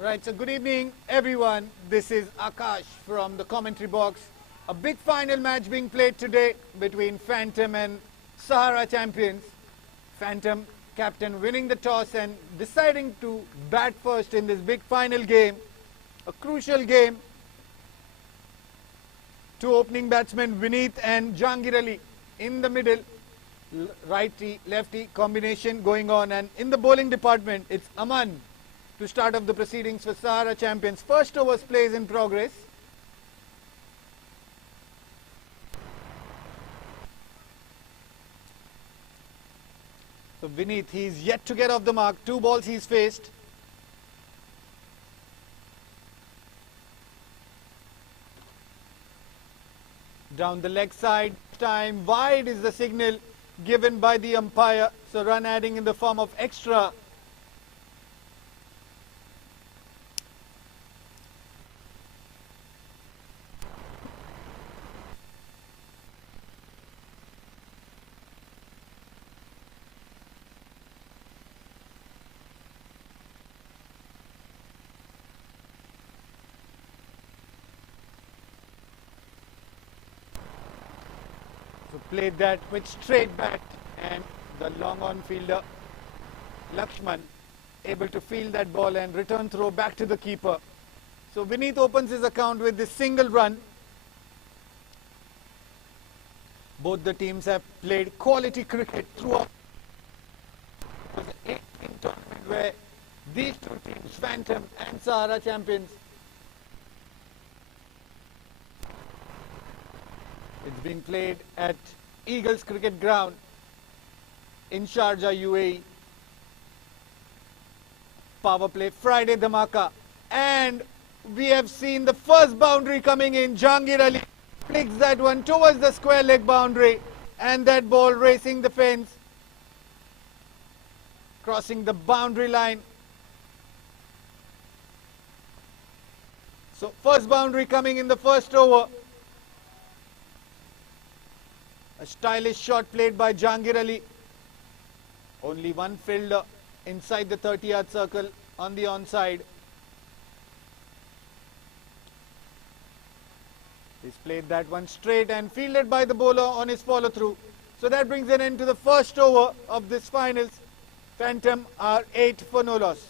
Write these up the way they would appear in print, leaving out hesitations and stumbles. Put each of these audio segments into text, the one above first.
Right, so good evening everyone. This is Akash from the commentary box. A big final match being played today between Phantom and Sahara champions. Phantom captain winning the toss and deciding to bat first in this big final game. A crucial game. Two opening batsmen, Vineet and Jahangir Ali, in the middle. Righty, lefty combination going on, and in the bowling department it's Aman to start off the proceedings for Sahara champions. First overs play is in progress. So Vineet, he's yet to get off the mark. 2 balls he's faced. Down the leg side, time wide is the signal given by the umpire. So run adding in the form of extra. So played that with straight bat, and the long on fielder Lakshman able to field that ball and return throw back to the keeper. So Vineet opens his account with this single run. Both the teams have played quality cricket throughout. It was an 8-team tournament where these two teams, Phantom and Sahara champions, it's being played at Eagles Cricket Ground in Sharjah, UAE. Power play, Friday Dhamaka. And we have seen the first boundary coming in. Jahangir Ali flicks that one towards the square leg boundary. And that ball racing the fence, crossing the boundary line. So first boundary coming in the first over. A stylish shot played by Jahangir Ali. Only one fielder inside the 30-yard circle on the onside. He's played that one straight and fielded by the bowler on his follow-through. So that brings an end to the first over of this finals. Phantom are 8 for no loss.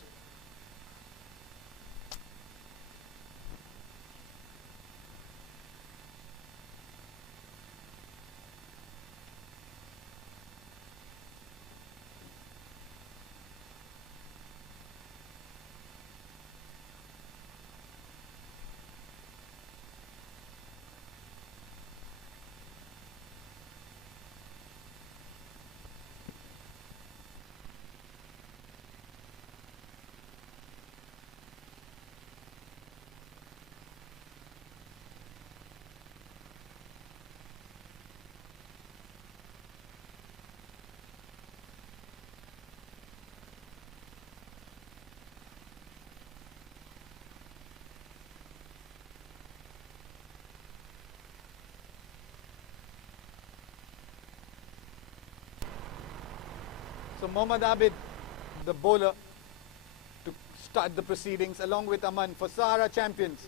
So Mohammad Abid, the bowler, to start the proceedings along with Aman for Sahara champions.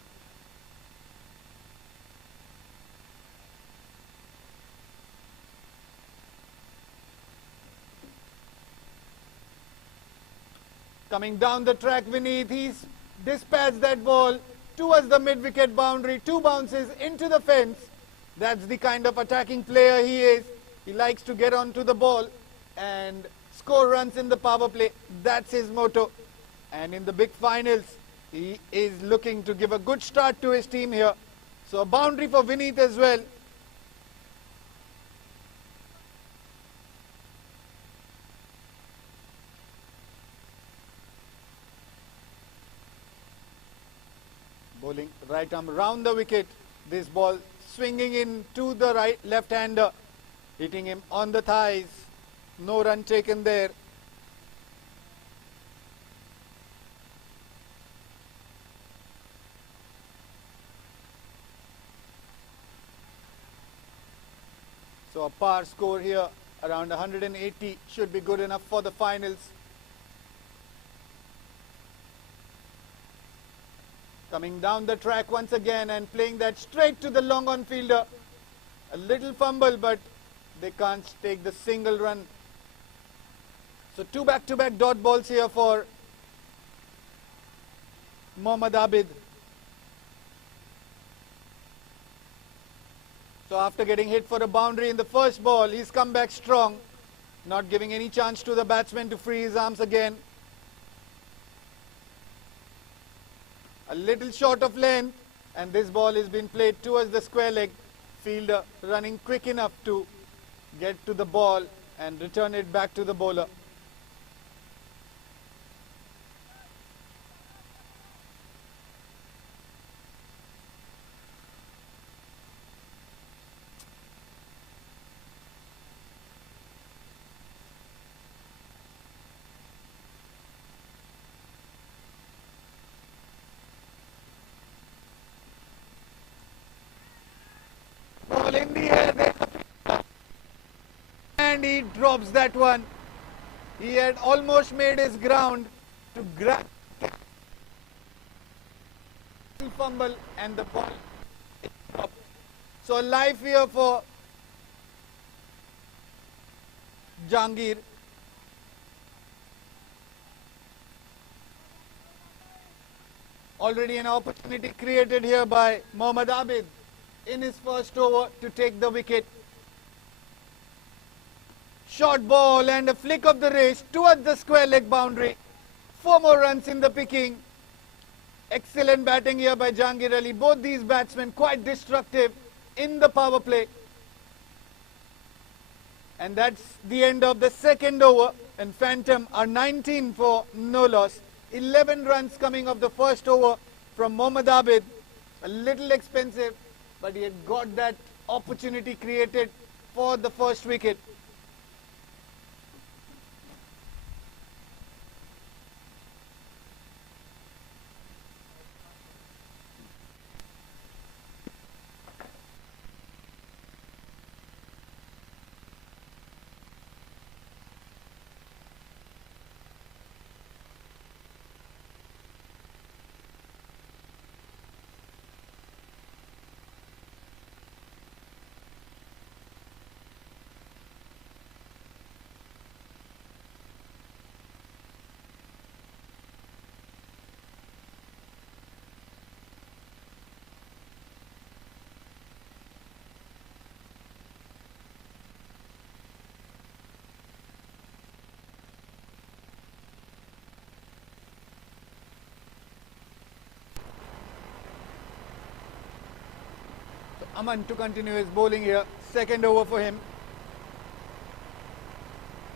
Coming down the track, Vineet, he's dispatched that ball towards the mid-wicket boundary. 2 bounces into the fence. That's the kind of attacking player he is. He likes to get onto the ball and score runs in the power play. That's his motto. And in the big finals, he is looking to give a good start to his team here. So a boundary for Vineet as well. Bowling right arm round the wicket. This ball swinging in to the right left-hander, hitting him on the thighs. No run taken there. So a par score here around 180 should be good enough for the finals. Coming down the track once again and playing that straight to the long on fielder. A little fumble, but they can't take the single run. So two back-to-back dot balls here for Mohammad Abid. So after getting hit for a boundary in the first ball, he's come back strong, not giving any chance to the batsman to free his arms again. A little short of length, and this ball has been played towards the square leg. Fielder running quick enough to get to the ball and return it back to the bowler. Ball in the air, and he drops that one. He had almost made his ground to grab the fumble, and the ball is dropped. So a live here for Jahangir. Already an opportunity created here by Mohammad Abid in his first over to take the wicket. Short ball and a flick of the wrist towards the square leg boundary. 4 more runs in the picking. Excellent batting here by Jahangir Ali. Both these batsmen quite destructive in the power play. And that's the end of the second over. And Phantom are 19 for no loss. 11 runs coming off the first over from Mohammad Abid. A little expensive, but he had got that opportunity created for the first wicket. Aman to continue his bowling here. Second over for him.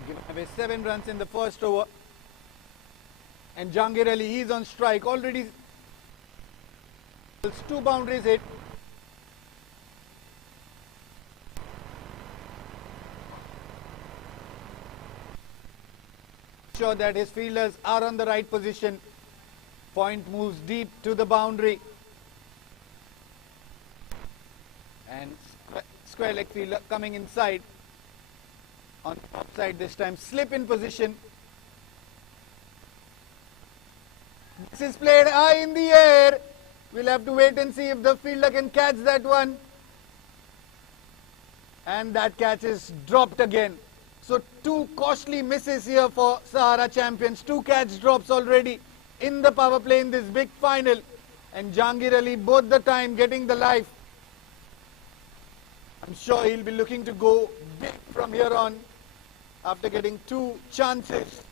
Given away 7 runs in the first over. And Jahangir Ali, he's on strike. Already 2 boundaries hit. Sure that his fielders are on the right position. Point moves deep to the boundary. And square leg fielder coming inside on the outside this time. Slip in position. This is played high in the air. We'll have to wait and see if the fielder can catch that one. And that catch is dropped again. So 2 costly misses here for Sahara champions. 2 catch drops already in the power play in this big final. And Jahangir Ali both the time getting the life. I'm sure he'll be looking to go big from here on after getting 2 chances.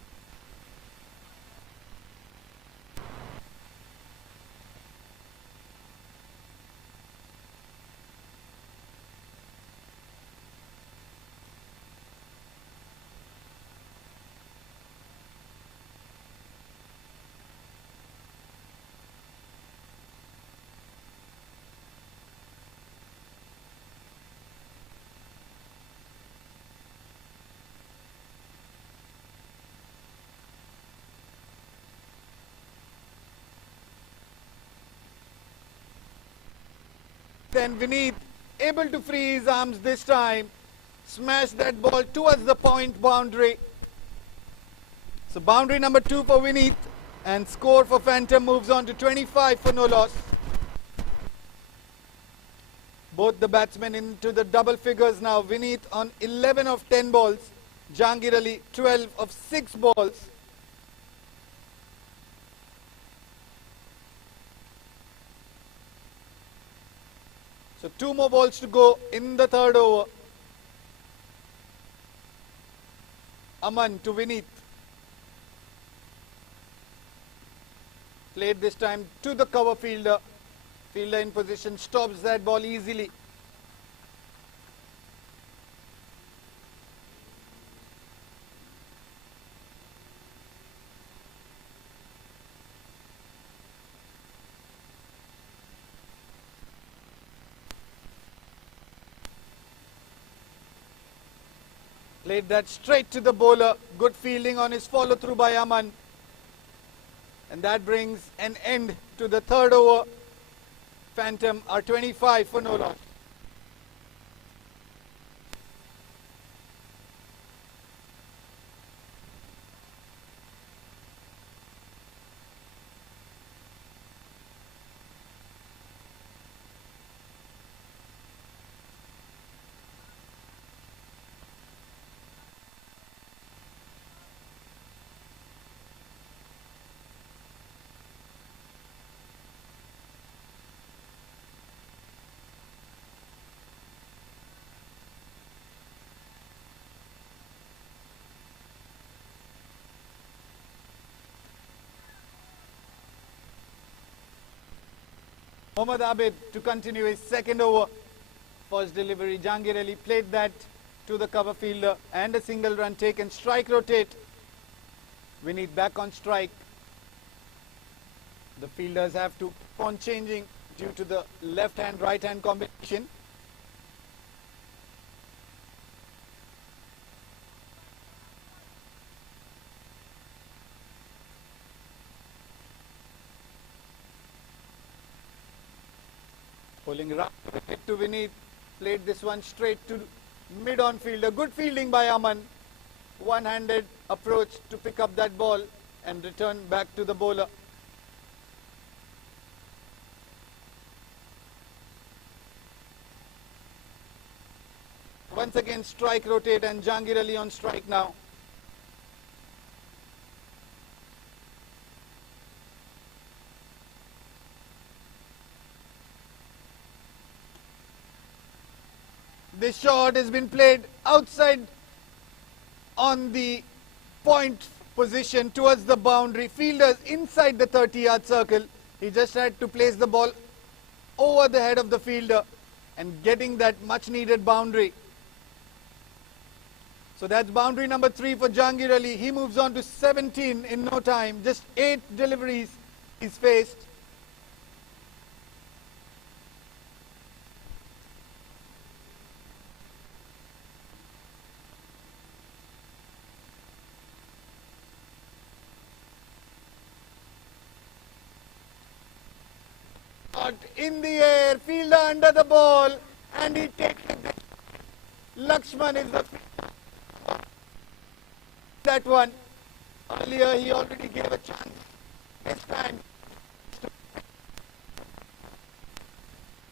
Then Vineet able to free his arms this time. Smash that ball towards the point boundary. So boundary number 2 for Vineet. And score for Phantom moves on to 25 for no loss. Both the batsmen into the double figures now. Vineet on 11 of 10 balls. Jahangir Ali 12 of 6 balls. So 2 more balls to go in the third over. Aman to Vineet. Played this time to the cover fielder. Fielder in position, stops that ball easily. Played that straight to the bowler. Good fielding on his follow through by Aman. And that brings an end to the third over. Phantom are 25 for no loss. Mohammad Abid to continue his second over. First delivery, Jahangir Ali played that to the cover fielder and a single run taken. Strike rotate. Vineet back on strike. The fielders have to keep on changing due to the left hand right hand combination. Pulling right to Vineet, played this one straight to mid-on fielder. Good fielding by Aman. One-handed approach to pick up that ball and return back to the bowler. Once again strike rotate and Jahangir Ali on strike now. This shot has been played outside on the point position towards the boundary. Fielders inside the 30-yard circle. He just had to place the ball over the head of the fielder and getting that much needed boundary. So that's boundary number 3 for Jahangir Ali. He moves on to 17 in no time. Just 8 deliveries he's faced. In the air, fielder under the ball, and he takes it. Lakshman is the that one. Earlier he already gave a chance. This time,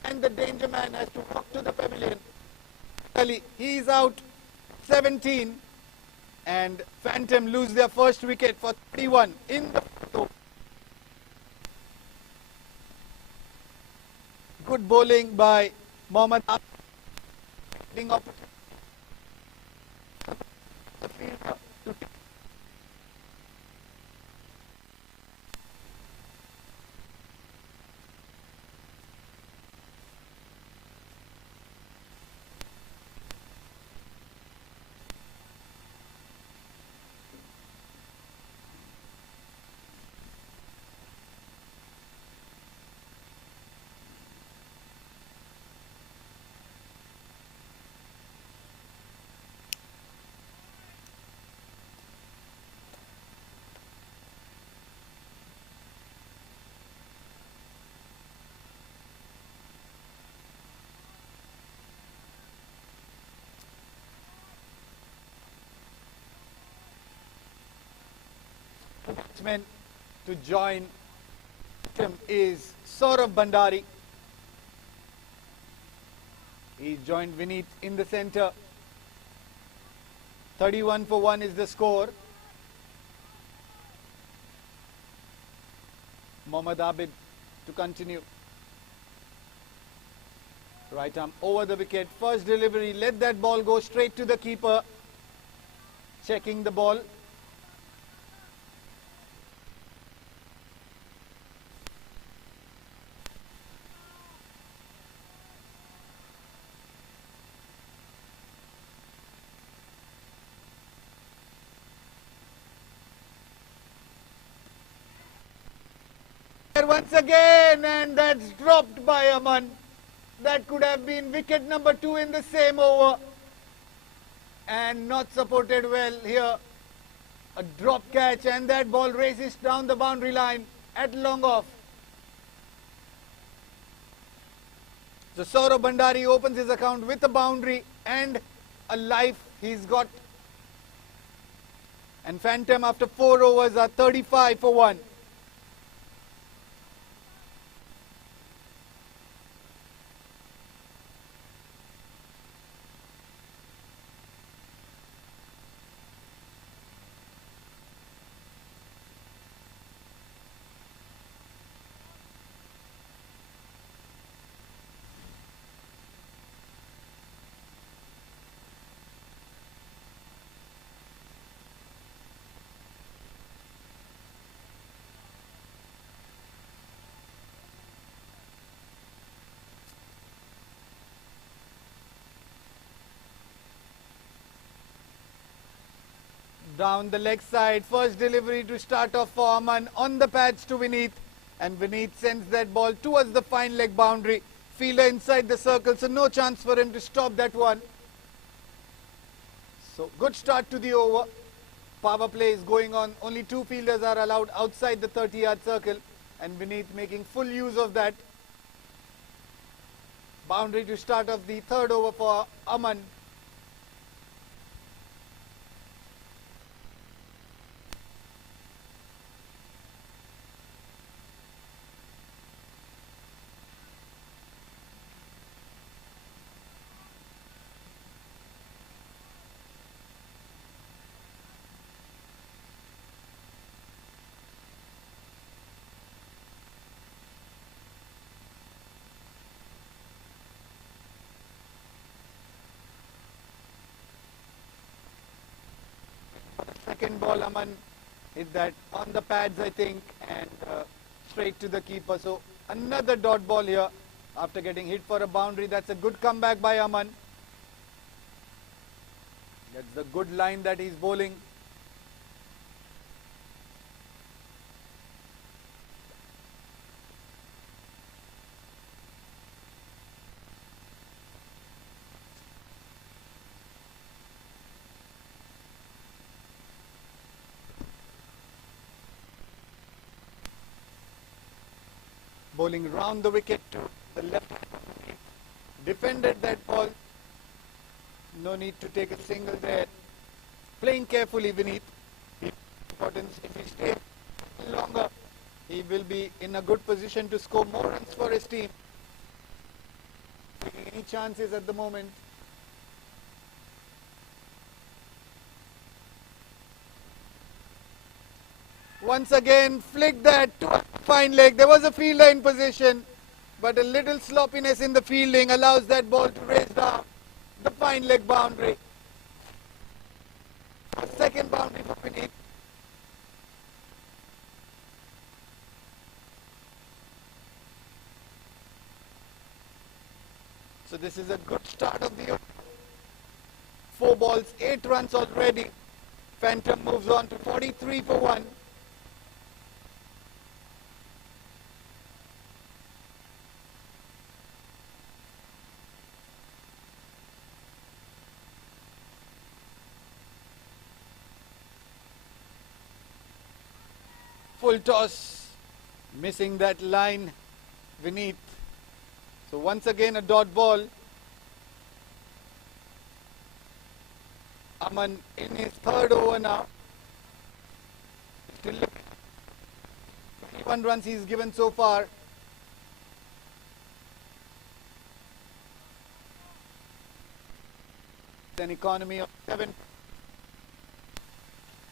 and the danger man has to walk to the pavilion. He is out 17, and Phantom lose their first wicket for 31 in the fourth over. Good bowling by Mohammad Abid. Batsmen to join him is Saurabh Bhandari. He joined Vineet in the center. 31 for 1 is the score. Mohammad Abid to continue. Right arm over the wicket. First delivery. Let that ball go straight to the keeper. Checking the ball. Once again, and that's dropped by Aman. That could have been wicket number 2 in the same over. And not supported well here. A drop catch, and that ball races down the boundary line at long off. So Saurabh Bhandari opens his account with a boundary and a life he's got. And Phantom after 4 overs are 35 for 1. Down the leg side, first delivery to start off for Aman on the pads to Vineet, and Vineet sends that ball towards the fine leg boundary. Fielder inside the circle, so no chance for him to stop that one. So good start to the over. Power play is going on. Only 2 fielders are allowed outside the 30-yard circle, and Vineet making full use of that. Boundary to start off the 3rd over for Aman. Second ball, Aman hit that on the pads, I think, and straight to the keeper. So another dot ball here after getting hit for a boundary. That's a good comeback by Aman. That's the good line that he's bowling. Bowling round the wicket to the left hand. Defended that ball. No need to take a single there. Playing carefully, Vineet. Importance if he stays longer, he will be in a good position to score more runs for his team. Taking any chances at the moment. Once again, flick that to a fine leg. There was a fielder in position, but a little sloppiness in the fielding allows that ball to race down the fine leg boundary. A second boundary for Vineet. So this is a good start of the over. 4 balls, 8 runs already. Phantom moves on to 43 for 1. Full toss, missing that line, Vineet. So once again a dot ball. Aman in his 3rd over now. Still looking 51 runs he's given so far. An economy of 7.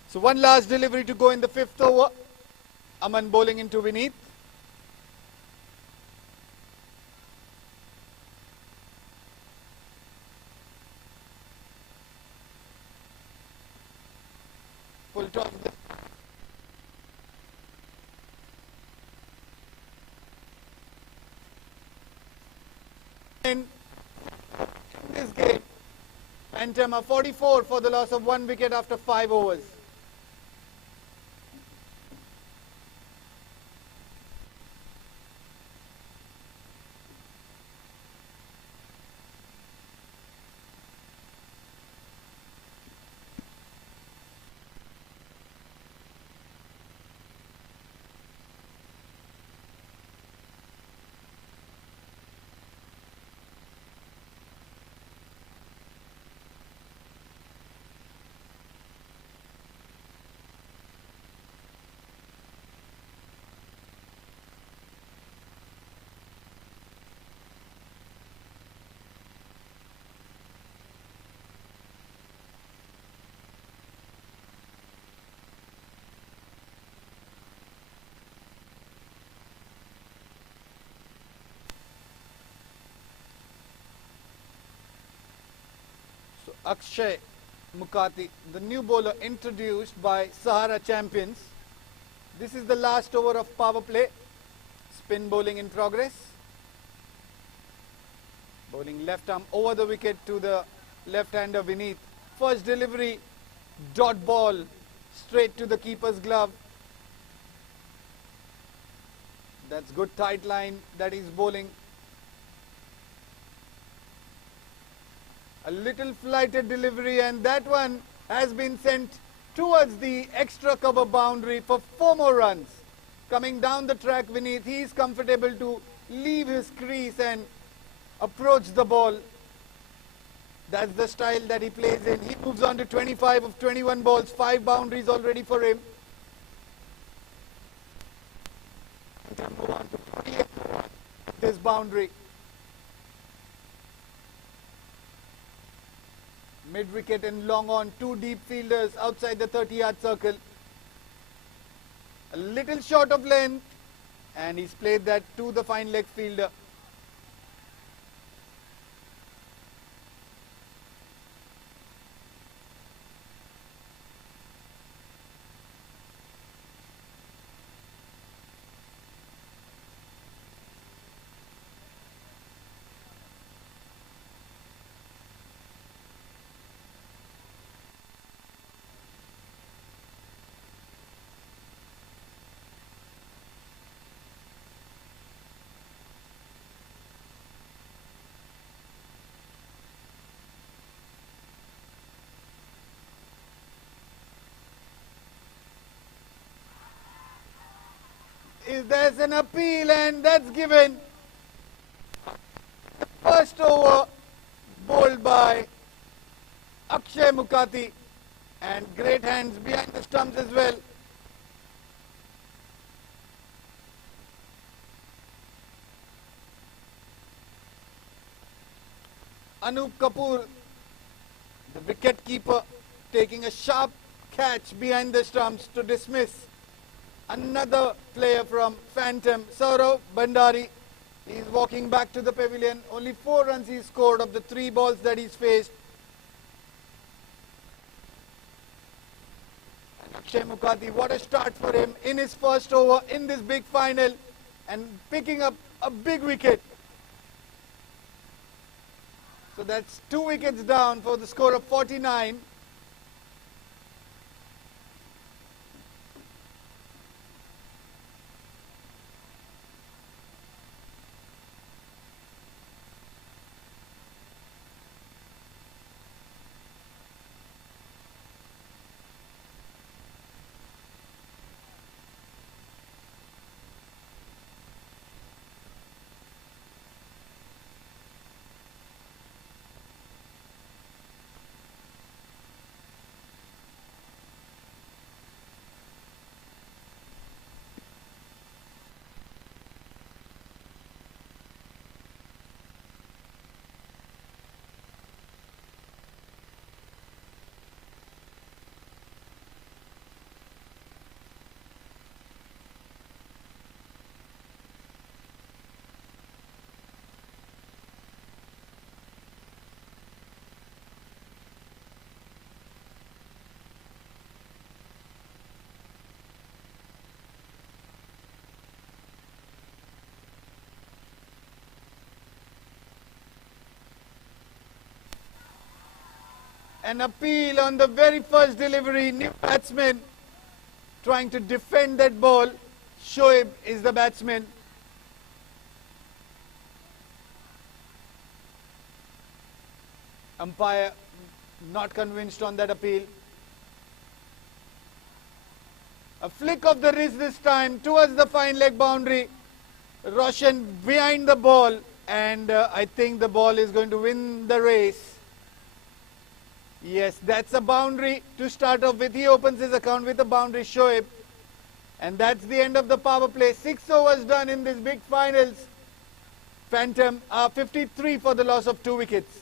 So one last delivery to go in the 5th over. Aman bowling into Vineet. Full toss. In this game, Phantom are 44 for the loss of 1 wicket after 5 overs. Akshay Mukati, the new bowler introduced by Sahara champions. This is the last over of power play. Spin bowling in progress. Bowling left arm over the wicket to the left-hander Vineet. First delivery, dot ball, straight to the keeper's glove. That's good tight line that he's bowling. A little flighted delivery, and that one has been sent towards the extra cover boundary for 4 more runs. Coming down the track Vineet, he is comfortable to leave his crease and approach the ball. That's the style that he plays in. He moves on to 25 of 21 balls, 5 boundaries already for him. And move on to 48 this boundary. Mid-wicket and long on, 2 deep fielders outside the 30-yard circle. A little short of length, and he's played that to the fine leg fielder. There's an appeal, and that's given. First over bowled by Akshay Mukati, and great hands behind the stumps as well. Anup Kapoor, the wicket keeper, taking a sharp catch behind the stumps to dismiss another player from Phantom, Saurav Bhandari. He's walking back to the pavilion. Only 4 runs he scored of the 3 balls that he's faced. And Akshay Mukati, what a start for him in his first over in this big final, and picking up a big wicket. So that's 2 wickets down for the score of 49. An appeal on the very first delivery. New batsman trying to defend that ball. Shoaib is the batsman. Umpire not convinced on that appeal. A flick of the wrist this time towards the fine leg boundary. Roshan behind the ball, and I think the ball is going to win the race. Yes, that's a boundary to start off with. He opens his account with a boundary, Shoaib. And that's the end of the power play. 6 overs done in this big finals. Phantom 53 for the loss of 2 wickets.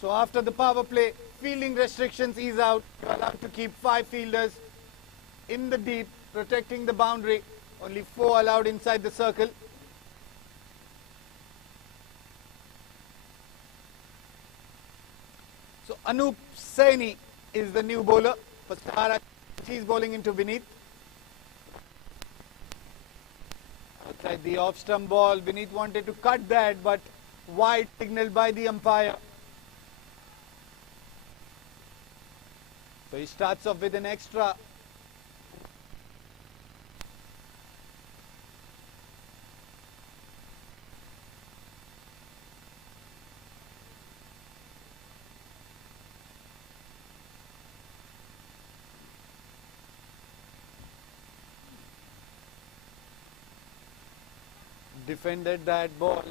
So after the power play, fielding restrictions ease out. You're allowed to keep 5 fielders in the deep, protecting the boundary. Only 4 allowed inside the circle. So Anup Saini is the new bowler for Sahara. He's bowling into Vineet. Outside the off-stump ball, Vineet wanted to cut that, but wide signaled by the umpire. So he starts off with an extra. Defended that ball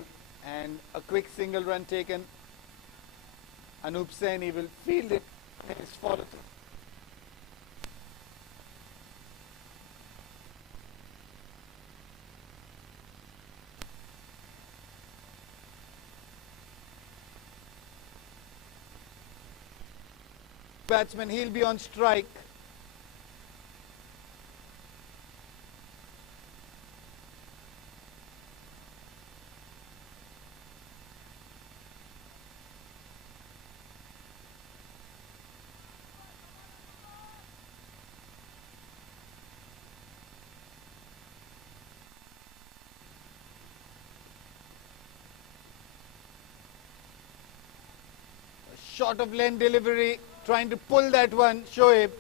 and a quick single run taken. Anup Saini will field it in his follow through. Batsman, he'll be on strike. Short of length delivery, trying to pull that one, Shoaib.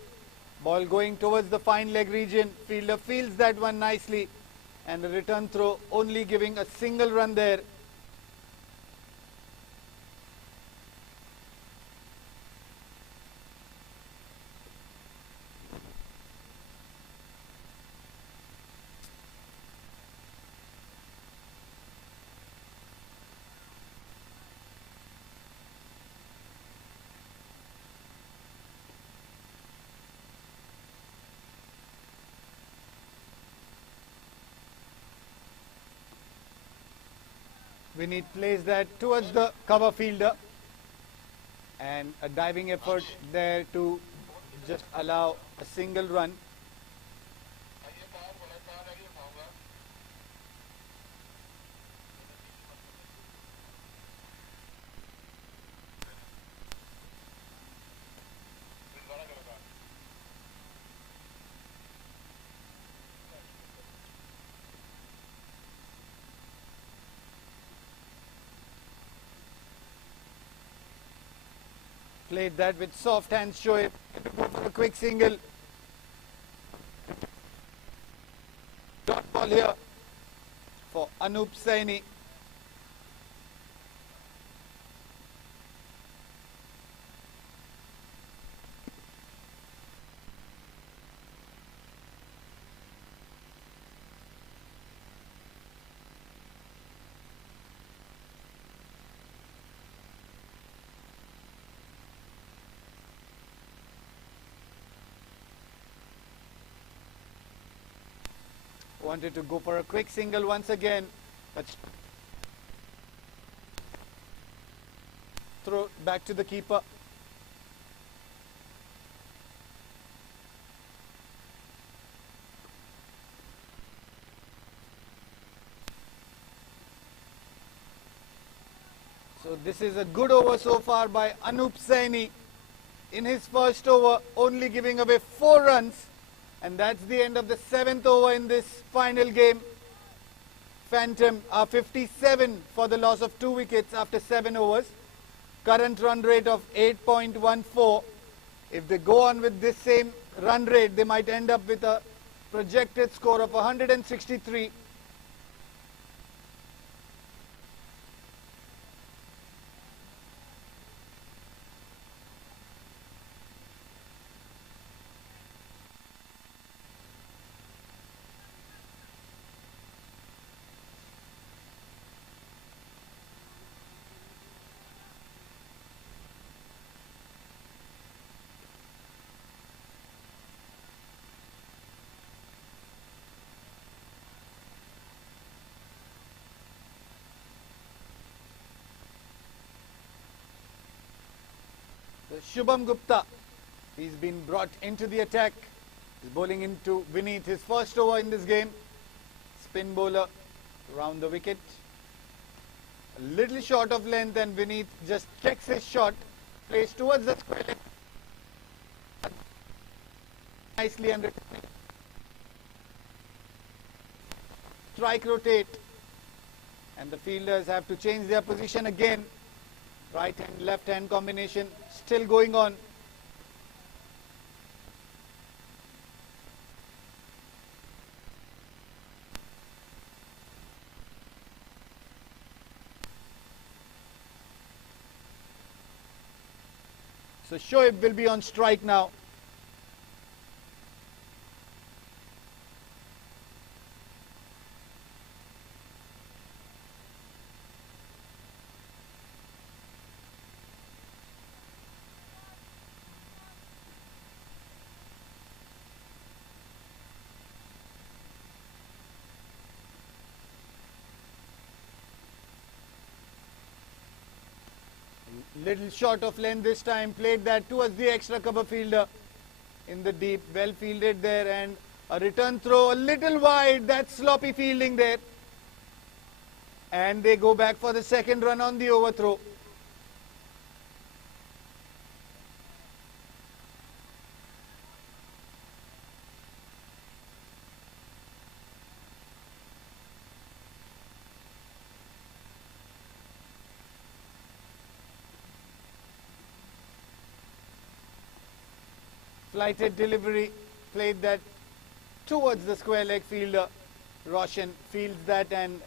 Ball going towards the fine leg region. Fielder fields that one nicely. And a return throw, only giving a single run there. Vineet plays that towards the cover fielder, and a diving effort there to just allow a single run. Played that with soft hands, Shoaib to go for a quick single. Dot ball here for Anup Saini. wanted to go for a quick single once again, but throw back to the keeper. So this is a good over so far by Anup Saini. In his first over, only giving away 4 runs. And that's the end of the 7th over in this final game. Phantom are 57 for the loss of 2 wickets after 7 overs. Current run rate of 8.14. If they go on with this same run rate, they might end up with a projected score of 163. Shubham Gupta, he's been brought into the attack. He's bowling into Vineet, his first over in this game. Spin bowler round the wicket. A little short of length, and Vineet just checks his shot, plays towards the square leg. Nicely and strike rotate, and the fielders have to change their position again. Right hand, left hand combination still going on. So Shoaib will be on strike now. Little short of length this time, played that towards the extra cover fielder in the deep, well fielded there, and a return throw a little wide. That's sloppy fielding there, and they go back for the second run on the overthrow. Flighted delivery, played that towards the square leg fielder. Roshan fields that, and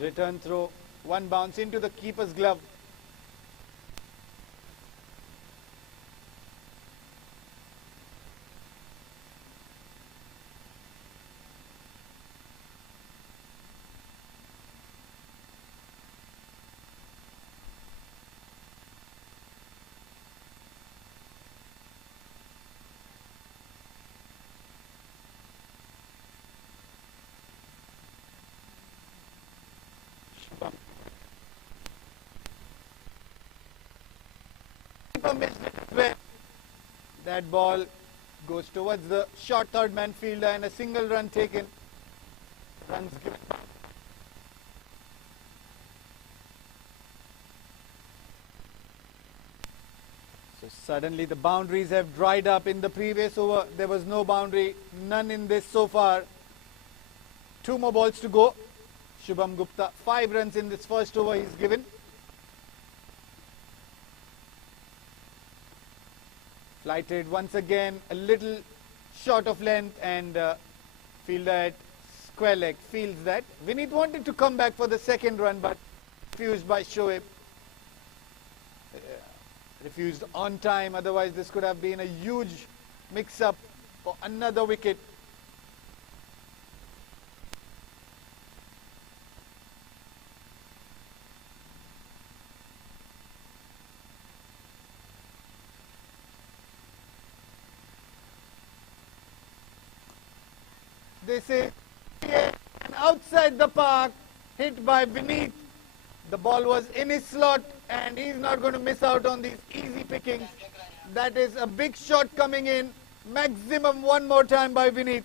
return throw, one bounce into the keeper's glove. That ball goes towards the short third man fielder, and a single run taken. Runs given. So suddenly the boundaries have dried up. In the previous over there was no boundary, none in this so far. 2 more balls to go. Shubham Gupta, 5 runs in this first over he's given. Flighted once again, a little short of length, and fielder at square leg fields that. Vineet wanted to come back for the second run, but refused by Shoaib. Refused on time, otherwise this could have been a huge mix-up for another wicket. This is outside the park, hit by Vineet. The ball was in his slot and he's not going to miss out on these easy pickings. That is a big shot coming in. Maximum one more time by Vineet.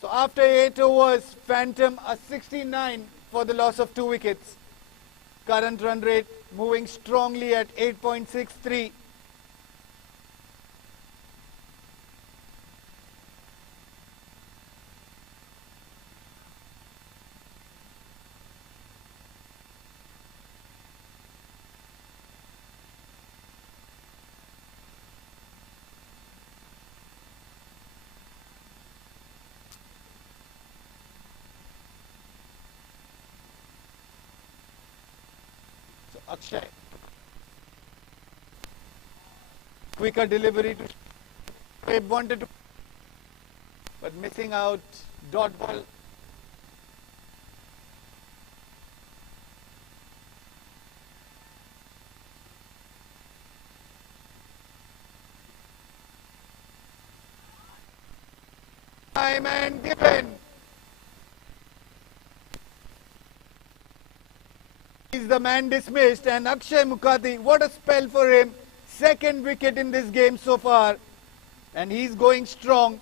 So after 8 overs, Phantom a 69 for the loss of 2 wickets. Current run rate moving strongly at 8.63. Akshay. Quicker delivery to Shoaib, wanted to, but missing out. Dot ball. Time and given. He's the man dismissed, and Akshay Mukhati, what a spell for him. Second wicket in this game so far, and he's going strong.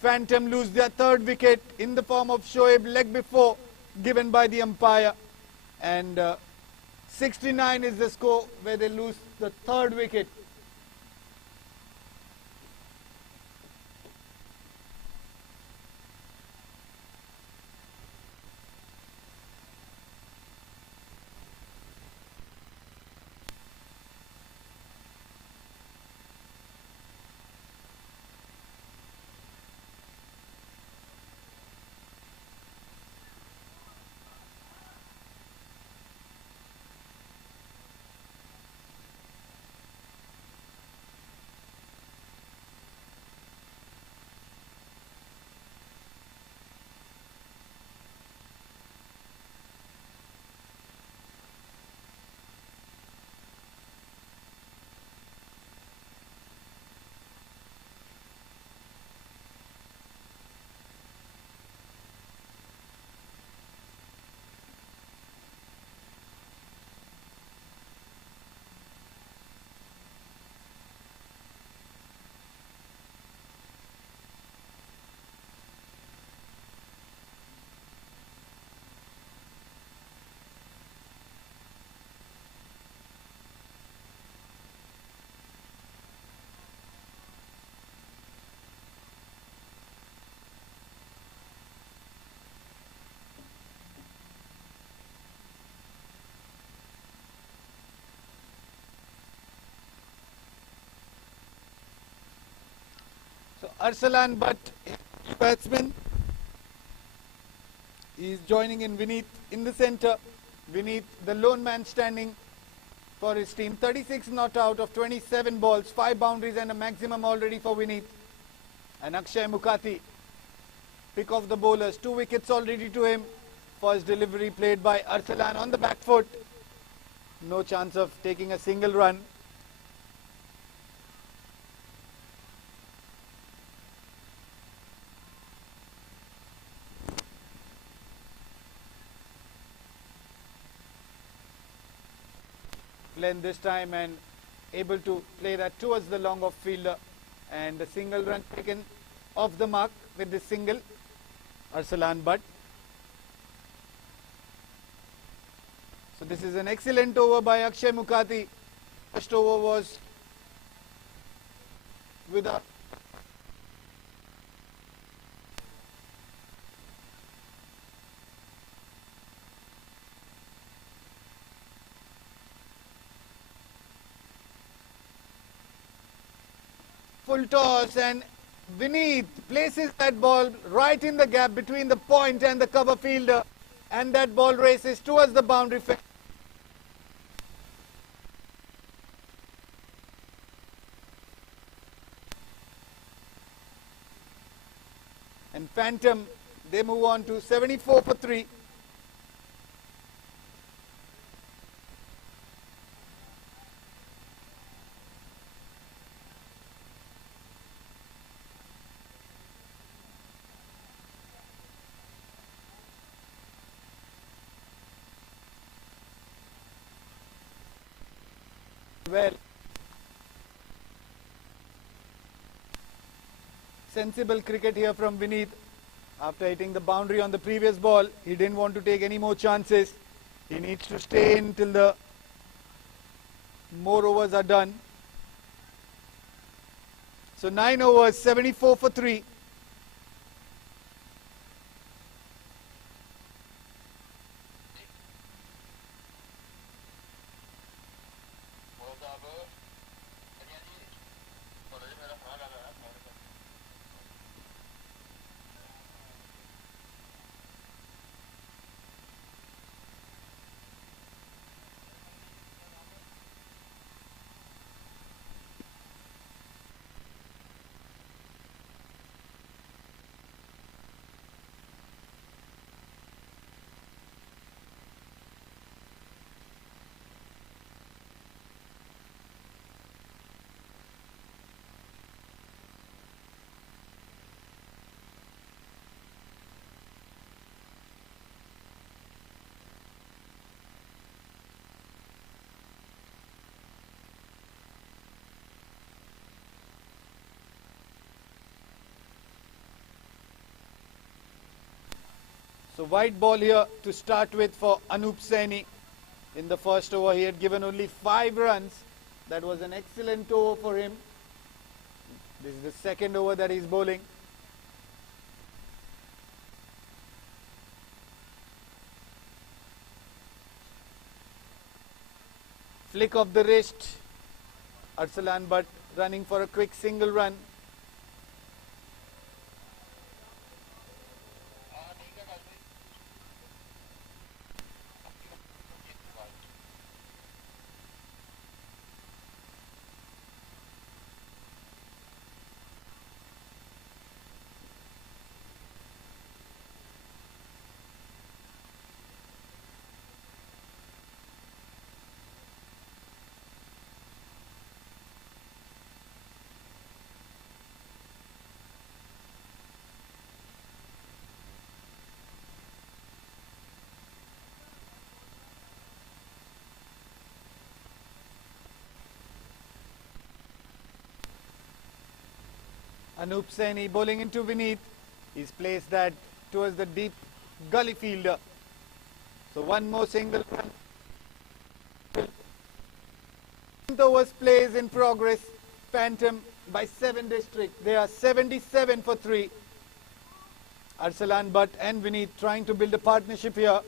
Phantom lose their third wicket in the form of Shoaib leg before given by the umpire, and 69 is the score where they lose the third wicket. So Arsalan Butt, batsman, is joining in Vineet in the centre. Vineet, the lone man standing for his team. 36 not out of 27 balls, 5 boundaries and a maximum already for Vineet. And Akshay Mukhati, pick of the bowlers, 2 wickets already to him. First delivery played by Arsalan on the back foot. No chance of taking a single run. Length this time and able to play that towards the long off fielder, and a single run taken off the mark with this single. Arsalan Butt. So this is an excellent over by Akshay Mukhati. First over was without full toss, and Vineet places that ball right in the gap between the point and the cover fielder, and that ball races towards the boundary fence. And Phantom, they move on to 74 for 3. well. Sensible cricket here from Vineet. After hitting the boundary on the previous ball, he didn't want to take any more chances. He needs to stay in till the more overs are done. So 9 overs, 74 for 3. So white ball here to start with for Anup Saini. In the first over, he had given only 5 runs. That was an excellent over for him. This is the second over that he's bowling. Flick of the wrist. Arsalan Butt running for a quick single run. Anup Saini bowling into Vineet. He's placed that towards the deep gully fielder. So one more single run. 10th overs plays in progress. Phantom by 7 district. They are 77 for 3. Arsalan Butt and Vineet trying to build a partnership here.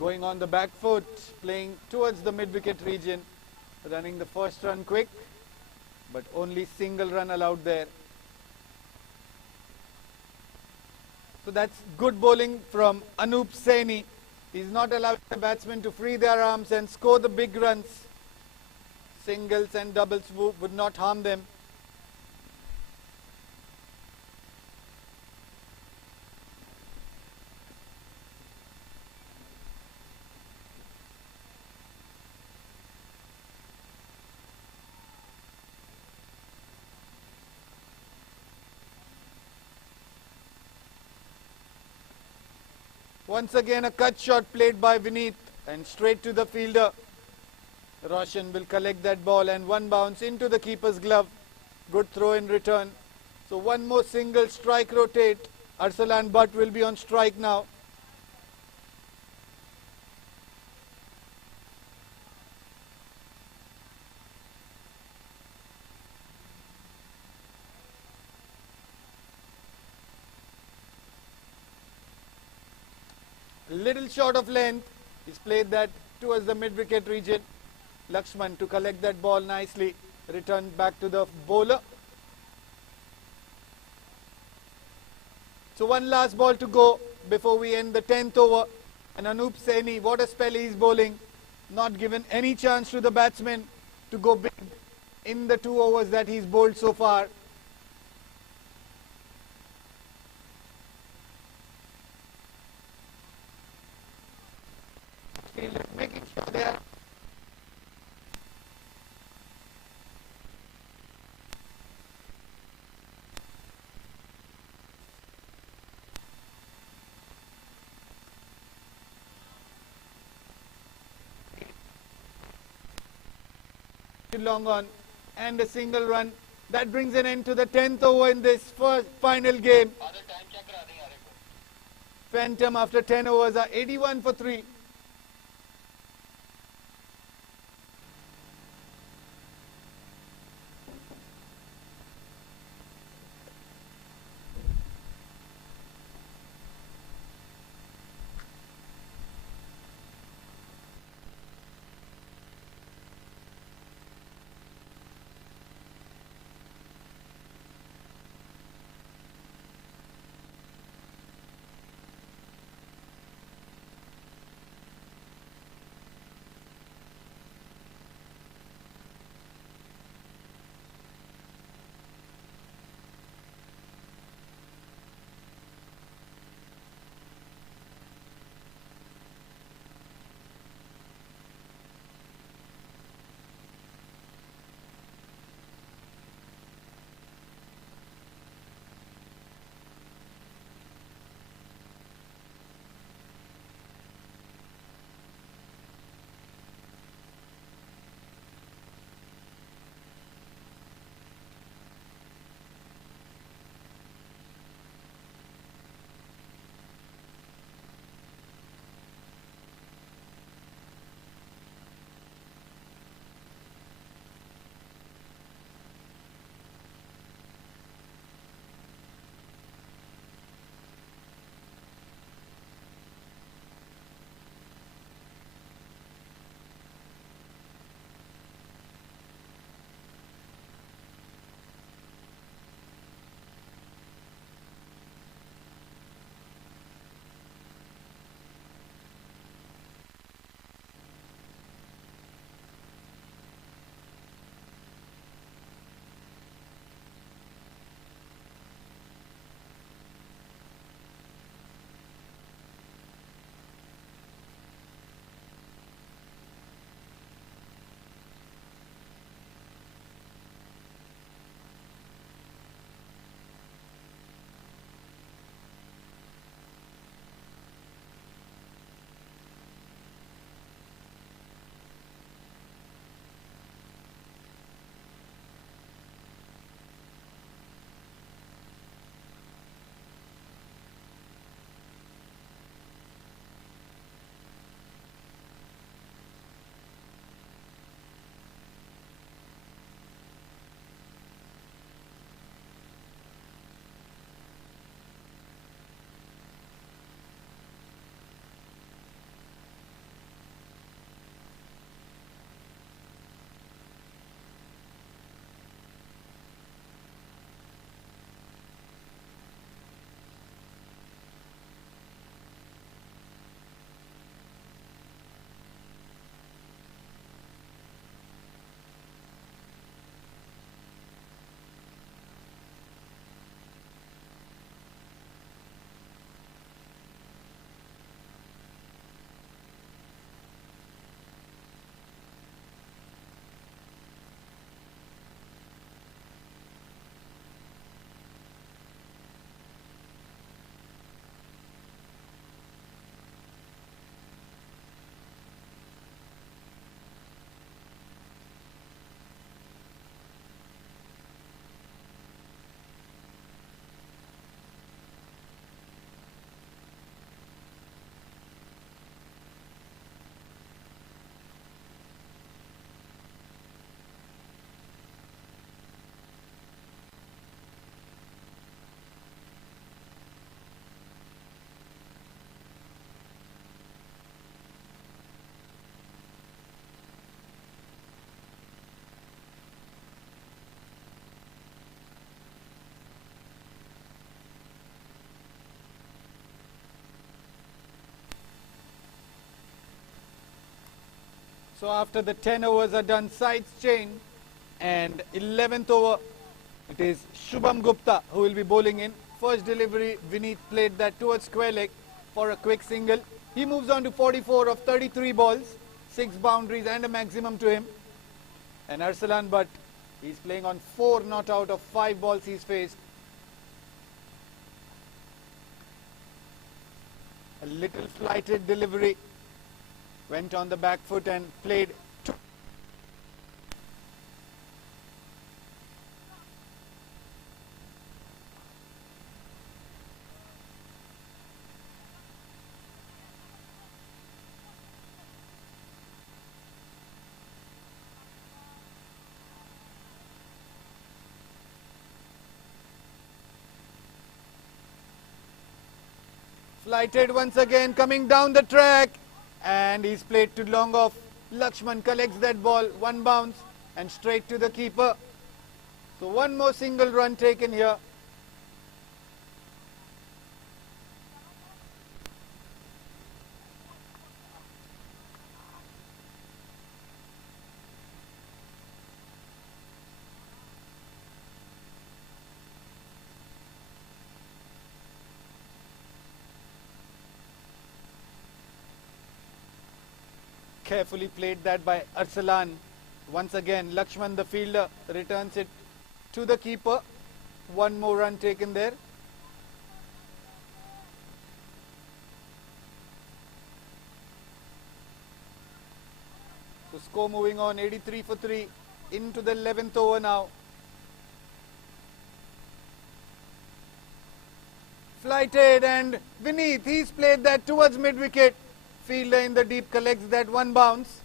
Going on the back foot, playing towards the mid-wicket region, running the first run quick, but only single run allowed there. So that's good bowling from Anup Saini. He's not allowing the batsmen to free their arms and score the big runs. Singles and doubles would not harm them. Once again a cut shot played by Vineet and straight to the fielder. Roshan will collect that ball and one bounce into the keeper's glove. Good throw in return. So one more single, strike rotate. Arsalan Butt will be on strike now. Little short of length. He's played that towards the mid-wicket region. Lakshman to collect that ball nicely. Return back to the bowler. So one last ball to go before we end the 10th over. And Anup Saini, what a spell he's bowling. Not given any chance to the batsman to go big in the 2 overs that he's bowled so far. Making sure they are to long on and a single run. That brings an end to the 10th over in this first final game. Phantom after 10 overs are 81 for 3. So after the 10 overs are done, sides change, and 11th over, it is Shubham Gupta who will be bowling in. First delivery, Vineet played that towards square leg for a quick single. He moves on to 44 of 33 balls, 6 boundaries and a maximum to him. And Arsalan Butt, he's playing on 4 not out of 5 balls he's faced. A little flighted delivery, went on the back foot and played Flighted once again, coming down the track, and he's played to long off. Lakshman collects that ball, one bounce, and straight to the keeper. So one more single run taken here. Carefully played that by Arsalan. Once again, Lakshman, the fielder, returns it to the keeper. One more run taken there. So score moving on, 83 for 3 into the 11th over now. Flighted, and Vineeth, he's played that towards mid-wicket. Fielder in the deep collects that one bounce.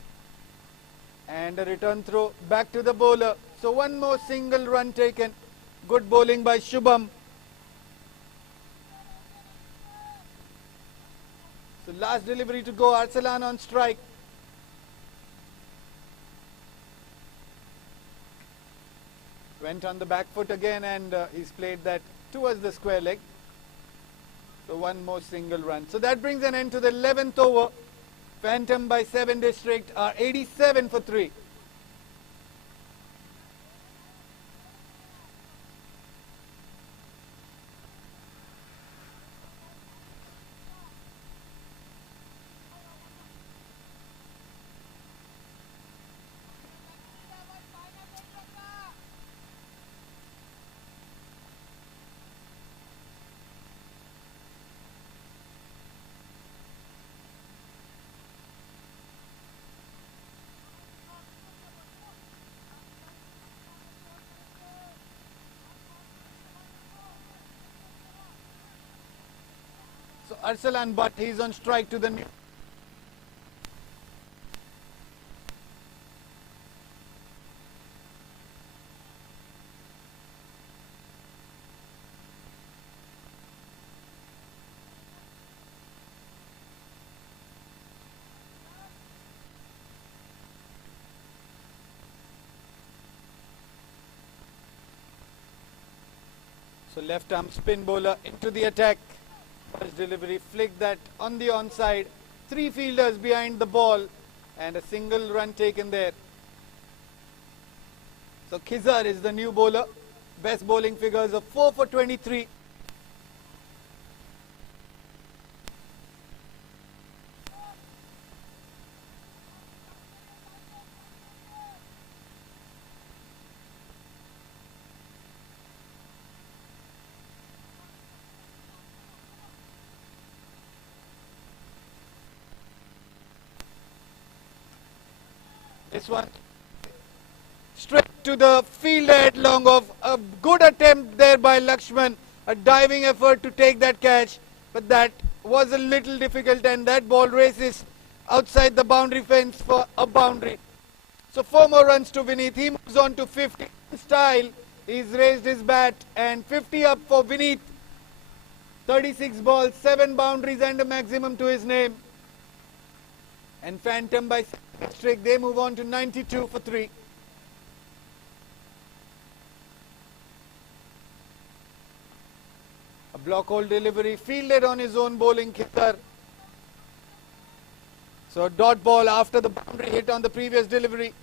And a return throw back to the bowler. So one more single run taken. Good bowling by Shubham. So last delivery to go, Arsalan on strike. Went on the back foot again, and he's played that towards the square leg. So one more single run. So that brings an end to the 11th over. Phantom by 7 District are 87 for 3. So Arsalan, but he's on strike to the new. So left arm spin bowler into the attack. First delivery, flicked that on the onside. 3 fielders behind the ball, and a single run taken there. So Khizar is the new bowler. Best bowling figures of 4 for 23. This one straight to the field at long off. A good attempt there by Lakshman. A diving effort to take that catch, but that was a little difficult, and that ball races outside the boundary fence for a boundary. So 4 more runs to Vineeth. He moves on to 50. Style, he's raised his bat, and 50 up for Vineeth. 36 balls, 7 boundaries, and a maximum to his name. And Phantom by District, they move on to 92 for 3. A block hole delivery, fielded on his own bowling, Khizar. So a dot ball after the boundary hit on the previous delivery.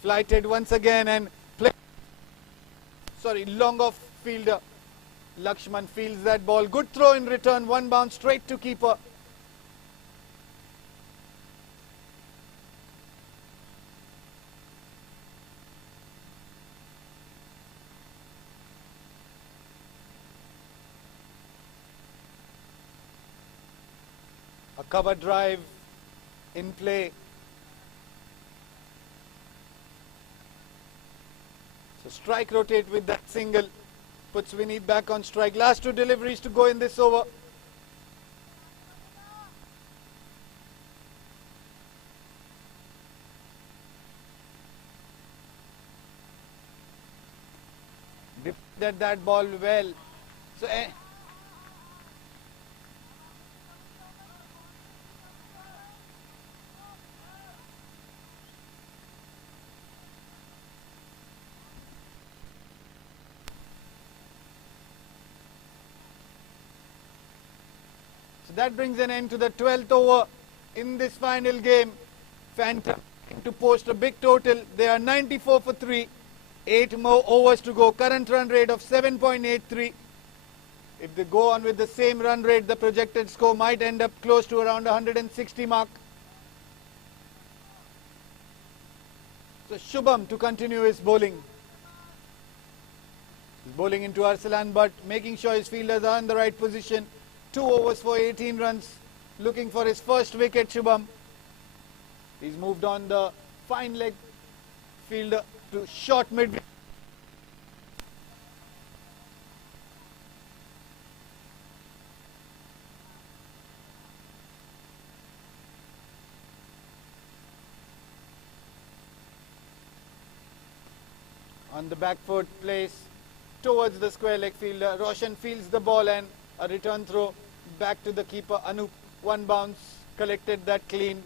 Flighted once again, and long off fielder. Lakshman fields that ball. Good throw in return. One bounce straight to keeper. A cover drive in play. So strike rotate with that single. Puts Vineeth back on strike. Last 2 deliveries to go in this over. that ball well. So so that brings an end to the 12th over in this final game. Phantom to post a big total. They are 94 for 3. 8 more overs to go. Current run rate of 7.83. If they go on with the same run rate, the projected score might end up close to around 160 mark. So Shubham to continue his bowling. He's bowling into Arsalan, but making sure his fielders are in the right position. 2 overs for 18 runs. Looking for his first wicket, Shubham. He's moved on the fine leg fielder to short mid. On the back foot, place towards the square leg fielder. Roshan fields the ball and a return throw back to the keeper. Anup, one bounce, collected that clean.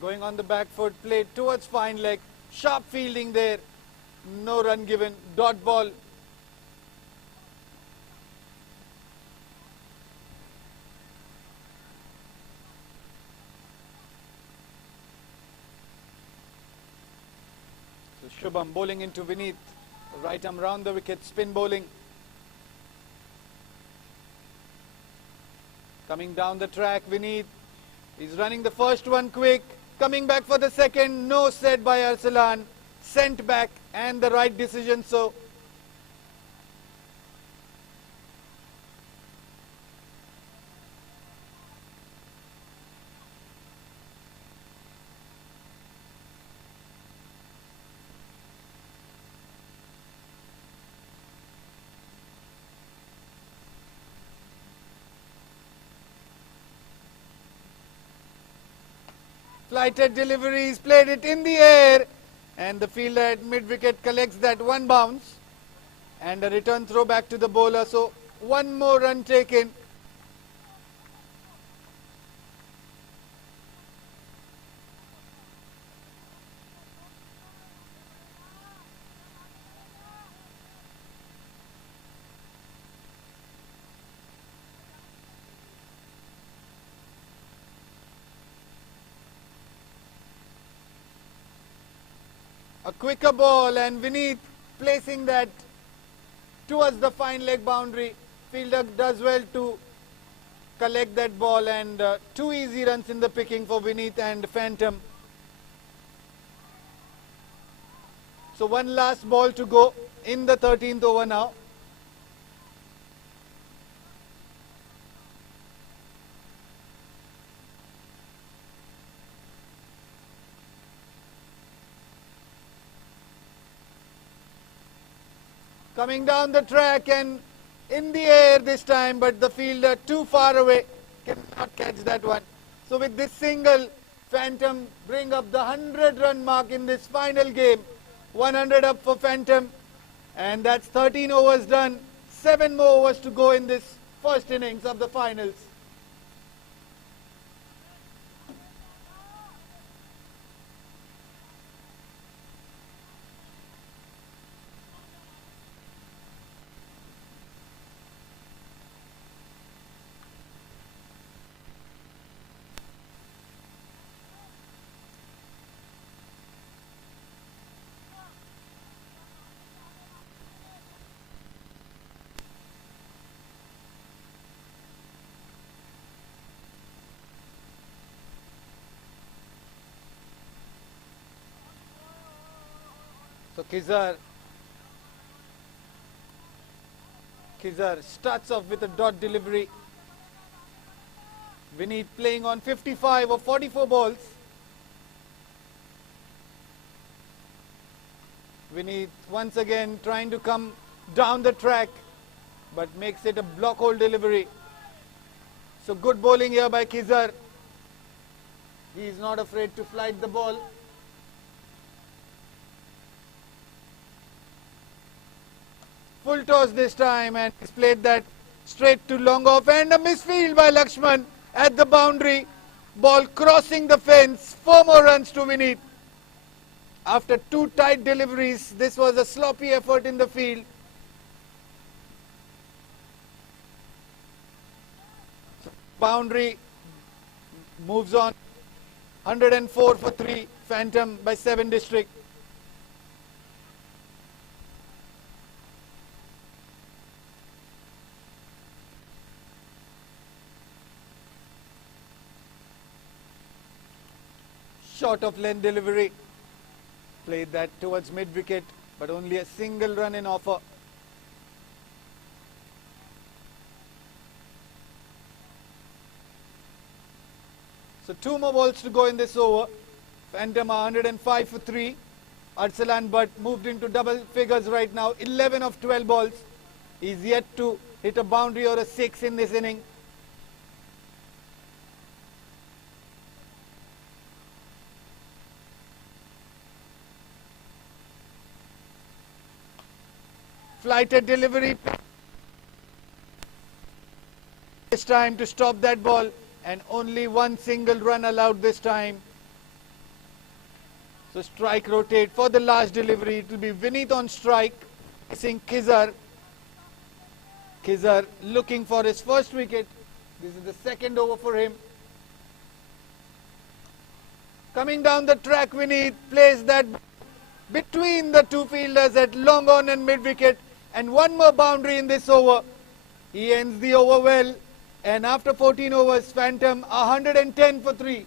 Going on the back foot, played towards fine leg. Sharp fielding there. No run given. Dot ball. So Shubham bowling into Vineet. Right arm round the wicket. Spin bowling. Coming down the track, Vineet. He's running the first one quick. Coming back for the second, no said by Arsalan, sent back and the right decision. So flighted deliveries, played it in the air, and the fielder at mid-wicket collects that one bounce, and a return throw back to the bowler. So one more run taken. A quicker ball, and Vineet placing that towards the fine leg boundary. Fielder does well to collect that ball, and 2 easy runs in the picking for Vineet and Phantom. So one last ball to go in the 13th over now. Coming down the track and in the air this time, but the fielder too far away, cannot catch that one. So with this single, Phantom bring up the 100-run mark in this final game. 100 up for Phantom, and that's 13 overs done. 7 more overs to go in this first innings of the finals. So Khizar starts off with a dot delivery. Vineet playing on 55 or 44 balls. Vineet once again trying to come down the track, but makes it a block hole delivery. So good bowling here by Khizar. He is not afraid to flight the ball. Full toss this time, and he's played that straight to long off, and a misfield by Lakshman at the boundary. Ball crossing the fence. 4 more runs to Vineet. After 2 tight deliveries, this was a sloppy effort in the field. Boundary moves on. 104 for 3. Phantom by 7 District. Short of length delivery. Played that towards mid-wicket, but only a single run in offer. So 2 more balls to go in this over. Phantom are 105 for 3. Arsalan Butt moved into double figures right now. 11 of 12 balls. He's yet to hit a boundary or a 6 in this inning. Flighted delivery. This time to stop that ball, and only 1 single run allowed this time. So strike rotate for the last delivery. It will be Vineet on strike, facing Khizar. Khizar looking for his first wicket. This is the second over for him. Coming down the track, Vineet plays that between the 2 fielders at long on and mid wicket, and 1 more boundary in this over. He ends the over well, and after 14 overs, Phantom 110 for 3.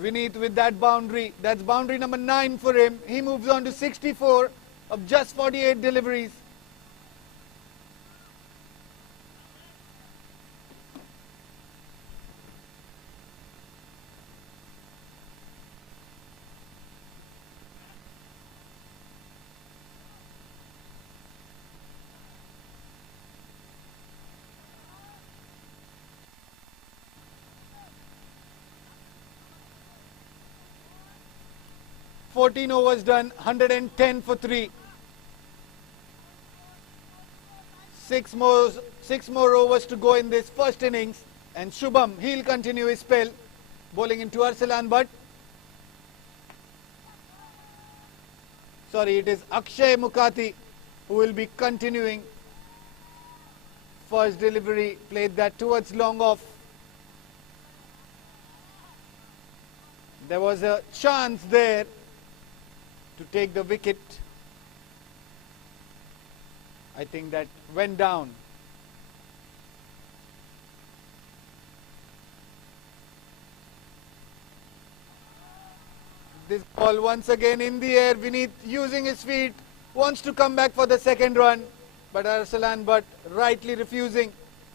Vineet with that boundary. That's boundary number 9 for him. He moves on to 64 of just 48 deliveries. Fourteen overs done, 110 for 3. 6 more overs to go in this first innings, and Shubham, he'll continue his spell, bowling into Arsalan Butt. Sorry, it is Akshay Mukati who will be continuing. First delivery, played that towards long off. There was a chance there to take the wicket. I think that went down. This ball once again in the air. Vineet using his feet, wants to come back for the second run, but Arsalan Butt rightly refusing.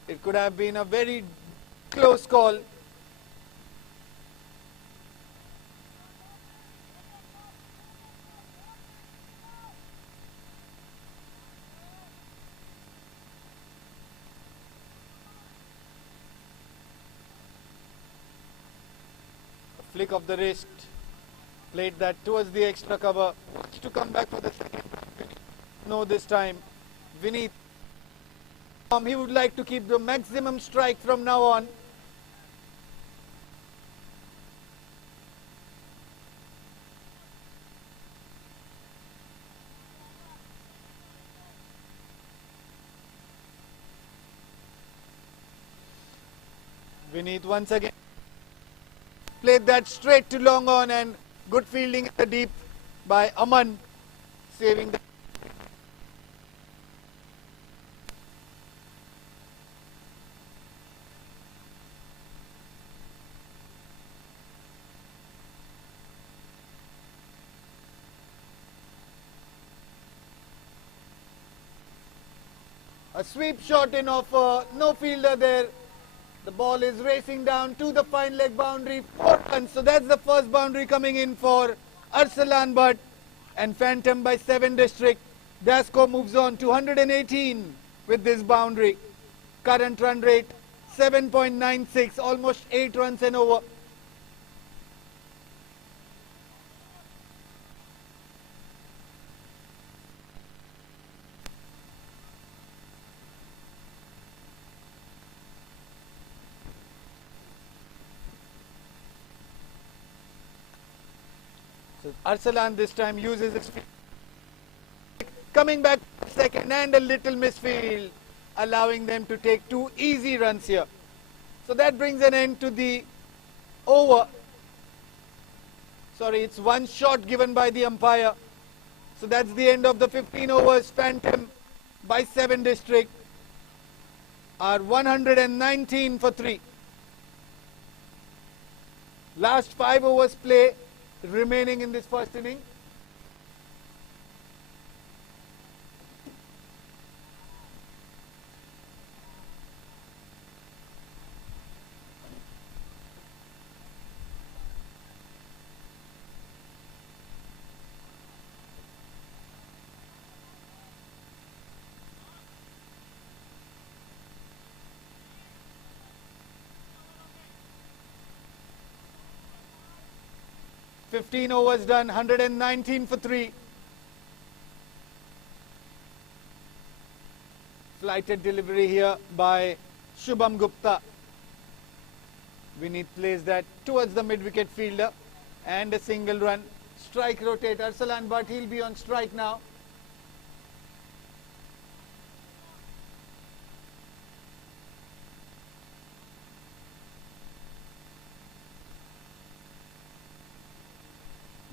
It could have been a very close call. Flick of the wrist, played that towards the extra cover, to come back for the second. No, this time Vineet, he would like to keep the maximum strike from now on. Vineet once again played that straight to long on, and good fielding at the deep by Aman, saving the. A sweep shot in offer, no fielder there. The ball is racing down to the fine leg boundary, 4 runs. So that's the first boundary coming in for Arsalan Bhatt and Phantom by 7 district. Their score moves on to 118 with this boundary. Current run rate 7.96, almost 8 runs and over. So Arsalan this time uses his feet. Coming back second and a little misfield, allowing them to take 2 easy runs here. So that brings an end to the over. Sorry, it's 1 shot given by the umpire. So that's the end of the 15 overs. Phantom by 7 district are 119 for 3. Last 5 overs play remaining in this first inning. Fifteen overs done, 119 for 3. Flighted delivery here by Shubham Gupta. Vineet plays that towards the mid-wicket fielder and a single run. Strike rotate Arsalan, but he'll be on strike now.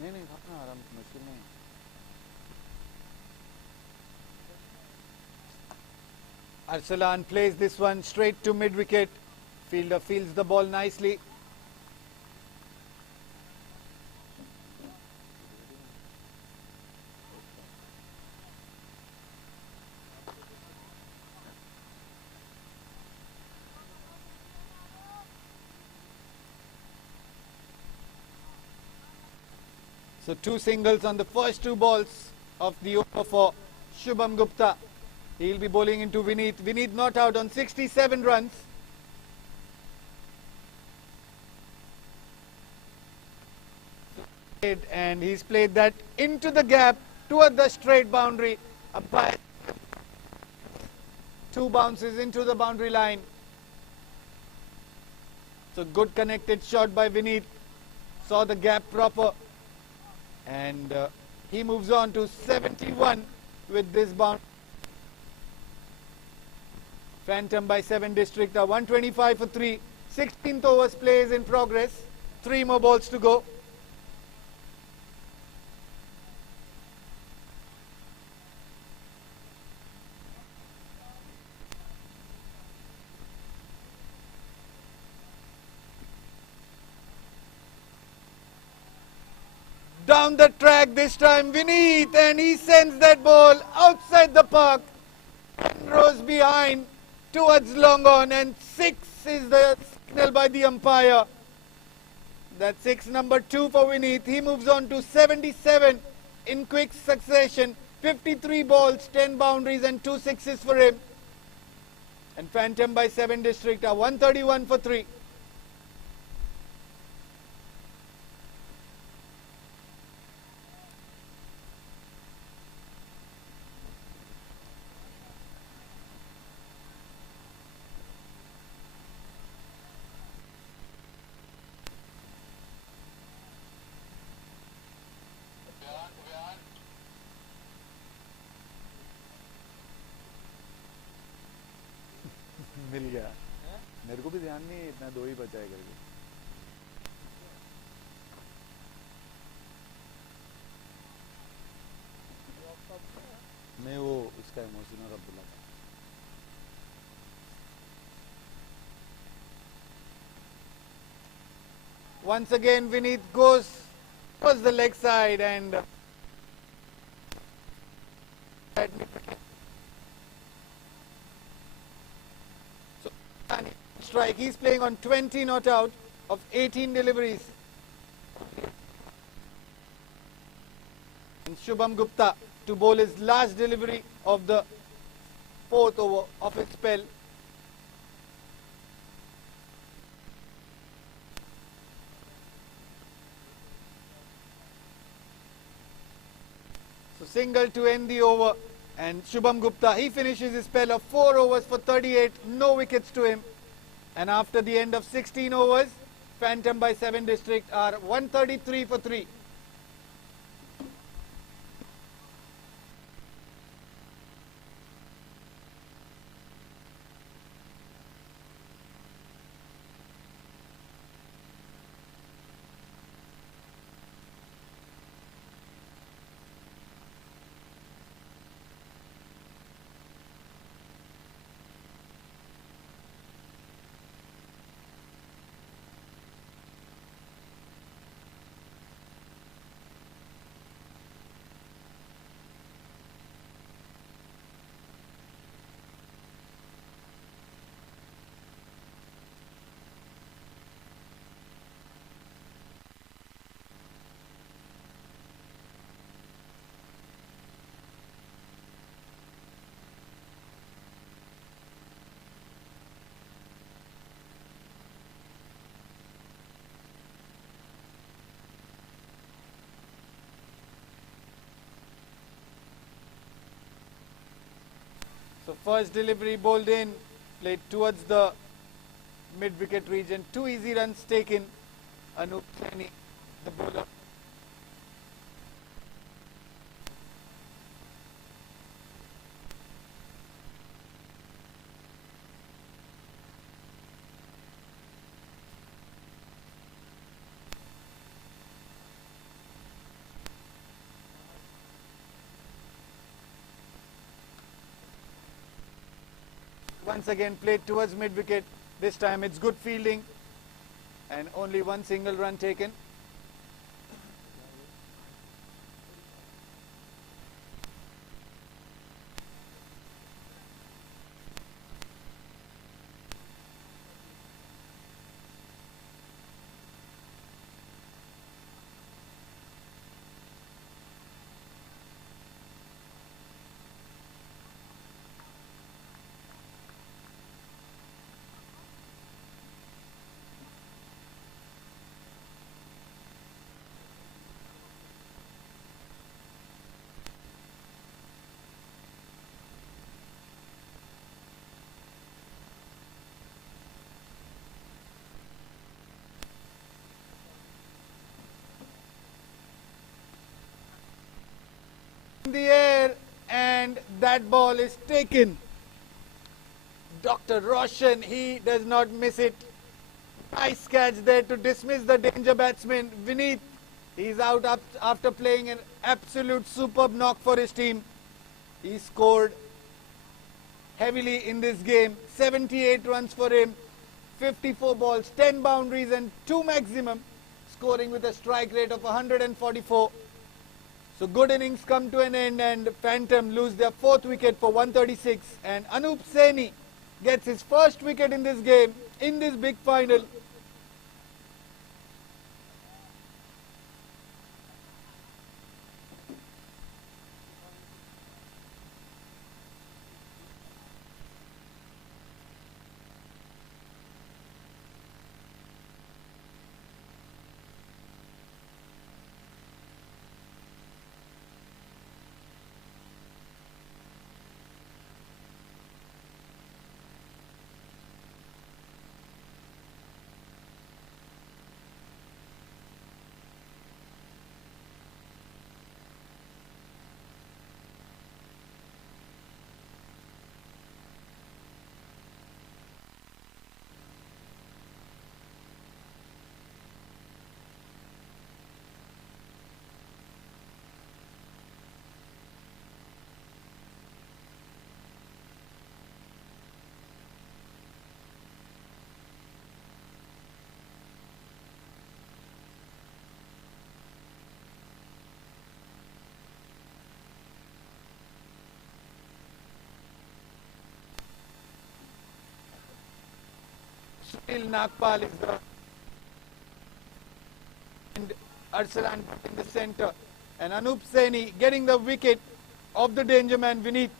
नहीं अपना आराम मुश्किल नहीं. Arsalan plays this one straight to mid wicket. Fielder fields the ball nicely. So 2 singles on the first 2 balls of the over for Shubham Gupta. He'll be bowling into Vineet. Vineet not out on 67 runs. And he's played that into the gap toward the straight boundary. Up by 2 bounces into the boundary line. So good connected shot by Vineet. Saw the gap proper. And he moves on to 71 with this boundary. Phantom by 7 district are 125 for 3. 16th overs play is in progress. 3 more balls to go. Down the track this time Vineet, and he sends that ball outside the park and rows behind towards long on, and 6 is the signal by the umpire. That's 6 number 2 for Vineet. He moves on to 77 in quick succession. 53 balls, 10 boundaries and 2 sixes for him. And Phantom by 7 district are 131 for 3. मिल गया. मेरे को भी ध्यान नहीं इतना 2 ही बचा है करके. मैं वो उसका इमोशनल अब्दुल्ला था. Once again Vineet goes towards the leg side and strike. He's playing on 20 not out of 18 deliveries. And Shubham Gupta to bowl his last delivery of the 4th over of his spell. So single to end the over, and Shubham Gupta, he finishes his spell of 4 overs for 38, no wickets to him. And after the end of 16 overs, Phantom by 7 District are 133 for 3. So first delivery bowled in, played towards the mid-wicket region. 2 easy runs taken. Anup Saini, the bowler. Once again played towards mid-wicket. This time it's good fielding and only 1 single run taken. In the air, and that ball is taken. Dr. Roshan, he does not miss it. Nice catch there to dismiss the danger batsman. Vineet, he's out after playing an absolute superb knock for his team. He scored heavily in this game. 78 runs for him, 54 balls, 10 boundaries and 2 maximum, scoring with a strike rate of 144. So good innings come to an end, and Phantom lose their 4th wicket for 136, and Anup Saini gets his first wicket in this game, in this big final. Sunil Nagpal is the and Arsalan in the center. And Anup Saini getting the wicket of the danger man Vineet.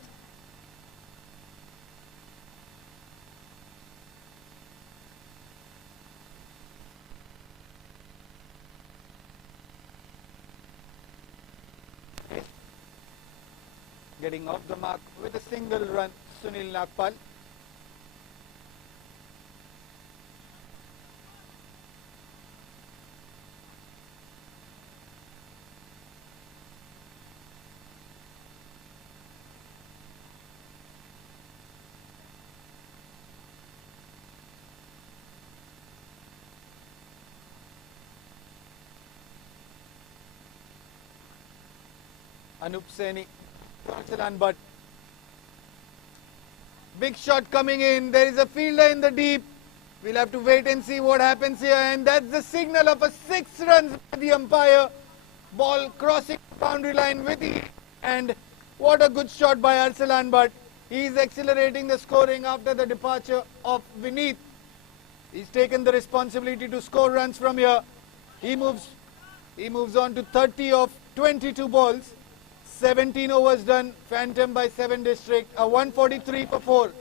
Getting off the mark with a single run, Sunil Nagpal. Anup Saini, but big shot coming in. There is a fielder in the deep. We'll have to wait and see what happens here. And that's the signal of a 6 runs by the umpire. Ball crossing boundary line with it. And what a good shot by Arsalan Bhatt. He's accelerating the scoring after the departure of Vineet. He's taken the responsibility to score runs from here. He moves on to 30 of 22 balls. 17 overs done, Phantom by 7 District, a 143 for 4.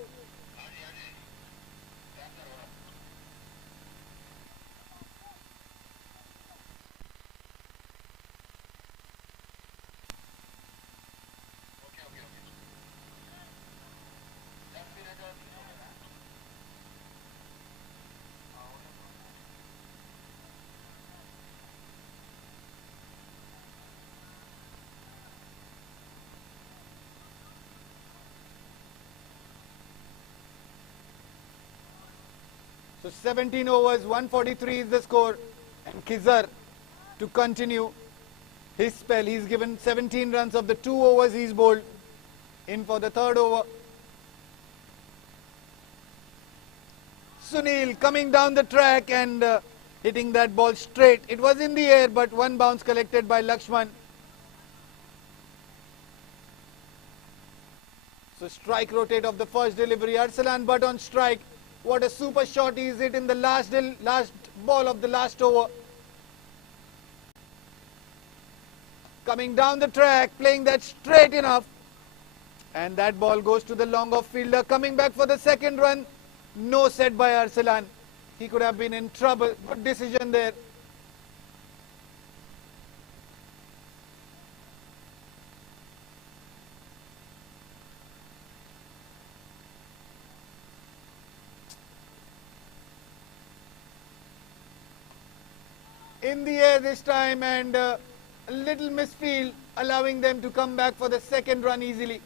So 17 overs, 143 is the score. And Khizar to continue his spell. He's given 17 runs of the 2 overs he's bowled. In for the 3rd over. Sunil coming down the track and hitting that ball straight. It was in the air, but one bounce collected by Lakshman. So strike rotate of the first delivery. Arsalan Bhatt on strike. What a super shot he hit in the last ball of the last over. Coming down the track, playing that straight enough. And that ball goes to the long off fielder. Coming back for the 2nd run. No set by Arsalan. He could have been in trouble. Good decision there. In the air this time, and a little misfield, allowing them to come back for the 2nd run easily.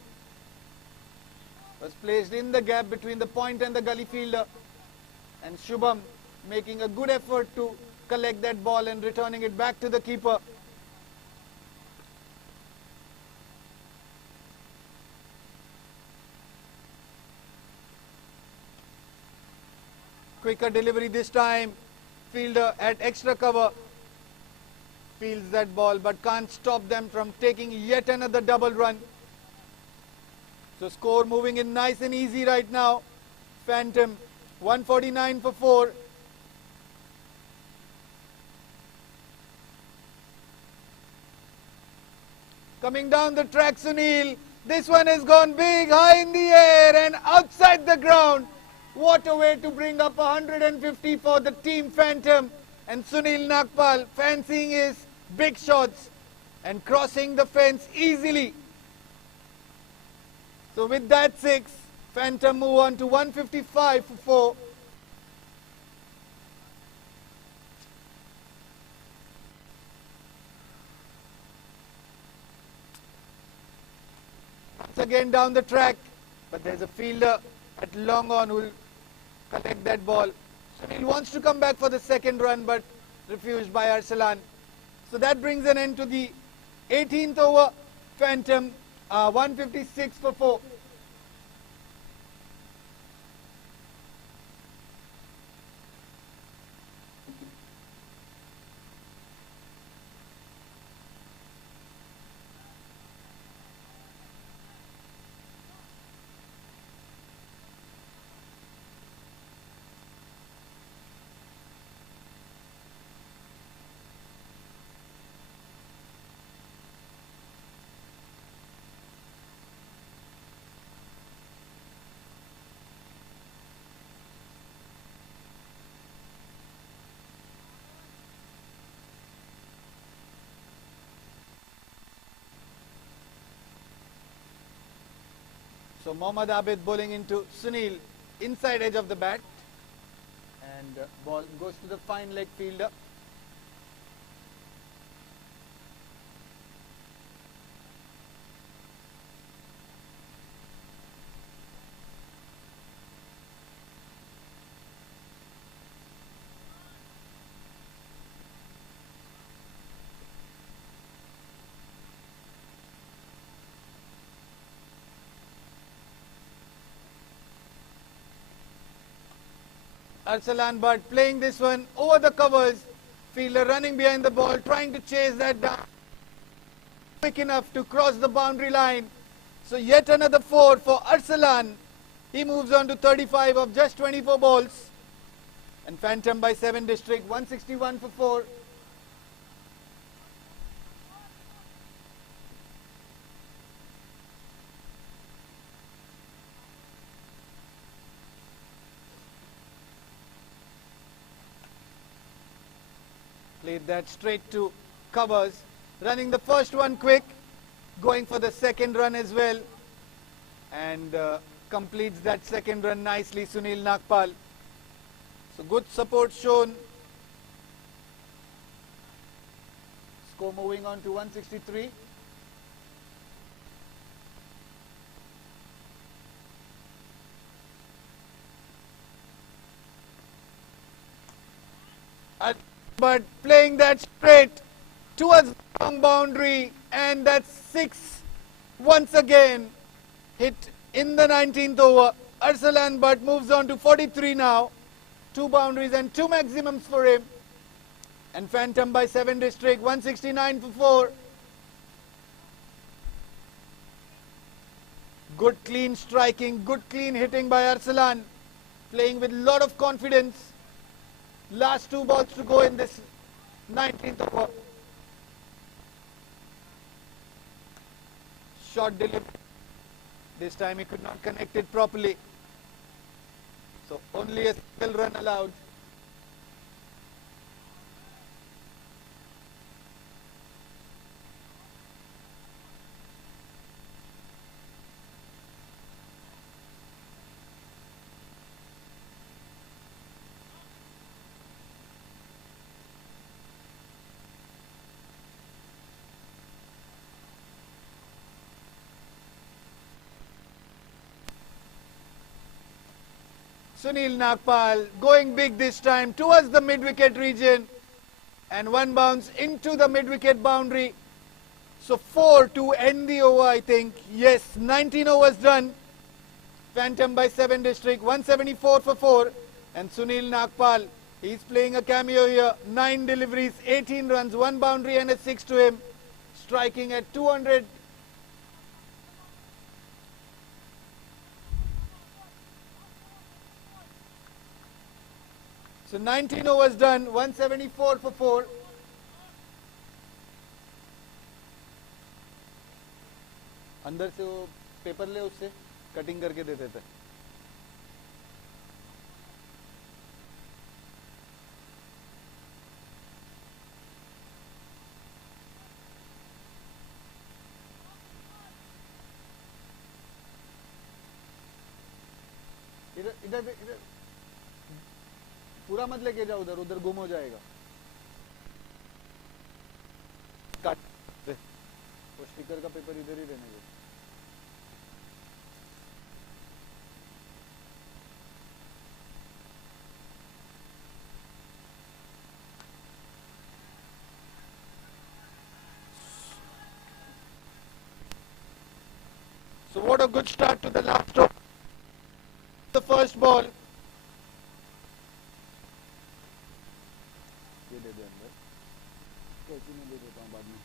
Was placed in the gap between the point and the gully fielder, and Shubham making a good effort to collect that ball and returning it back to the keeper. Quicker delivery this time. Fielder at extra cover fields that ball, but can't stop them from taking yet another double run. So score moving in nice and easy right now. Phantom 149 for 4. Coming down the track, Sunil. This one has gone big, high in the air and outside the ground. What a way to bring up 150 for the team Phantom. And Sunil Nagpal fancying his big shots and crossing the fence easily. So with that 6, Phantom move on to 155 for 4. Once again down the track, but there's a fielder at long on who will collect that ball. Sunil wants to come back for the 2nd run, but refused by Arsalan. So that brings an end to the 18th over. Phantom 156 for 4. So Mohammad Abid bowling into Sunil, inside edge of the bat, and ball goes to the fine leg fielder. Arsalan Bhatt playing this one over the covers. Fielder running behind the ball, trying to chase that down. Quick enough to cross the boundary line. So yet another 4 for Arsalan. He moves on to 35 of just 24 balls. And Phantom by 7 District, 161 for 4. Played that straight to covers. Running the first one quick. Going for the second run as well. And completes that second run nicely, Sunil Nagpal. So good support shown. Score moving on to 163. But playing that straight towards the long boundary, and that's 6 once again. Hit in the 19th over. Arsalan Bhatt moves on to 43 now. 2 boundaries and 2 maximums for him. And Phantom by 7 District, 169 for 4. Good clean striking, good clean hitting by Arsalan. Playing with a lot of confidence. Last 2 balls to go in this 19th over. Short delivery. This time he could not connect it properly. So only a single run allowed. Sunil Nagpal going big this time towards the mid-wicket region, and 1 bounce into the mid-wicket boundary. So 4 to end the over, I think. Yes, 19 overs done. Phantom by 7 District, 174 for 4. And Sunil Nagpal, he's playing a cameo here. 9 deliveries, 18 runs, 1 boundary and a 6 to him. Striking at 200. So 19 overs done, 174 for 4. अंदर से वो paper ले, उससे cutting करके दे देते. इधर इधर इधर पूरा मत लेके जाओ, उधर उधर गुम हो जाएगा. काट वो स्टिकर का पेपर इधर ही रहने दो. So what a good start to the last over. The first ball. ये दे दे अंदर. कैसी में दे देता हूँ बाद में.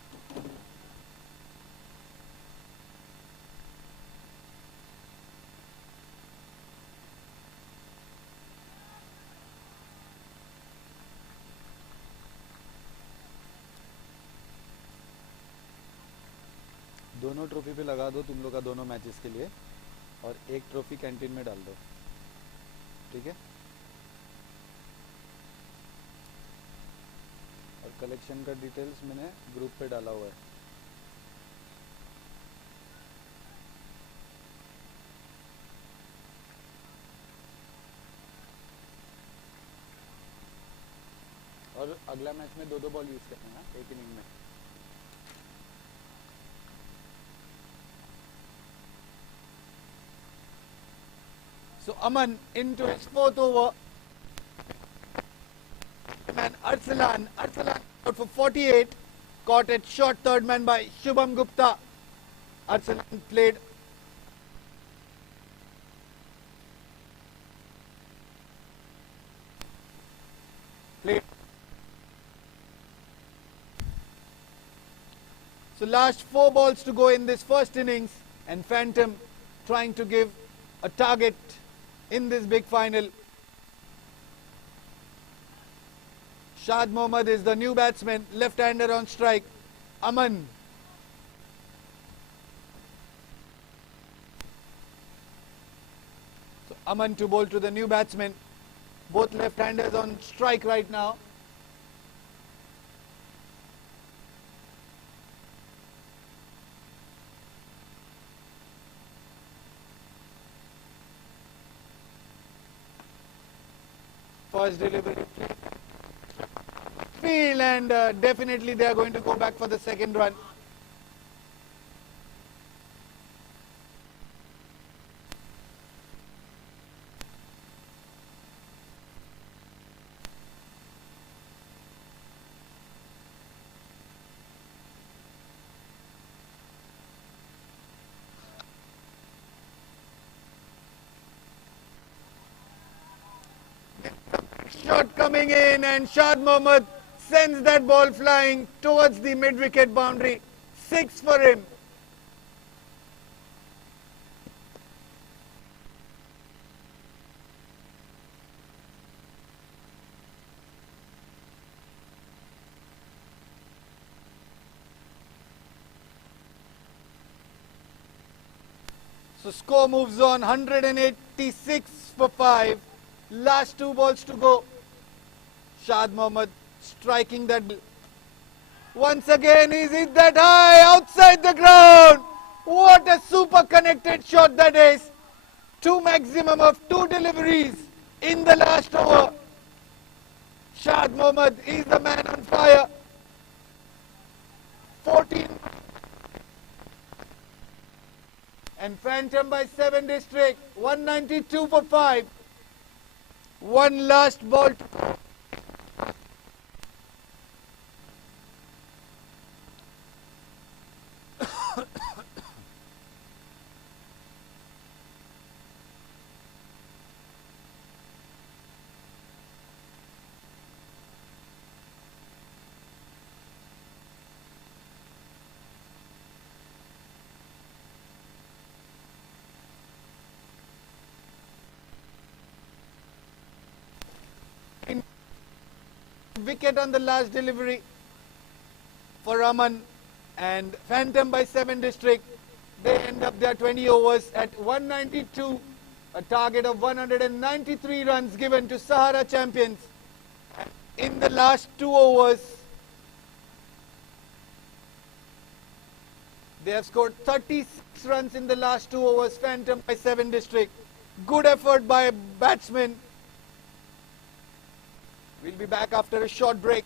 दोनों ट्रॉफी पे लगा दो तुम लोग का, दोनों मैचेस के लिए, और एक ट्रॉफी कैंटीन में डाल दो. ठीक है. और कलेक्शन का डिटेल्स मैंने ग्रुप पे डाला हुआ है. और अगला मैच में 2-2 बॉल यूज करते हैं एक इनिंग में. So Aman into his fourth over. Man Arsalan out for 48. Caught at short third man by Shubham Gupta. Arsalan played So last 4 balls to go in this first innings, and Phantom trying to give a target in this big final. Shad Mohammad is the new batsman, left-hander on strike. Aman. So Aman to bowl to the new batsman. Both left-handers on strike right now. First delivery field, and definitely they are going to go back for the second run. Shot coming in, and Shad Mohammad sends that ball flying towards the mid-wicket boundary. 6 for him. So score moves on, 186 for 5. Last 2 balls to go. Shad Mohammad striking that. Once again, he's hit that high outside the ground. What a super connected shot that is. Maximum of 2 deliveries in the last over. Shad Mohammad is the man on fire. 14. And Phantom by 7 district. 192 for 5. One last ball to go. Wicket on the last delivery for Raman, and Phantom by 7 district. They end up their 20 overs at 192, a target of 193 runs given to Sahara champions. In the last 2 overs, they have scored 36 runs in the last 2 overs. Phantom by 7 district. Good effort by a batsman. We'll be back after a short break.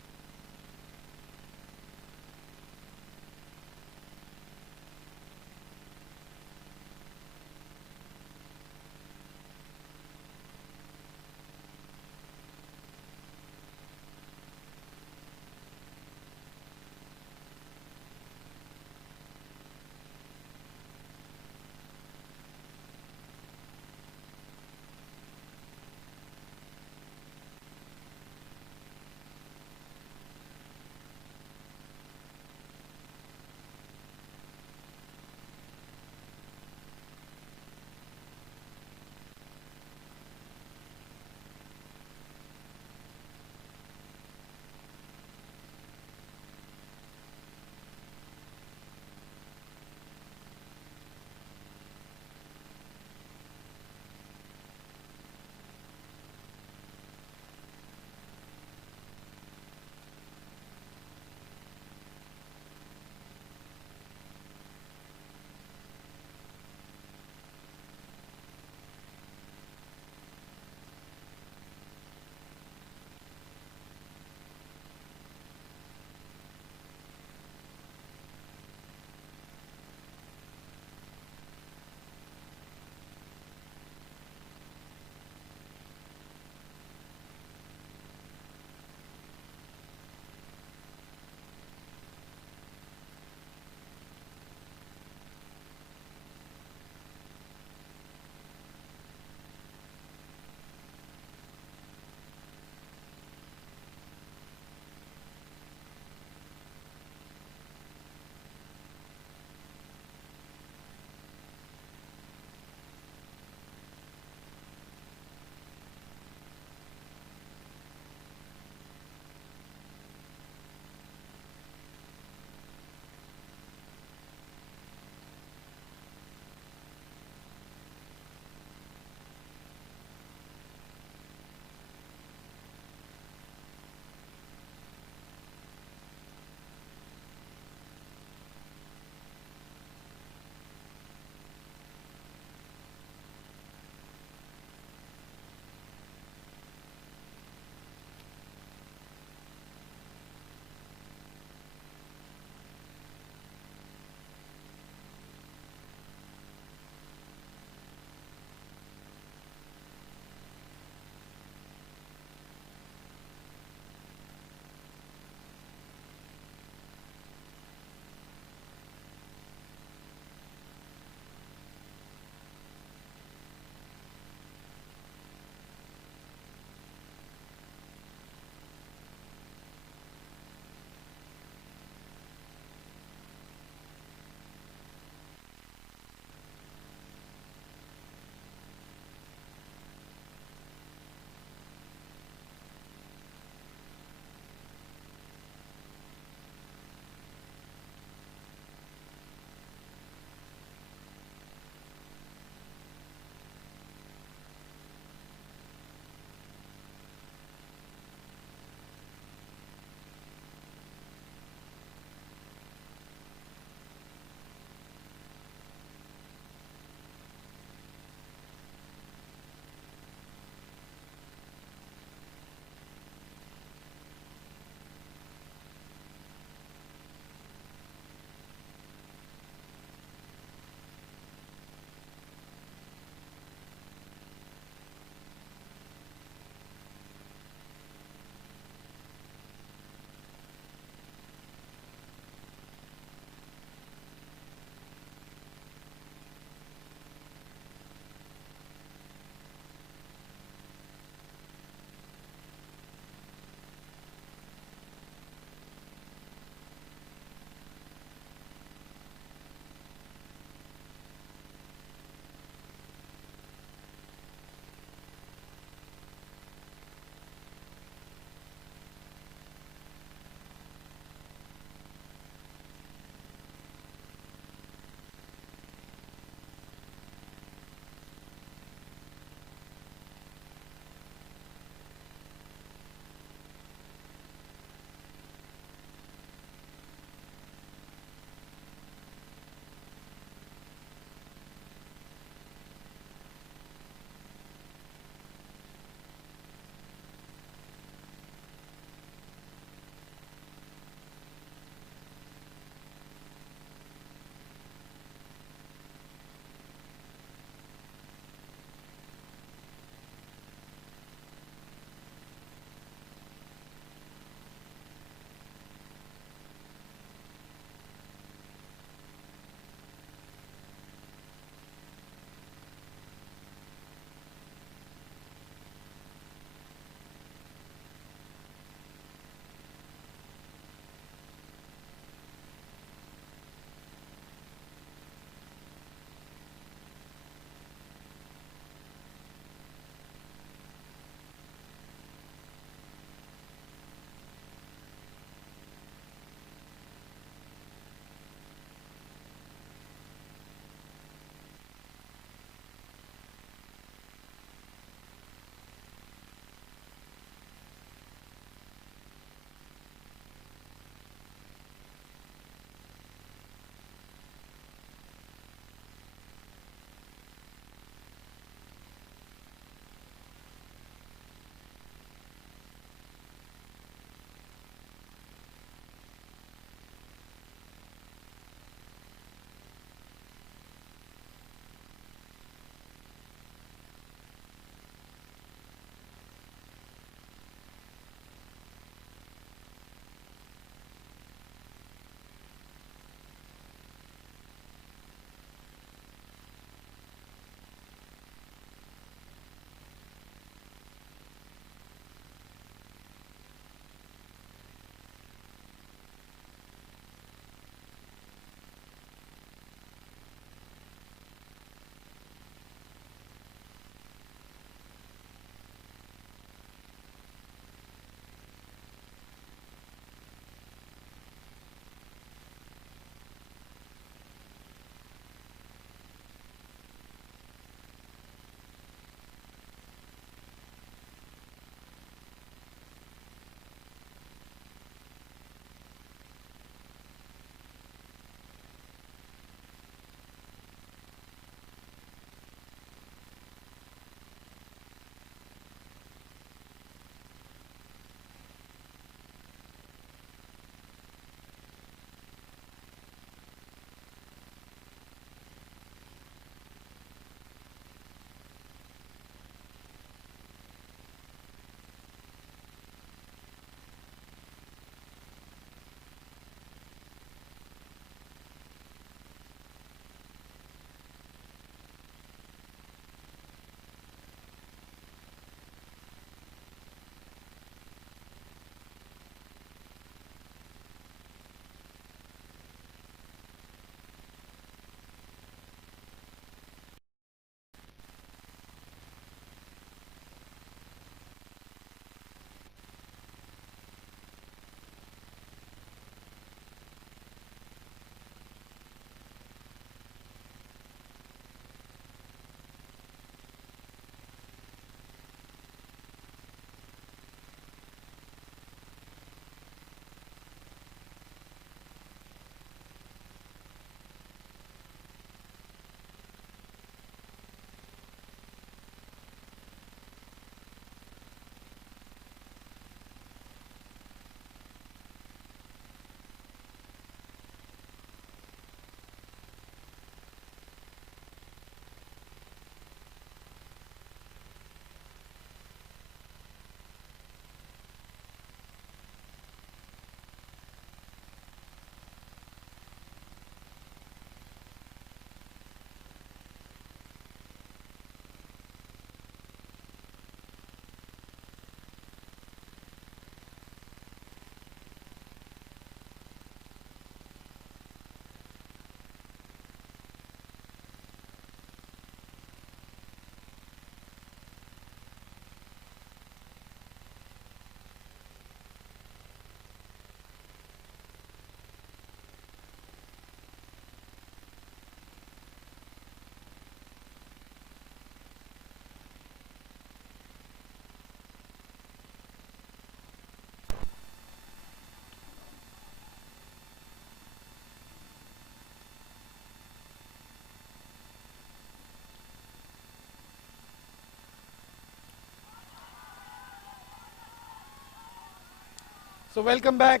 So welcome back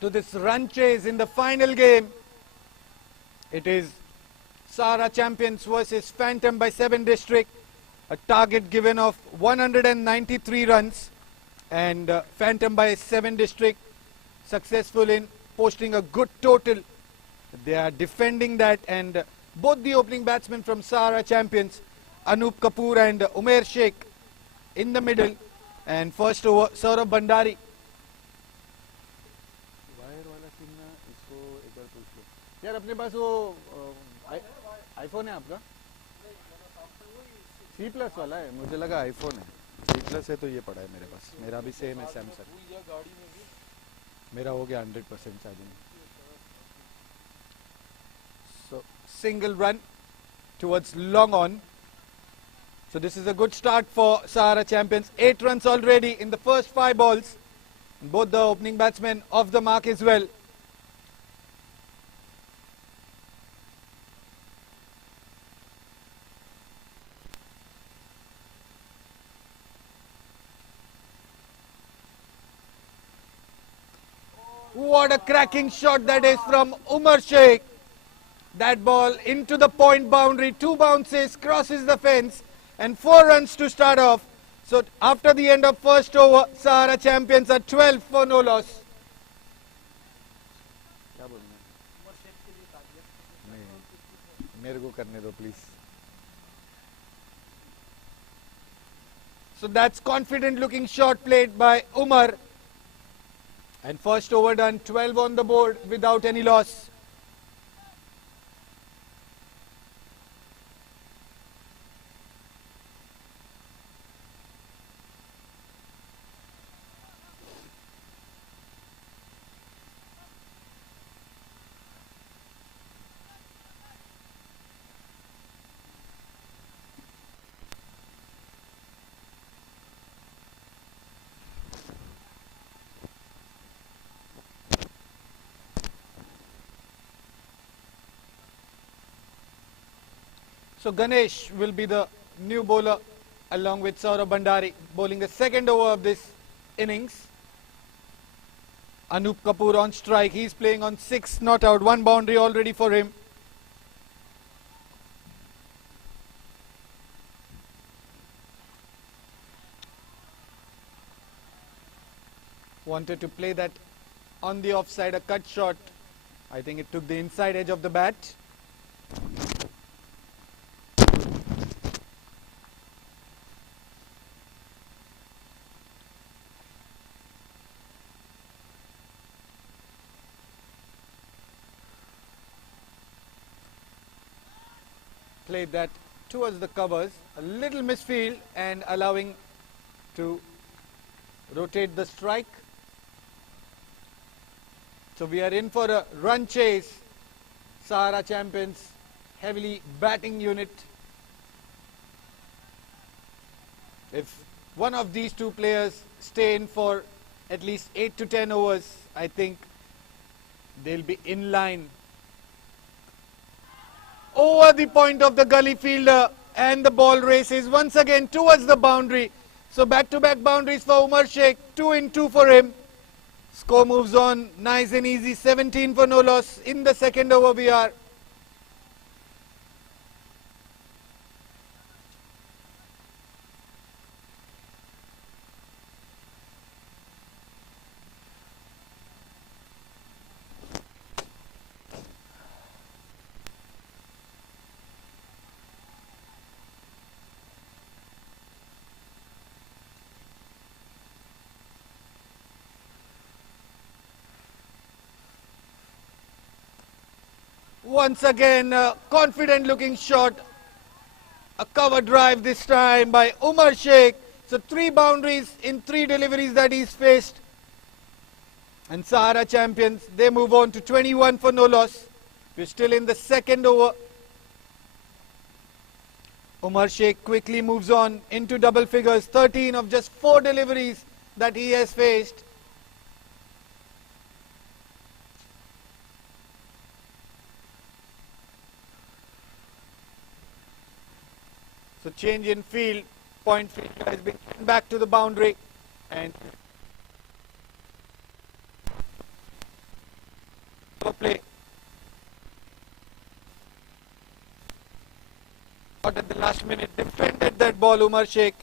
to this run chase in the final game. It is Sahara champions versus Phantom by 7 district. A target given of 193 runs, and Phantom by 7 district successful in posting a good total. They are defending that, and both the opening batsmen from Sahara champions, Anup Kapoor and Umair Sheikh, in the middle. And first over, Saurabh Bhandari. यार अपने पास वो iPhone है आपका? C plus वाला है, मुझे लगा iPhone है. C प्लस है तो ये पड़ा है मेरे पास. मेरा भी सेम है सैमसंग. मेरा हो गया 100% charging. So single run towards long on. So this is a good start for Sahara champions. 8 runs already in the first 5 balls. Both the opening batsmen off the mark as well. What a cracking shot that is from Umar Sheikh. That ball into the point boundary, 2 bounces, crosses the fence, and 4 runs to start off. So after the end of first over, Sahara champions are 12 for no loss. मेरे को करने दो please. So that's confident looking shot played by Umar. And first over done, 12 on the board without any loss. So Ganesh will be the new bowler along with Saurabh Bhandari, bowling the second over of this innings. Anup Kapoor on strike. He's playing on 6 not out. 1 boundary already for him. Wanted to play that on the offside, a cut shot. I think it took the inside edge of the bat. Played that towards the covers, a little misfield, and allowing to rotate the strike. So we are in for a run chase. Sahara champions, heavily batting unit. If one of these two players stay in for at least 8 to 10 overs, I think they'll be in line. Over the point of the gully fielder, and the ball races once again towards the boundary. So back-to-back boundaries for Umar Sheikh, 2 in 2 for him. Score moves on, nice and easy, 17 for no loss. In the second over we are. Once again, a confident looking shot. A cover drive this time by Umar Sheikh. So 3 boundaries in 3 deliveries that he's faced. And Sahara champions, they move on to 21 for no loss. We're still in the second over. Umar Sheikh quickly moves on into double figures. 13 of just 4 deliveries that he has faced. So change in field, point field has been back to the boundary, and power play. Out at the last minute, defended that ball, Umar Sheikh.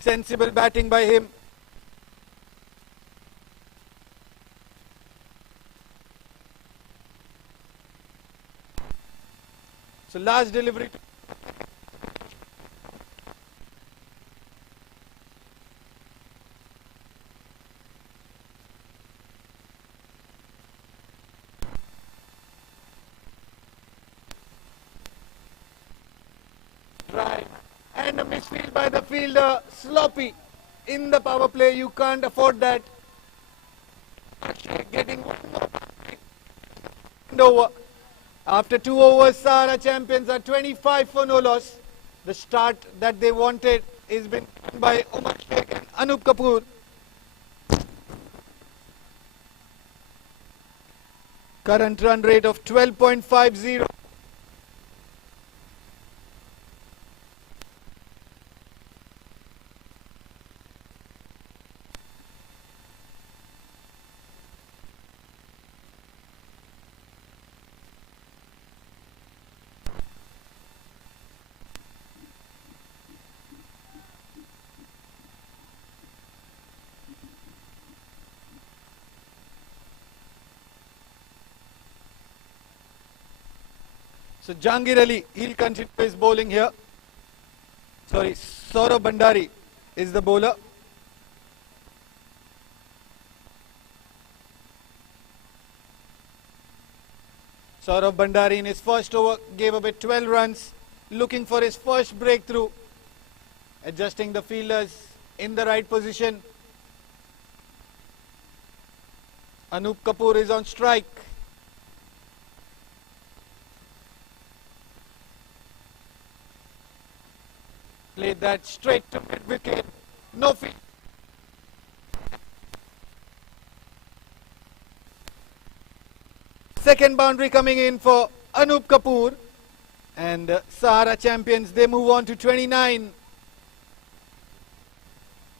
Sensible batting by him. So last delivery. Drive and a misfield by the fielder. Sloppy in the power play. You can't afford that. Getting one more over. After 2 overs, Sahara champions are 25 for no loss. The start that they wanted is been done by Umar Sheikh and Anup Kapoor. Current run rate of 12.50. So Jahangir Ali, he'll continue his bowling here. Sorry, Saurav Bhandari is the bowler. Saurav Bhandari in his first over gave away 12 runs, looking for his first breakthrough, adjusting the fielders in the right position. Anup Kapoor is on strike. Played that straight to mid wicket. No field. Second boundary coming in for Anup Kapoor. And Sahara champions, they move on to 29.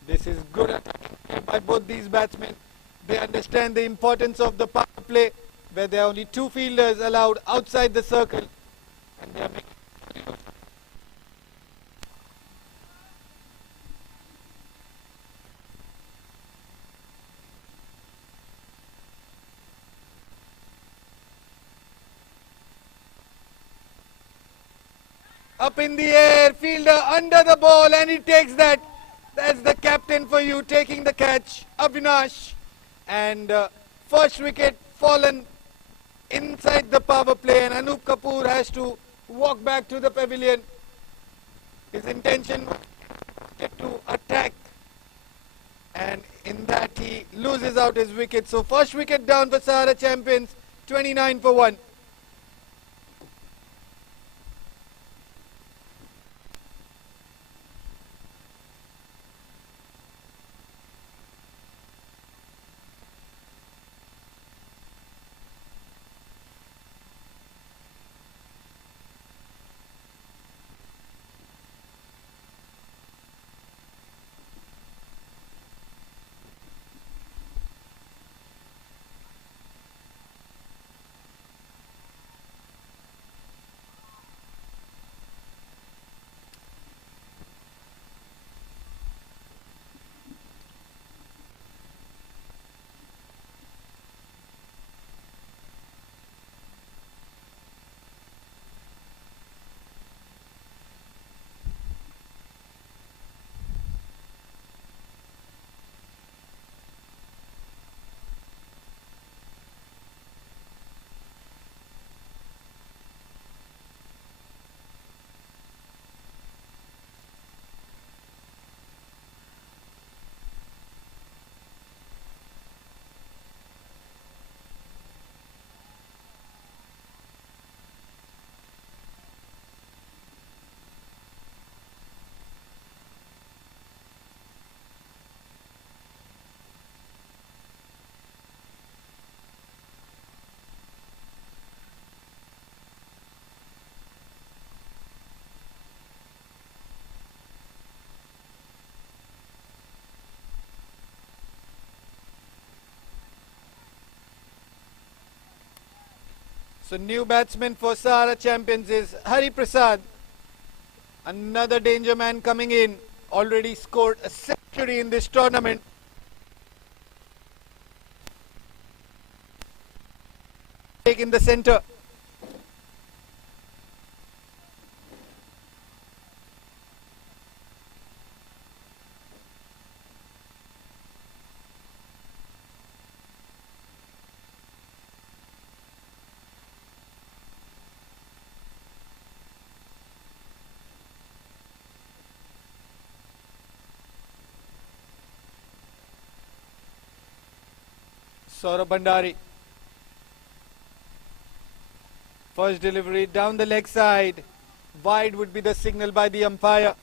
This is good attacking play by both these batsmen. They understand the importance of the power play, where there are only 2 fielders allowed outside the circle. And they are making up in the air, fielder under the ball, and he takes that. That's the captain for you, taking the catch, Avinash. And first wicket fallen inside the power play, and Anup Kapoor has to walk back to the pavilion. His intention was to attack, and in that he loses out his wicket. So first wicket down for Sahara champions, 29 for 1. So new batsman for Sahara champions is Hari Prasad. Another danger man coming in. Already scored a century in this tournament. In the centre. Saurabh Bhandari. First delivery down the leg side. Wide would be the signal by the umpire.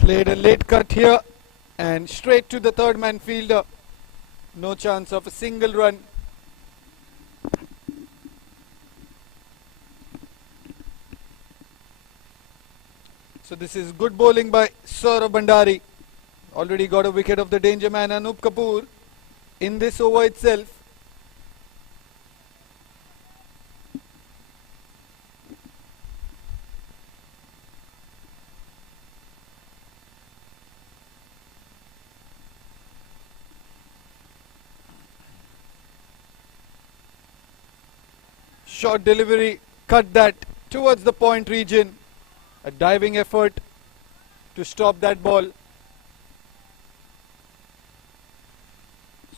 Played a late cut here and straight to the third man fielder. No chance of a single run. So this is good bowling by Saurabh Bhandari. Already got a wicket of the danger man Anup Kapoor in this over itself. Short delivery, cut that towards the point region. A diving effort to stop that ball.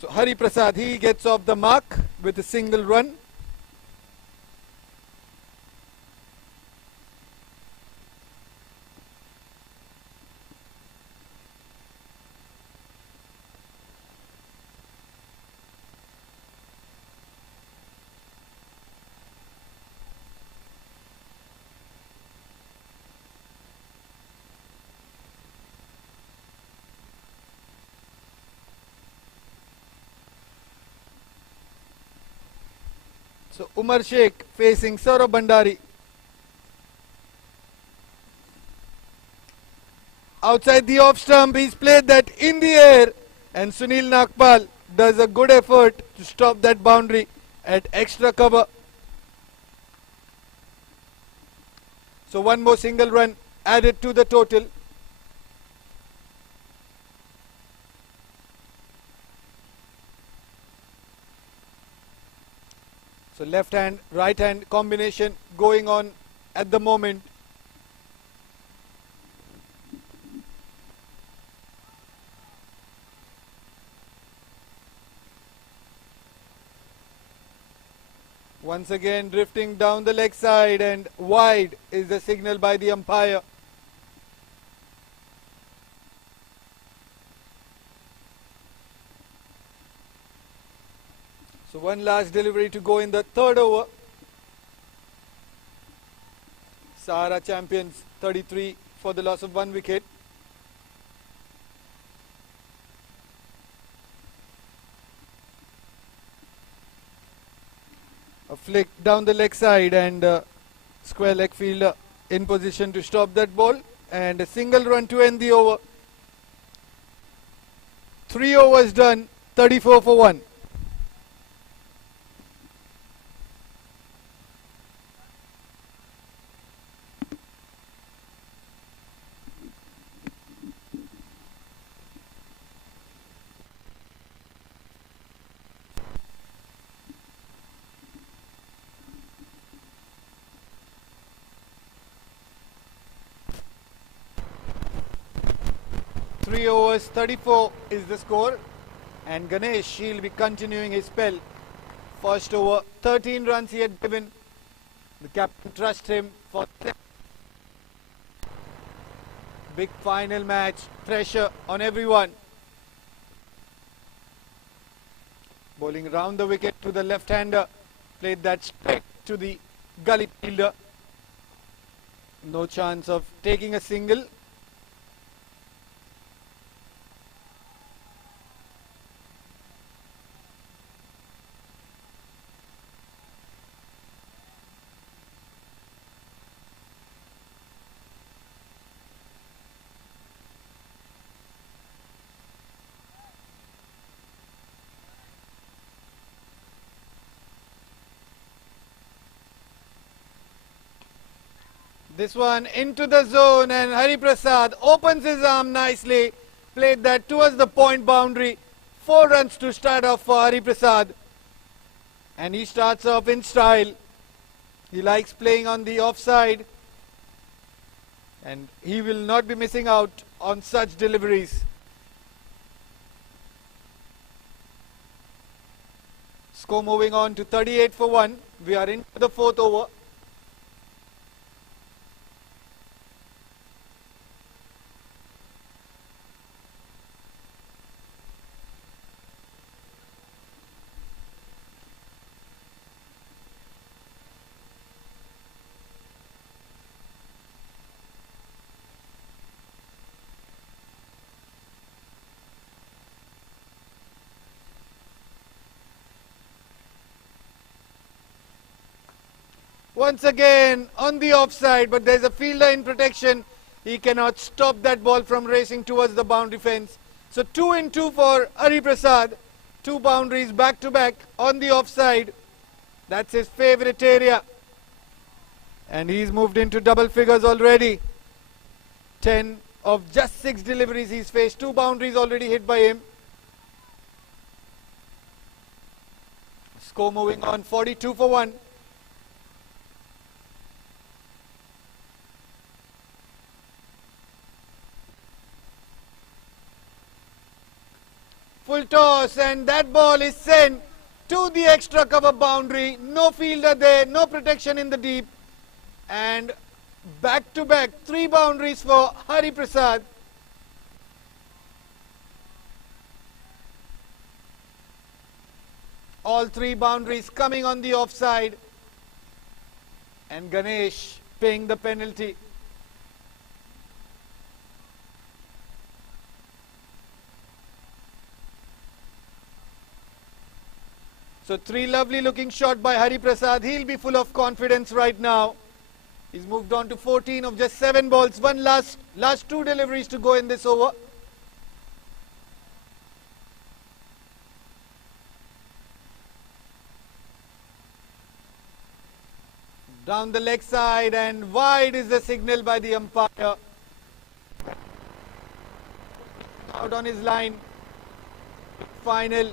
So Hari Prasad, he gets off the mark with a single run. So Umar Sheikh facing Saurabh Bhandari. Outside the off stump, he's played that in the air, and Sunil Nagpal does a good effort to stop that boundary at extra cover. So one more single run added to the total. So left hand, right hand combination going on at the moment. Once again drifting down the leg side, and wide is the signal by the umpire. So one last delivery to go in the third over. Sahara champions 33 for the loss of one wicket. A flick down the leg side, and square leg fielder in position to stop that ball, and a single run to end the over. 3 overs done, 34 for 1. Three overs, 34 is the score, and Ganesh, he'll be continuing his spell. First over, 13 runs he had given. The captain trusts him for big final match, pressure on everyone. Bowling round the wicket to the left-hander, played that straight to the gully fielder. No chance of taking a single. This one into the zone, and Hari Prasad opens his arm nicely. Played that towards the point boundary. 4 runs to start off for Hari Prasad. And he starts off in style. He likes playing on the offside. And he will not be missing out on such deliveries. Score moving on to 38 for 1. We are into the 4th over. Once again on the offside, but there's a fielder in protection. He cannot stop that ball from racing towards the boundary fence. So 2 in 2 for Hari Prasad. 2 boundaries back to back on the offside. That's his favourite area. And he's moved into double figures already. 10 of just 6 deliveries he's faced. 2 boundaries already hit by him. Score moving on 42 for 1. Full toss, and that ball is sent to the extra cover boundary. No fielder there, no protection in the deep. And back to back 3 boundaries for Hari Prasad. All 3 boundaries coming on the offside. And Ganesh paying the penalty. So 3 lovely looking shot by Hari Prasad. He'll be full of confidence right now. He's moved on to 14 of just 7 balls. One last 2 deliveries to go in this over. Down the leg side, and wide is the signal by the umpire. Out on his line. Final.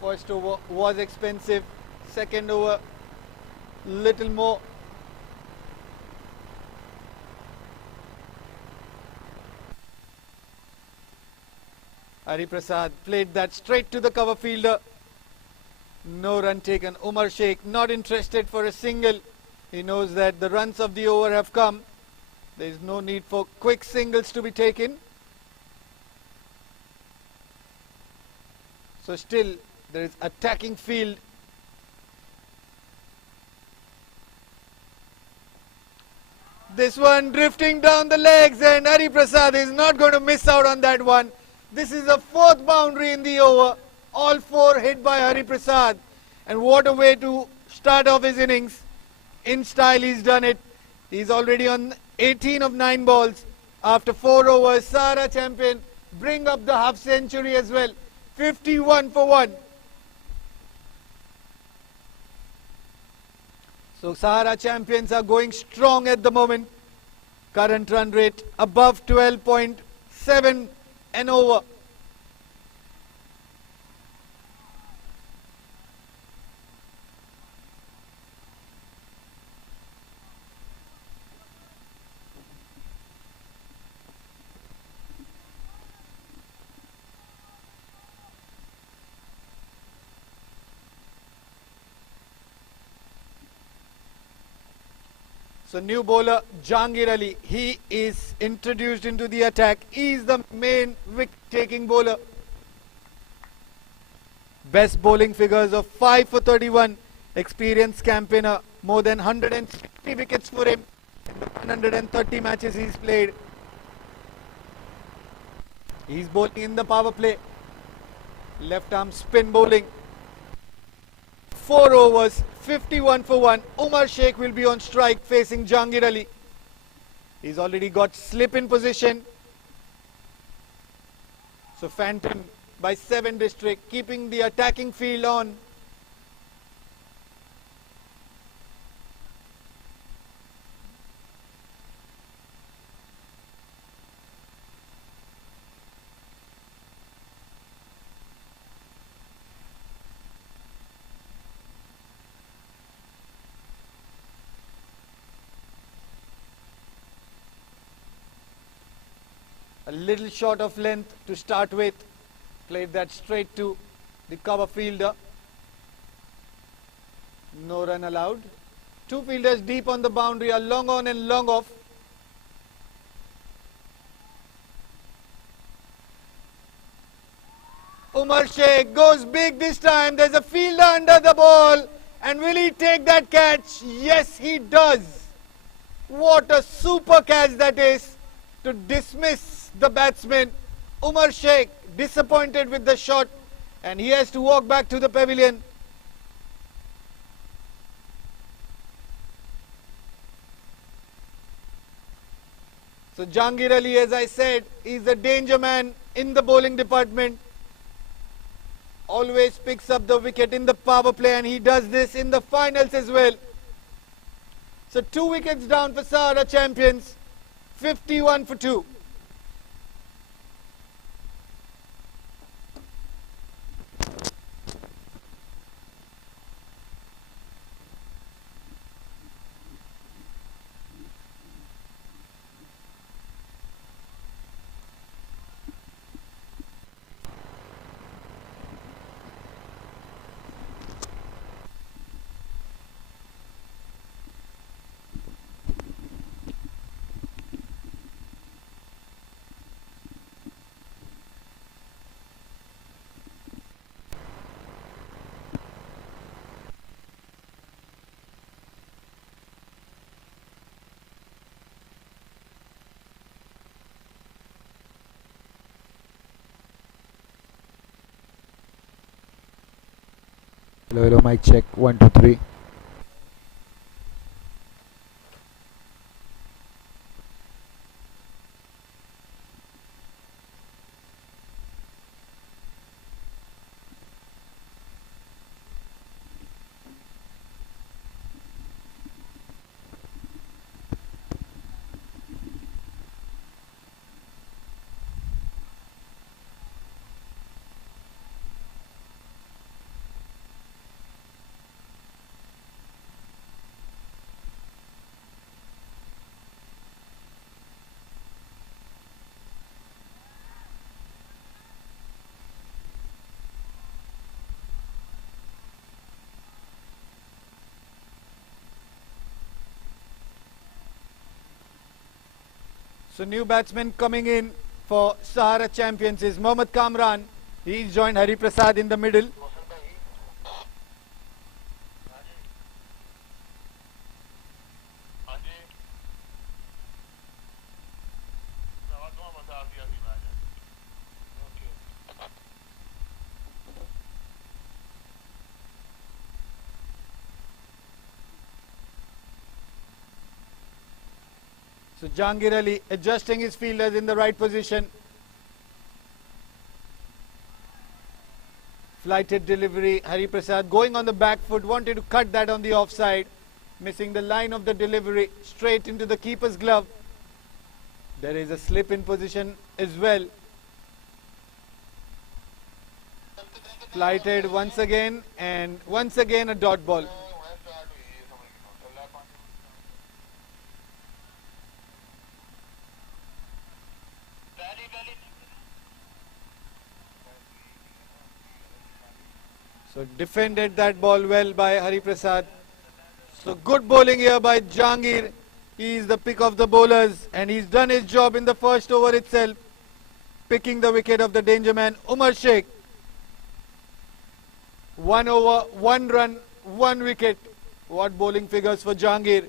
First over was expensive. Second over, little more. Hari Prasad played that straight to the cover fielder. No run taken. Umar Sheikh not interested for a single. He knows that the runs of the over have come. There is no need for quick singles to be taken. So still there is attacking field. This one drifting down the legs, and Hari Prasad is not going to miss out on that one. This is the 4th boundary in the over. All 4 hit by Hari Prasad. And what a way to start off his innings. In style he's done it. He's already on 18 of 9 balls. After 4 overs, Sahara champion bring up the half century as well. 51 for 1. So Sahara champions are going strong at the moment. Current run rate above 12.7 and over. So new bowler Jahangir Ali, he is introduced into the attack. He is the main wicket-taking bowler. Best bowling figures of 5 for 31. Experienced campaigner, more than 160 wickets for him in the 130 matches he's played. He's bowling in the power play. Left arm spin bowling. 4 overs, 51 for 1. Umar Sheikh will be on strike facing Jahangir Ali. He's already got slip in position. So Phantom by 7 district, keeping the attacking field on. A little short of length to start with. Played that straight to the cover fielder. No run allowed. Two fielders deep on the boundary, a long on and long off. Umar Sheikh goes big this time. There's a fielder under the ball. And will he take that catch? Yes, he does. What a super catch that is to dismiss the batsman. Umar Sheikh disappointed with the shot and he has to walk back to the pavilion. So Jahangir Ali, as I said, is a danger man in the bowling department. Always picks up the wicket in the power play and he does this in the finals as well. So 2 wickets down for Sahara champions, 51 for 2. Hello, hello, mic check. 1, 2, 3. So new batsman coming in for Sahara champions is Mohammad Kamran. He's joined Hari Prasad in the middle. So Jahangir Ali adjusting his fielders in the right position. Flighted delivery. Hari Prasad going on the back foot, wanted to cut that on the offside. Missing the line of the delivery straight into the keeper's glove. There is a slip in position as well. Flighted once again and once again a dot ball. So defended that ball well by Hari Prasad. So good bowling here by Jahangir. He is the pick of the bowlers and he's done his job in the first over itself. Picking the wicket of the danger man Umar Sheikh. 1 over, 1 run, 1 wicket. What bowling figures for Jahangir.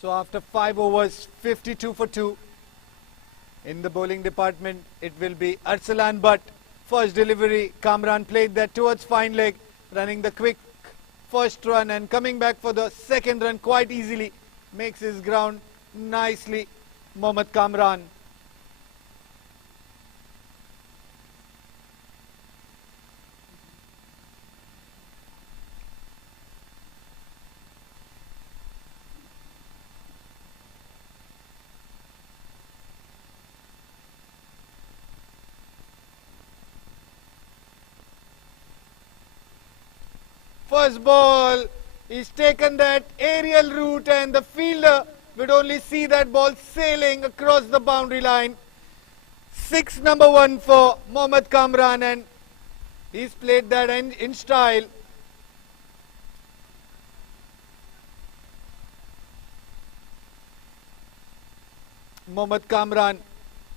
So after 5 overs, 52 for 2. In the bowling department, it will be Arsalan Butt. First delivery, Kamran played that towards fine leg, running the quick first run and coming back for the second run quite easily. Makes his ground nicely, Mohammad Kamran. First ball, he's taken that aerial route and the fielder would only see that ball sailing across the boundary line. 6 number 1 for Mohammad Kamran, and he's played that in style. Mohammad Kamran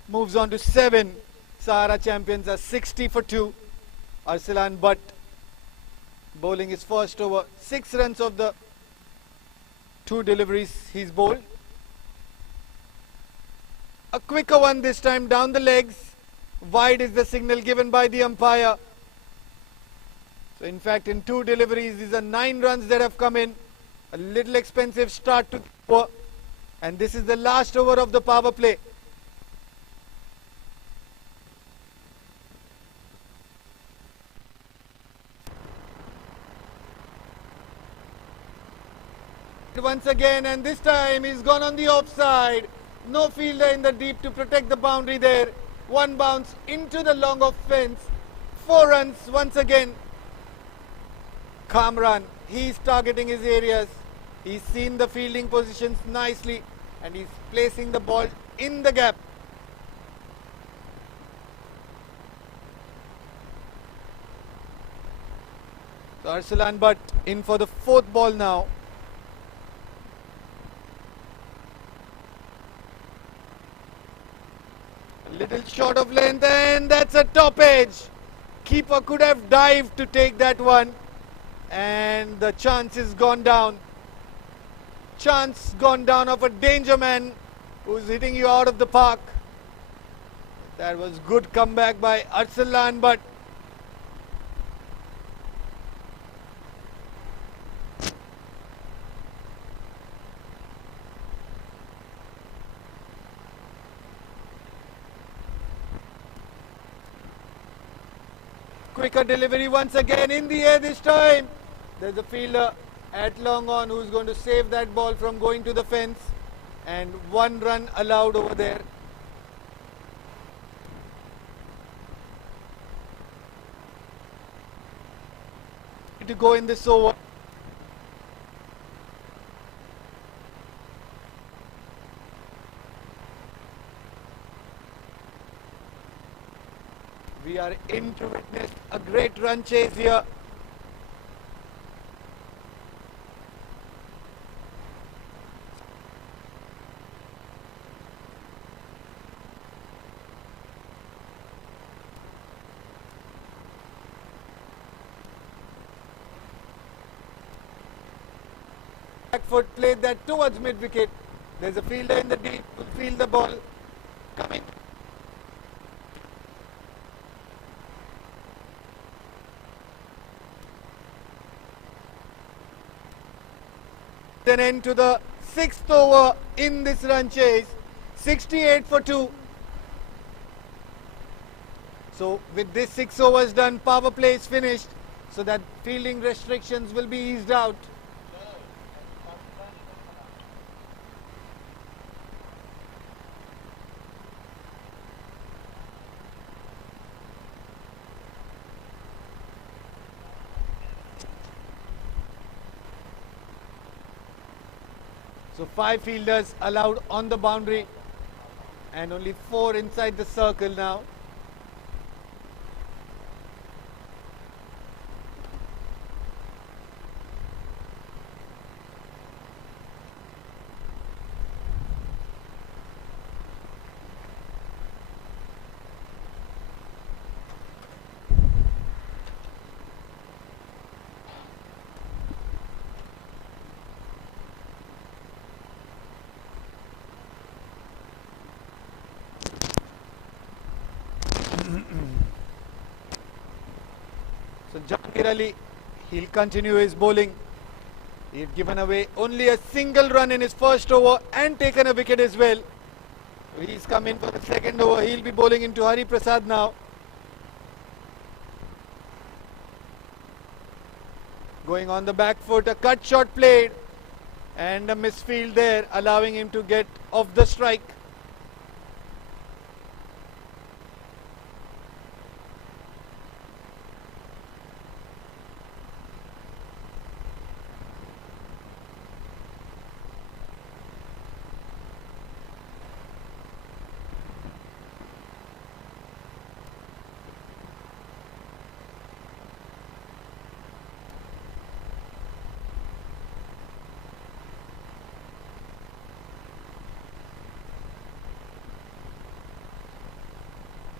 moves on to 7. Sahara champions are 60 for 2. Arsalan Butt bowling his first over. 6 runs of the 2 deliveries he's bowled. A quicker one this time down the legs. Wide is the signal given by the umpire. So in fact, in 2 deliveries, these are 9 runs that have come in. A little expensive start to the over. And this is the last over of the power play. Once again, and this time he's gone on the offside. No fielder in the deep to protect the boundary there. 1 bounce into the long off fence. 4 runs once again. Kamran, he's targeting his areas. He's seen the fielding positions nicely and he's placing the ball in the gap. So Arsalan Butt in for the 4th ball now. A little short of length, and that's a top edge. Keeper could have dived to take that one, and the chance is gone down. Chance gone down of a danger man who's hitting you out of the park. That was good comeback by Arsalan Butt. Quicker delivery once again in the air this time. There's a fielder at long on who's going to save that ball from going to the fence, and 1 run allowed over there. To go in this over. We are in to witness a great run chase here. Back foot played that towards mid wicket. There's a fielder in the deep who will field the ball coming. An end to the 6th over in this run chase. 68 for 2. So with this 6 overs done, power play is finished, so that fielding restrictions will be eased out. So 5 fielders allowed on the boundary and only 4 inside the circle now. So Jahangir Ali, he'll continue his bowling. He'd given away only a single run in his first over and taken a wicket as well. He's come in for the 2nd over. He'll be bowling into Hari Prasad now. Going on the back foot, a cut shot played and a misfield there, allowing him to get off the strike.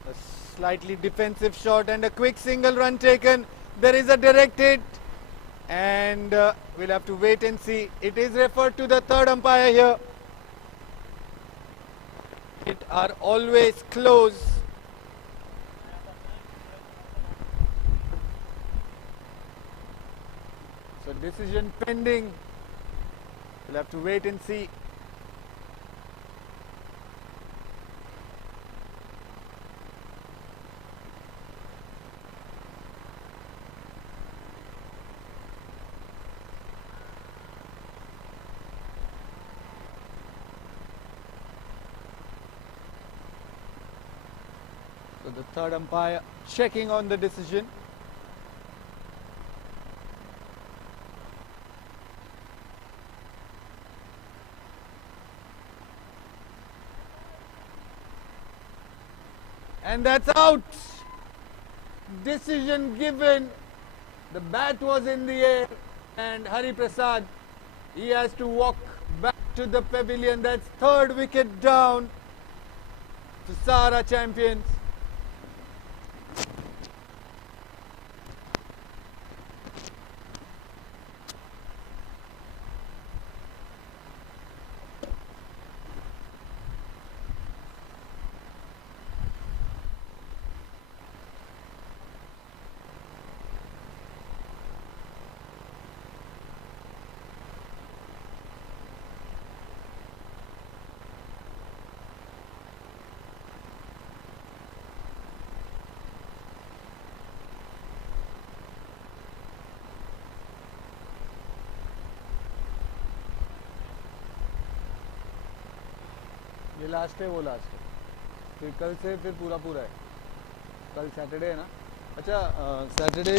A slightly defensive shot and a quick single run taken. There is a direct hit, and we'll have to wait and see. It is referred to the third umpire here. It are always close. So decision pending. We'll have to wait and see. So the third umpire checking on the decision. And that's out. Decision given. The bat was in the air, and Hari Prasad, he has to walk back to the pavilion. That's third wicket down to Sahara champions. ये last है, वो last है, फिर कल से फिर पूरा पूरा है. कल सैटरडे है ना. अच्छा, Saturday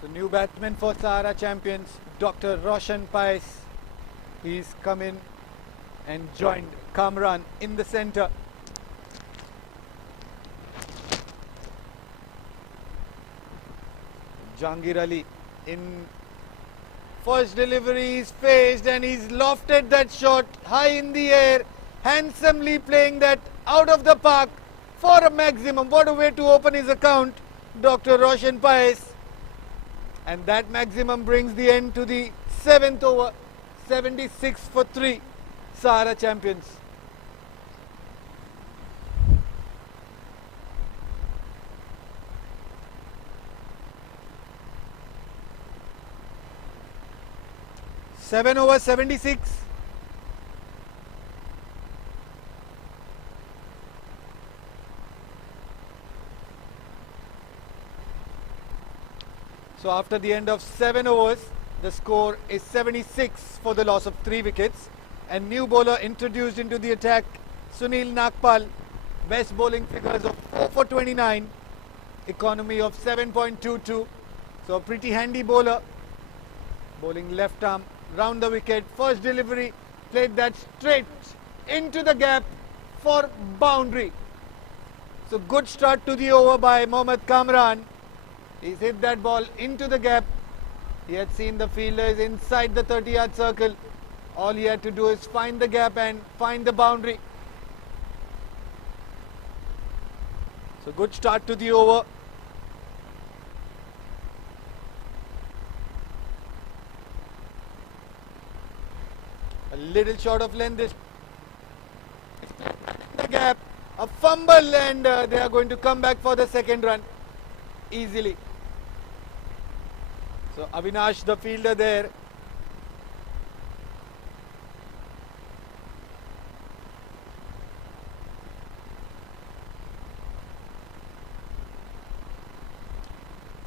So new batsman for Sahara champions, Dr. Roshan Pais. He's come in and joined Kamran in the centre. Jahangir Ali in first delivery is faced, and he's lofted that shot high in the air, handsomely playing that out of the park for a maximum. What a way to open his account, Dr. Roshan Pais. And that maximum brings the end to the 7th over. 76 for 3, Sahara champions. Seven over 76. So after the end of 7 overs, the score is 76 for the loss of 3 wickets. And new bowler introduced into the attack, Sunil Nagpal. Best bowling figures of 4 for 29, economy of 7.22. So a pretty handy bowler, bowling left arm round the wicket. First delivery, played that straight into the gap for boundary. So good start to the over by Mohammad Kamran. He's hit that ball into the gap. He had seen the fielders inside the 30-yard circle. All he had to do is find the gap and find the boundary. So good start to the over. A little short of length. This the gap, a fumble, and they are going to come back for the second run easily. So Avinash, the fielder there,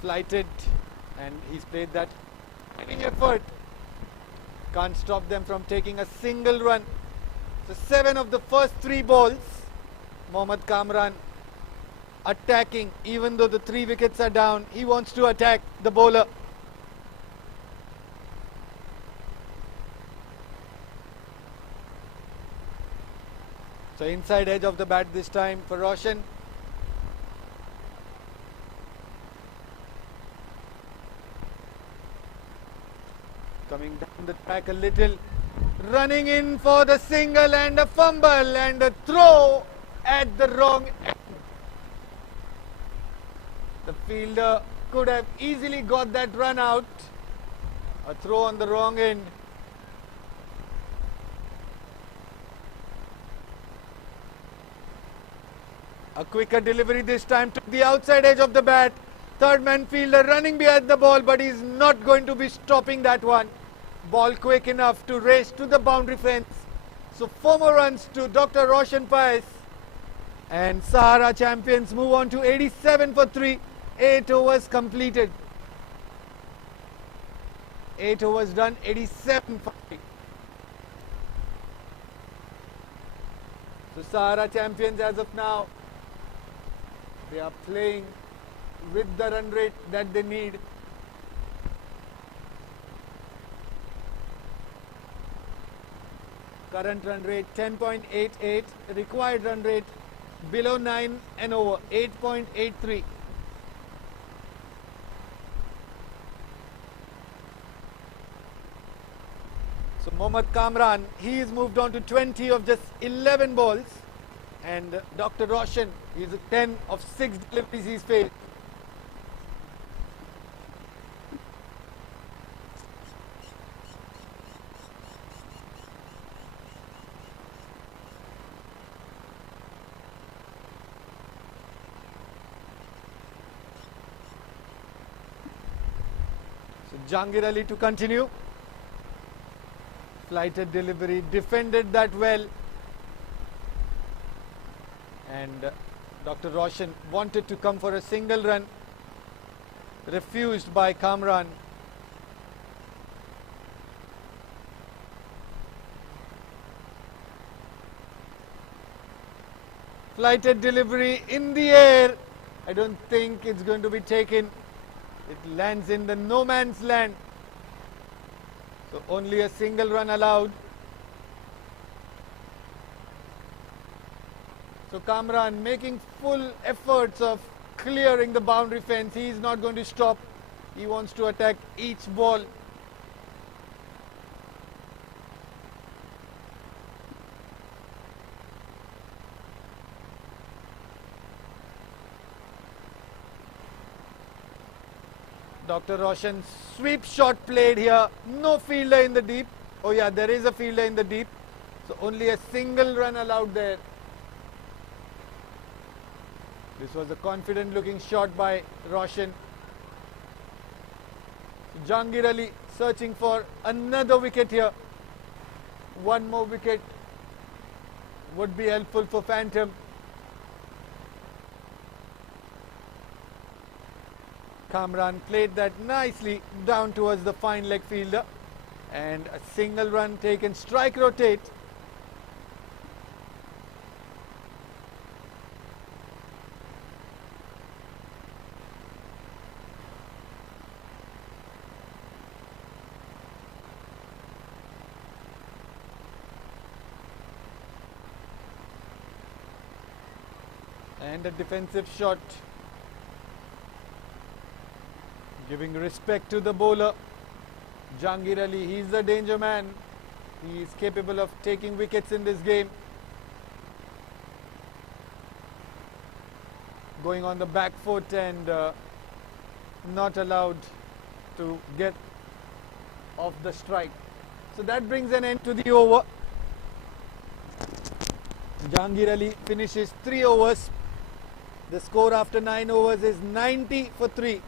Flighted, and he's played that winning effort. Can't stop them from taking a single run. So 7 of the first 3 balls, Mohammad Kamran attacking. Even though the 3 wickets are down, he wants to attack the bowler. So inside edge of the bat this time for Roshan. Coming down the track a little, running in for the single and a fumble and a throw at the wrong end. The fielder could have easily got that run out. A throw on the wrong end. A quicker delivery this time to the outside edge of the bat. Third man fielder running behind the ball, but he's not going to be stopping that one. Ball quick enough to race to the boundary fence. So 4 more runs to Dr. Roshan Paes. And Sahara champions move on to 87 for 3. 8 overs completed. 8 overs done, 87 for 3. So Sahara champions as of now. They are playing with the run rate that they need. Current run rate 10.88, required run rate below 9 and over 8.83. So Mohammad Kamran, he is moved on to 20 of just 11 balls, and Dr. Roshan, he is a 10 of 6 deliveries he's failed. So Jahangir Ali to continue. Flighted delivery, defended that well, and Dr. Roshan wanted to come for a single run, refused by Kamran. Flighted delivery in the air. I don't think it's going to be taken. It lands in the no man's land. So only a single run allowed. So Kamran making full efforts of clearing the boundary fence. He is not going to stop. He wants to attack each ball. Dr. Roshan, sweep shot played here. No fielder in the deep. Oh yeah, there is a fielder in the deep. So only a single run allowed there. This was a confident looking shot by Roshan. Jahangir Ali searching for another wicket here. One more wicket would be helpful for Phantom. Kamran played that nicely down towards the fine leg fielder, and a single run taken, strike rotate. And a defensive shot, giving respect to the bowler. Jahangir Ali, he's the danger man. He is capable of taking wickets in this game. Going on the back foot and not allowed to get off the strike. So that brings an end to the over. Jahangir Ali finishes 3 overs. The score after 9 overs is 90 for 3.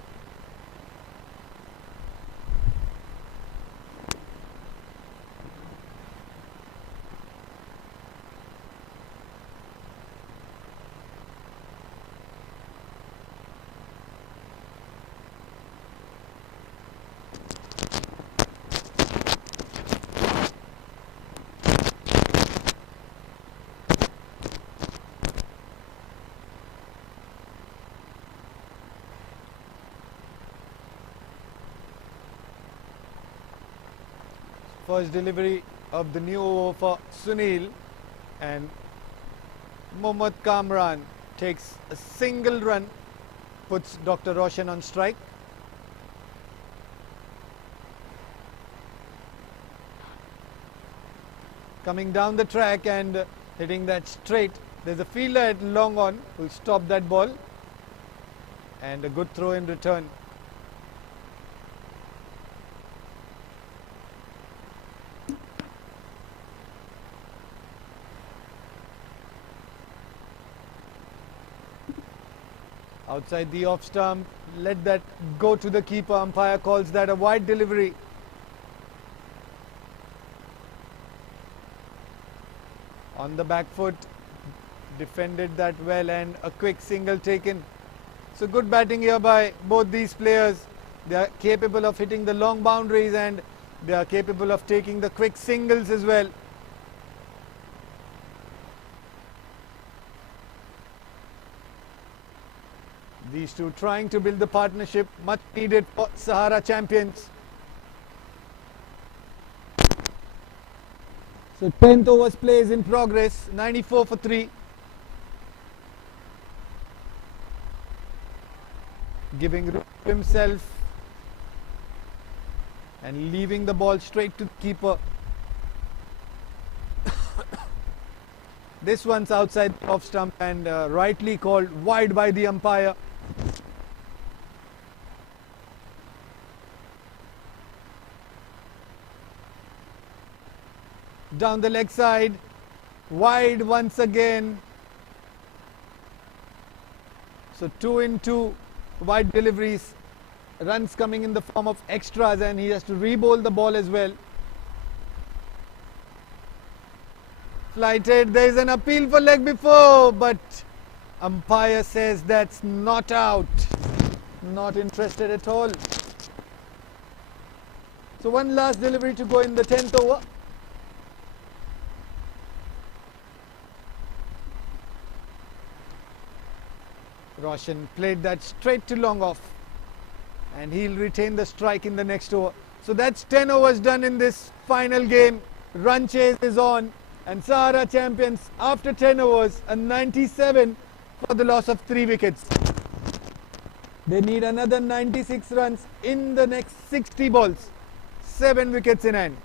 First delivery of the new over for Sunil, and Mohammad Kamran takes a single run, puts Dr. Roshan on strike. Coming down the track and hitting that straight. There's a fielder at long on who stopped that ball, and a good throw in return. Outside the off stump, let that go to the keeper. Umpire calls that a wide delivery. On the back foot, defended that well, and a quick single taken. So good batting here by both these players. They are capable of hitting the long boundaries, and they are capable of taking the quick singles as well. These two trying to build the partnership, much needed for Sahara champions. So 10th overs play is in progress, 94 for 3. Giving room to himself and leaving the ball straight to the keeper. This one's outside the off stump and rightly called wide by the umpire. Down the leg side, wide once again. So 2 in 2 wide deliveries, runs coming in the form of extras, and he has to re-bowl the ball as well. Flighted, there is an appeal for leg before, but umpire says that's not out. Not interested at all. So one last delivery to go in the 10th over. Roshan played that straight to long off, and he'll retain the strike in the next over. So that's 10 overs done in this final game. Run chase is on, and Sahara champions after 10 overs, a 97 for the loss of 3 wickets. They need another 96 runs in the next 60 balls. 7 wickets in hand.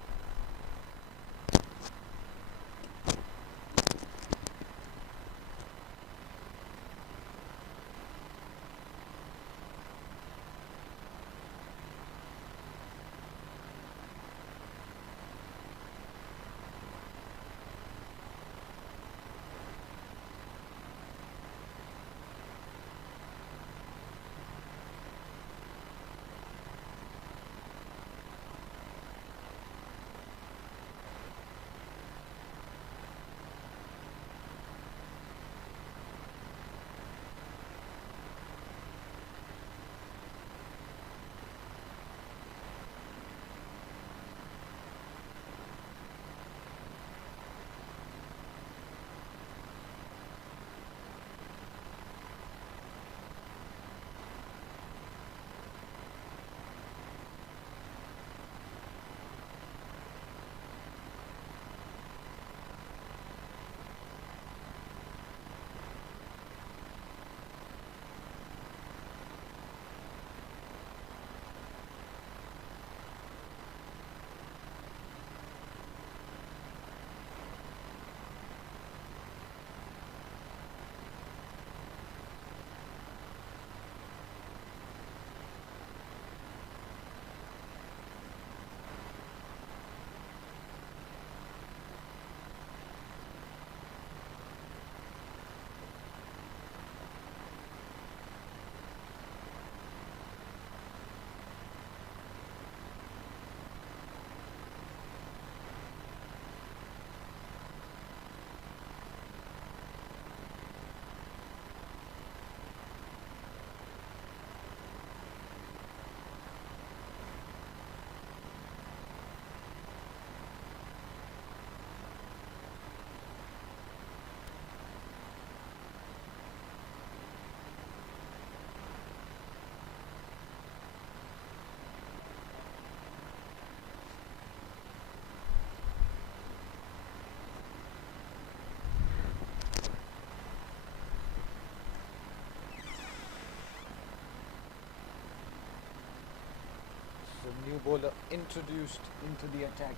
a new bowler introduced into the attack.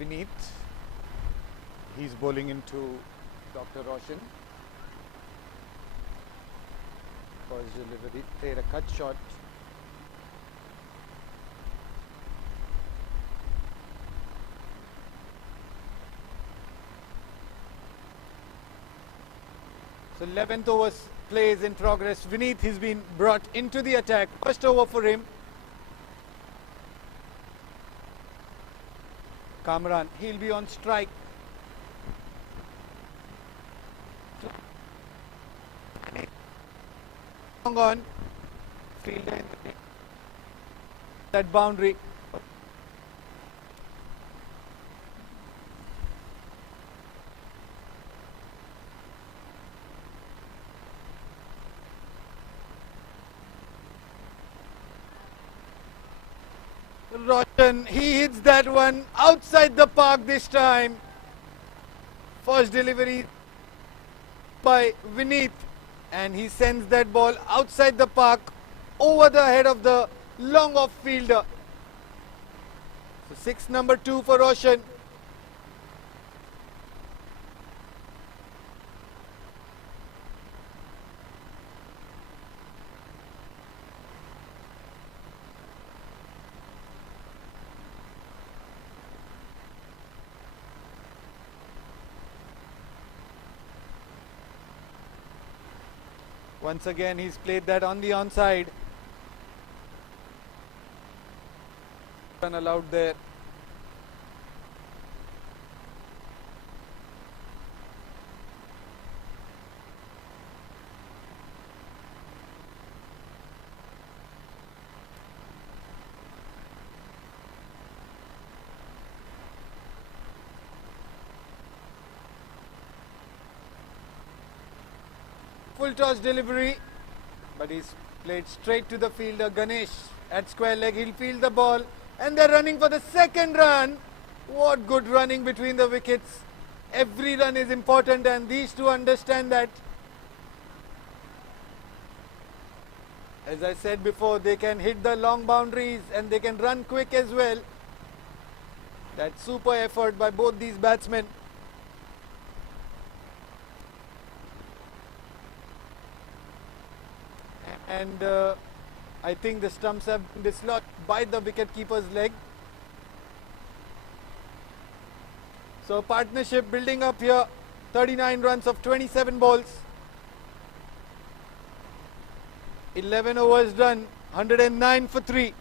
Vineet. He's bowling into Dr. Roshan. First delivery, played a cut shot. So 11th overs play is in progress. Vineet has been brought into the attack. First over for him. Kamran, he'll be on strike. Long on. Fielder in that boundary. Roshan, he hits that one outside the park this time. First delivery by Vineet, and he sends that ball outside the park over the head of the long off fielder. So 6 number 2 for Roshan. Once again, he's played that on the onside. Run allowed there. Full toss delivery, but he's played straight to the fielder Ganesh at square leg. He'll field the ball, and they're running for the second run. What good running between the wickets. Every run is important, and these two understand that. As I said before, they can hit the long boundaries and they can run quick as well. That's super effort by both these batsmen. And I think the stumps have been dislodged by the wicket-keeper's leg. So partnership building up here. 39 runs of 27 balls. 11 overs done. 109 for 3.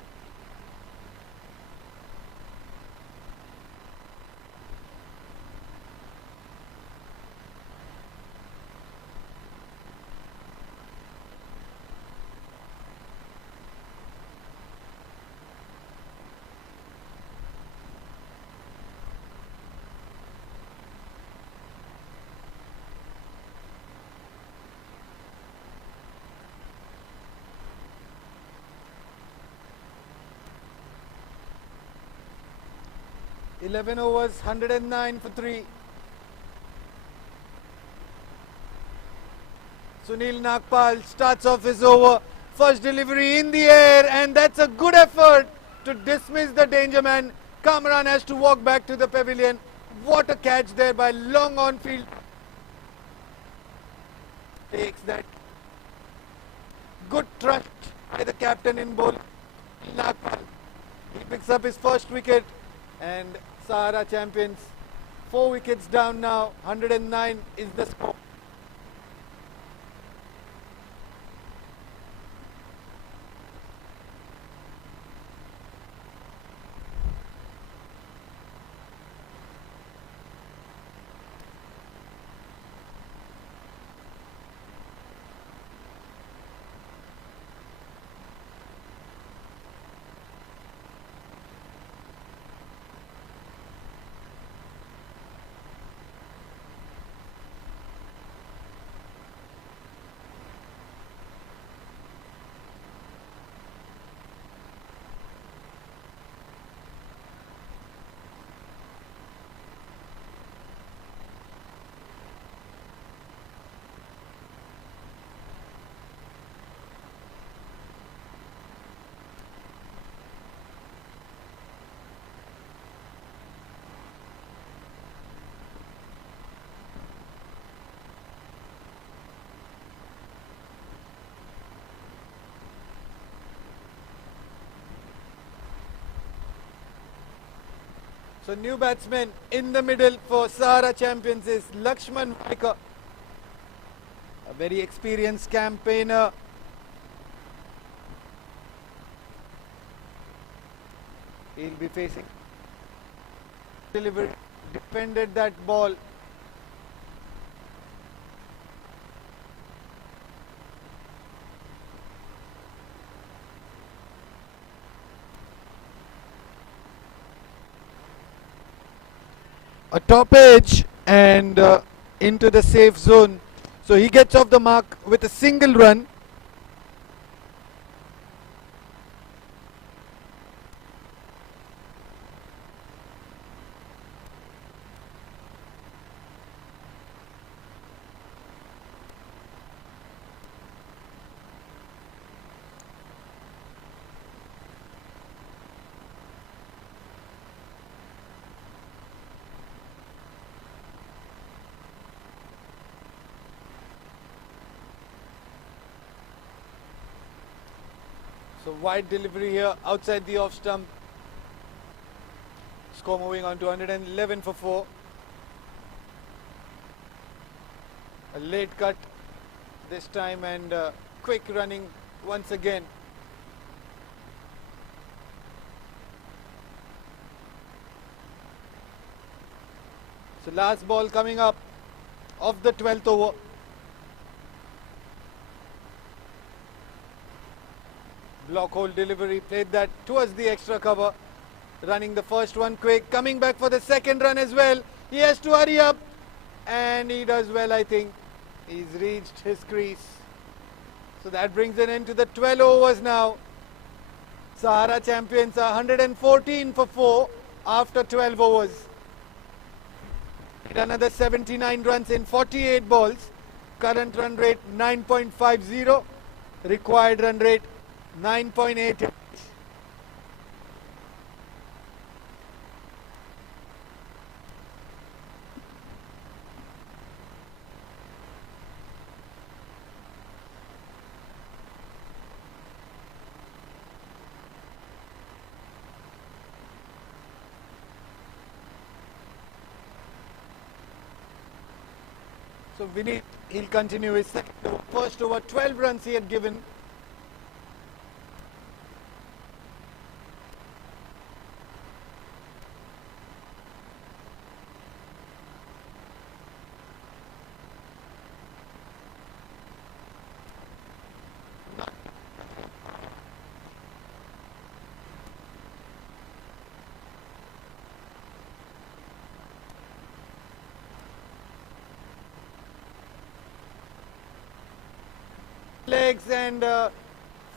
Eleven overs, 109 for 3. Sunil Nagpal starts off his over. First delivery in the air, and that's a good effort to dismiss the danger man. Kamran has to walk back to the pavilion. What a catch there by long on field. Takes that. Good trust by the captain in bowl, Nagpal. He picks up his first wicket, and Sahara champions. 4 wickets down now. 109 is the score. So new batsman in the middle for Sahara champions is Lakshman Vaikar, a very experienced campaigner. He'll be facing delivery, defended that ball. A top edge and into the safe zone. So he gets off the mark with a single run. So wide delivery here outside the off stump. Score moving on to 111 for 4. A late cut this time and quick running once again. So last ball coming up of the 12th over. Block hole delivery, played that towards the extra cover. Running the first one quick, coming back for the second run as well. He has to hurry up and he does well, I think. He's reached his crease. So that brings an end to the 12 overs now. Sahara champions are 114 for 4 after 12 overs. Another 79 runs in 48 balls. Current run rate 9.50. Required run rate 9.8. So Vinny, he'll continue his second over. First over, 12 runs he had given. Legs and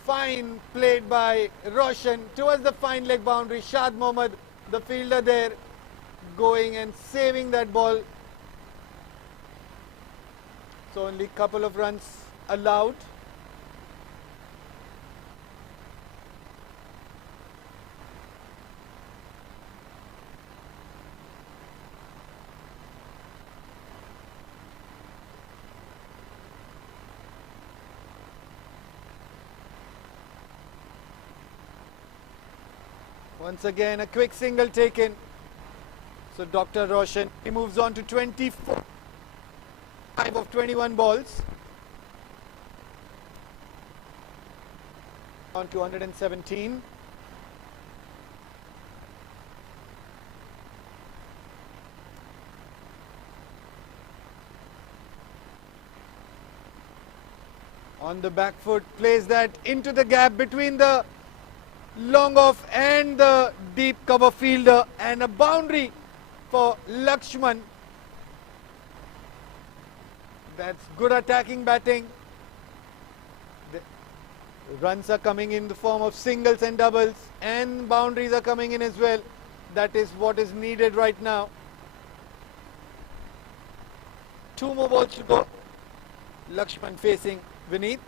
fine played by Roshan towards the fine leg boundary. Shad Mohammad, the fielder there, going and saving that ball. So only couple of runs allowed. Once again, a quick single taken. So Dr. Roshan, he moves on to 24, 5 of 21 balls. On to 117. On the back foot, plays that into the gap between the long off and the deep cover fielder, and a boundary for Lakshman. That's good attacking batting. The runs are coming in the form of singles and doubles, and boundaries are coming in as well. That is what is needed right now. 2 more balls to go. Lakshman facing Vineet.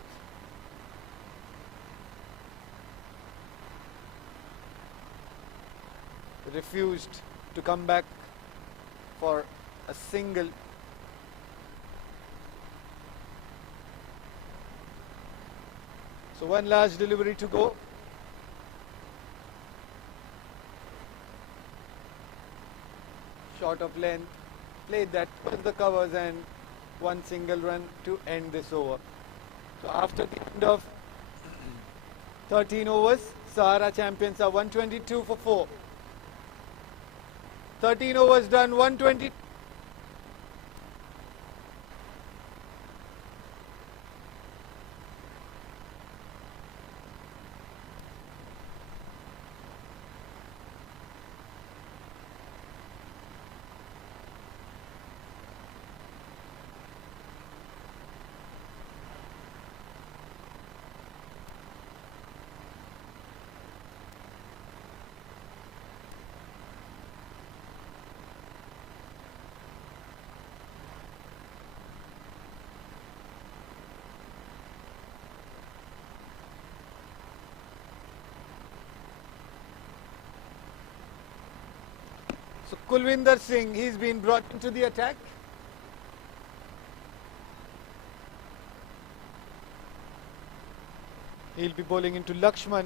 Refused to come back for a single. So one large delivery to go. short of length, played that towards the covers and one single run to end this over. So after the end of 13 overs, Sahara champions are 122 for 4. 13 overs done, 120. So Kulwinder Singh, he's been brought into the attack. He'll be bowling into Lakshman,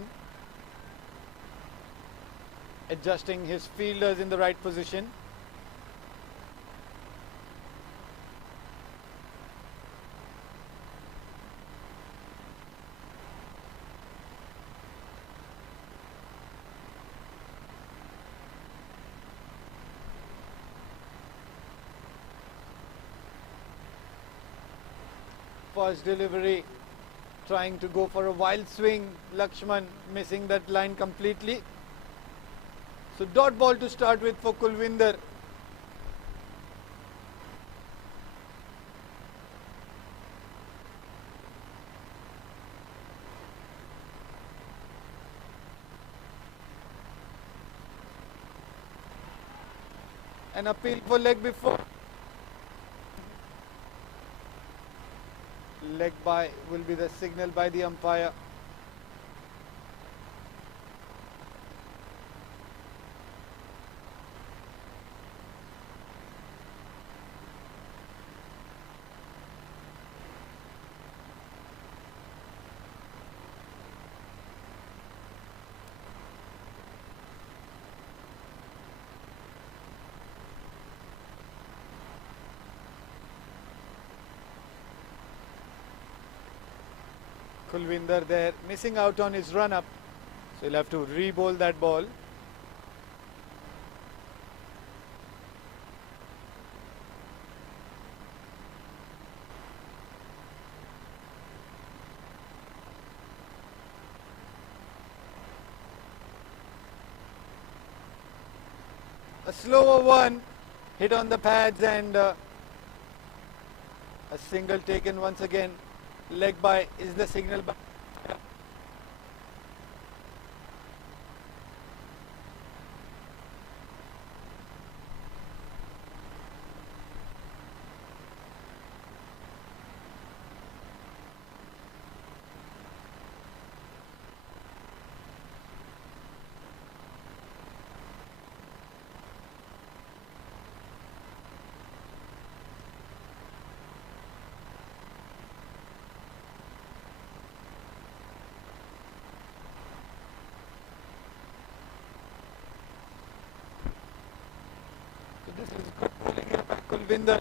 adjusting his fielders in the right position. First delivery, trying to go for a wild swing. Lakshman missing that line completely. So dot ball to start with for Kulwinder. An appeal for leg before. Leg by will be the signal by the umpire. Kulwinder there, missing out on his run-up. So he'll have to re-bowl that ball. A slower one, hit on the pads and a single taken once again. Leg by is the signal by. This is good bowling here by Kulwinder.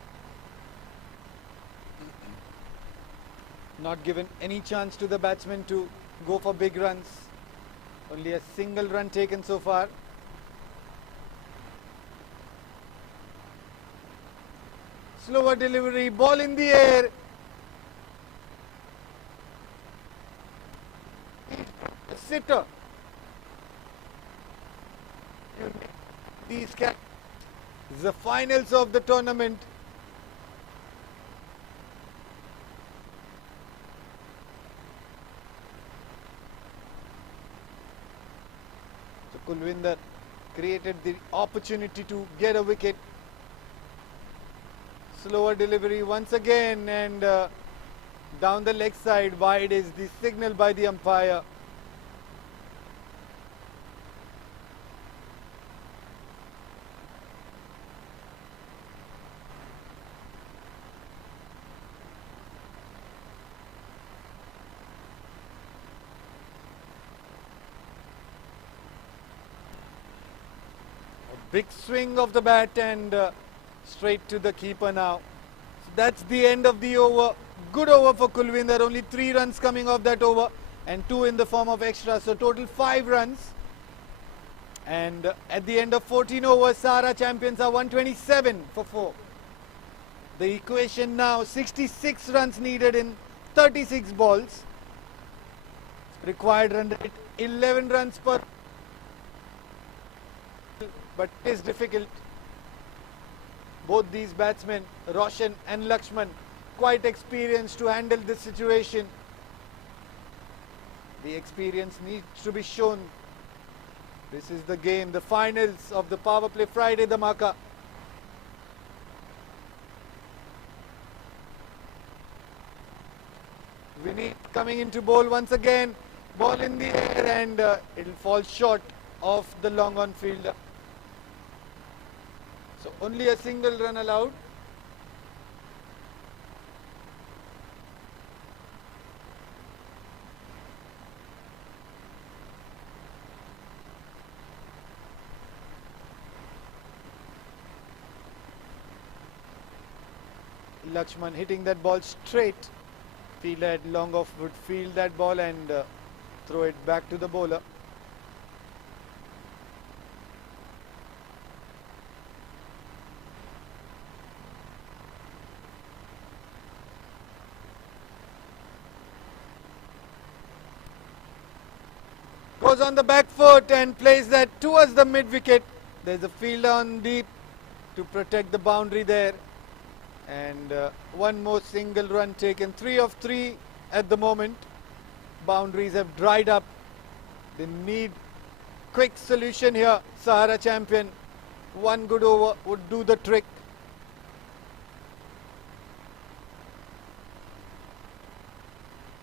Not given any chance to the batsman to go for big runs. Only a single run taken so far. Slower delivery, ball in the air. A sitter. These cats. The finals of the tournament. So Kulwinder created the opportunity to get a wicket. Slower delivery once again and down the leg side wide is the signal by the umpire. Big swing of the bat and straight to the keeper now. So that's the end of the over. Good over for Kulwinder. Only 3 runs coming off that over and 2 in the form of extra. So total 5 runs. And at the end of 14 overs, Sahara champions are 127 for 4. The equation now 66 runs needed in 36 balls. Required run rate 11 runs per. But it is difficult. Both these batsmen, Roshan and Lakshman, quite experienced to handle this situation. The experience needs to be shown. This is the game, the finals of the Power Play Friday Dhamaka. Vineet coming into bowl once again. Ball in the air and it'll fall short of the long on fielder. So only a single run allowed. Lakshman hitting that ball straight. Fielder at long off would field that ball and throw it back to the bowler. Goes on the back foot and plays that towards the mid wicket. There's a fielder on deep to protect the boundary there. And one more single run taken. 3 of 3 at the moment. Boundaries have dried up. They need quick solution here. Sahara champion. One good over would do the trick.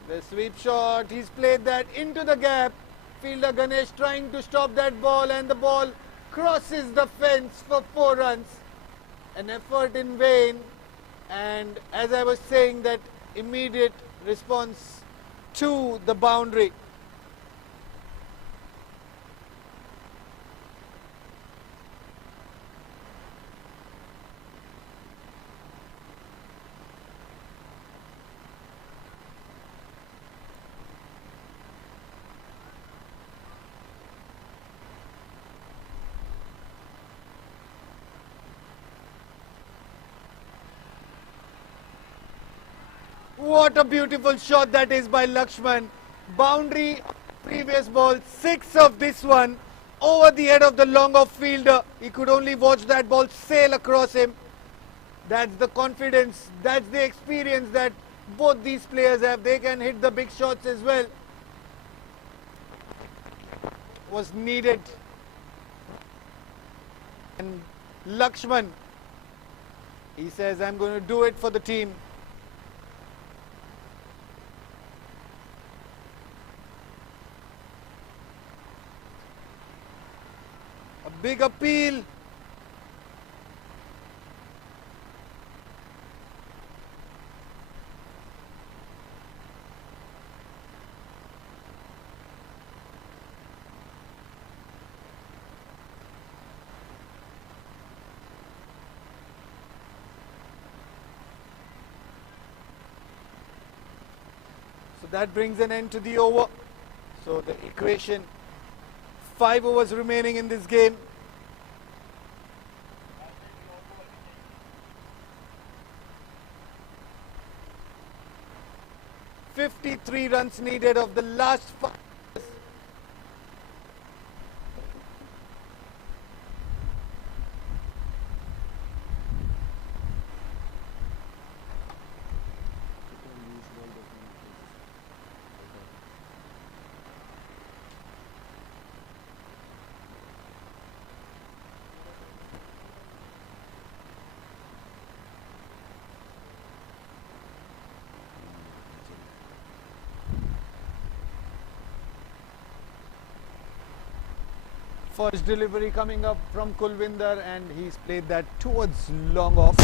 The sweep shot. He's played that into the gap. Fielder Ganesh trying to stop that ball and the ball crosses the fence for 4 runs. An effort in vain. And as I was saying, that immediate response to the boundary. What a beautiful shot that is by Lakshman. Boundary, previous ball, 6 of this one. Over the head of the long off fielder. He could only watch that ball sail across him. That's the confidence, that's the experience that both these players have. They can hit the big shots as well. Was needed. And Lakshman, he says, I'm going to do it for the team. Big appeal. So that brings an end to the over. So the equation, 5 overs remaining in this game. .53 runs needed of the last 5. First delivery coming up from Kulwinder and he's played that towards long off.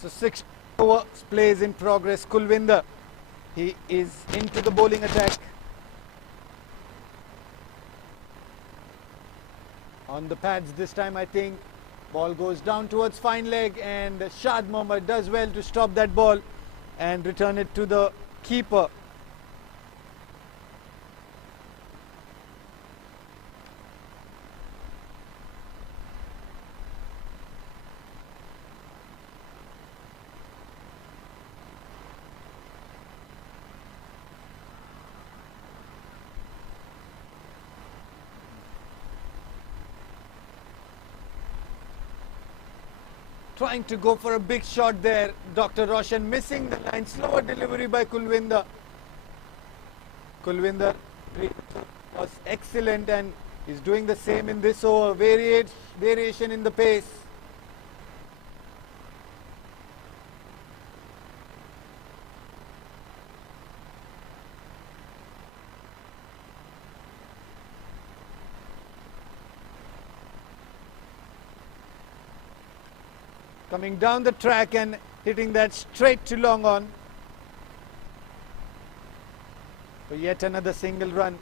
So 6 overs plays in progress. Kulwinder, he is into the bowling attack. On the pads this time, I think. Ball goes down towards fine leg, and Shad Mohammad does well to stop that ball and return it to the keeper. Trying to go for a big shot there. Dr. Roshan missing the line. Slower delivery by Kulwinder. Kulwinder was excellent and is doing the same in this over. Variation in the pace. Coming down the track and hitting that straight to long on. For yet another single run.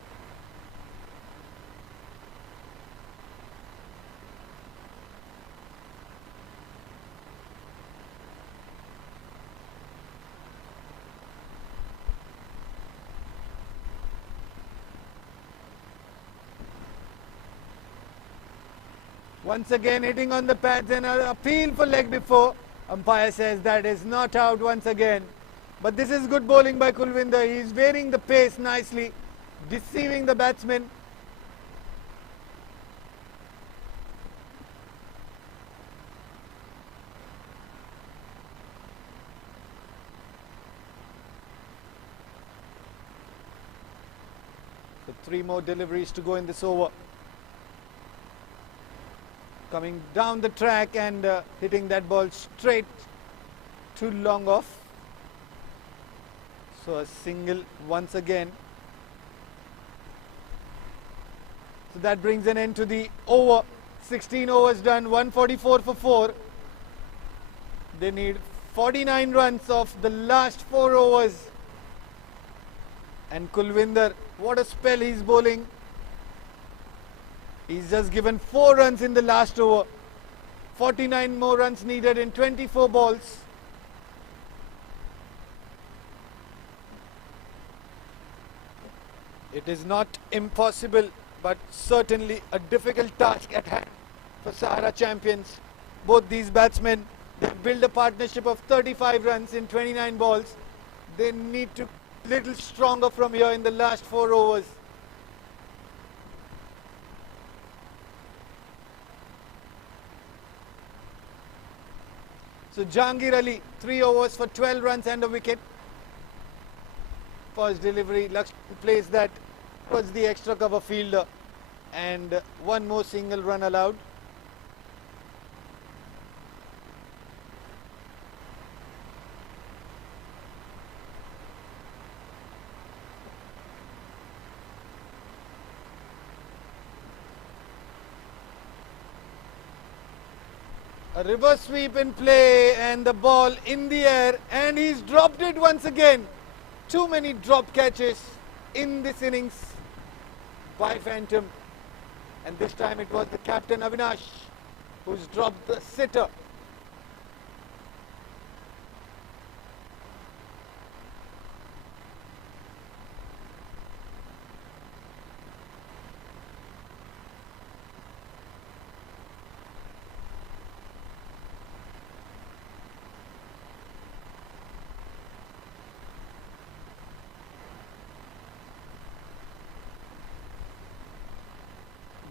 Once again hitting on the pads and an appeal for leg before. Umpire says that is not out once again. But this is good bowling by Kulwinder. He is varying the pace nicely, deceiving the batsman. So 3 more deliveries to go in this over. Coming down the track and hitting that ball straight to long off. So a single once again. So that brings an end to the over. 16 overs done, 144 for 4. They need 49 runs of the last 4 overs. And Kulwinder, what a spell he's bowling. He's just given 4 runs in the last over. 49 more runs needed in 24 balls. It is not impossible, but certainly a difficult task at hand for Sahara champions. Both these batsmen, they build a partnership of 35 runs in 29 balls. They need to little stronger from here in the last 4 overs. So Jahangir Ali, 3 overs for 12 runs and a wicket. First delivery, Lakshman plays that towards the extra cover fielder, and 1 more single run allowed. A reverse sweep in play and the ball in the air, and he's dropped it once again. Too many drop catches in this innings by Phantom, and this time it was the captain Avinash who's dropped the sitter.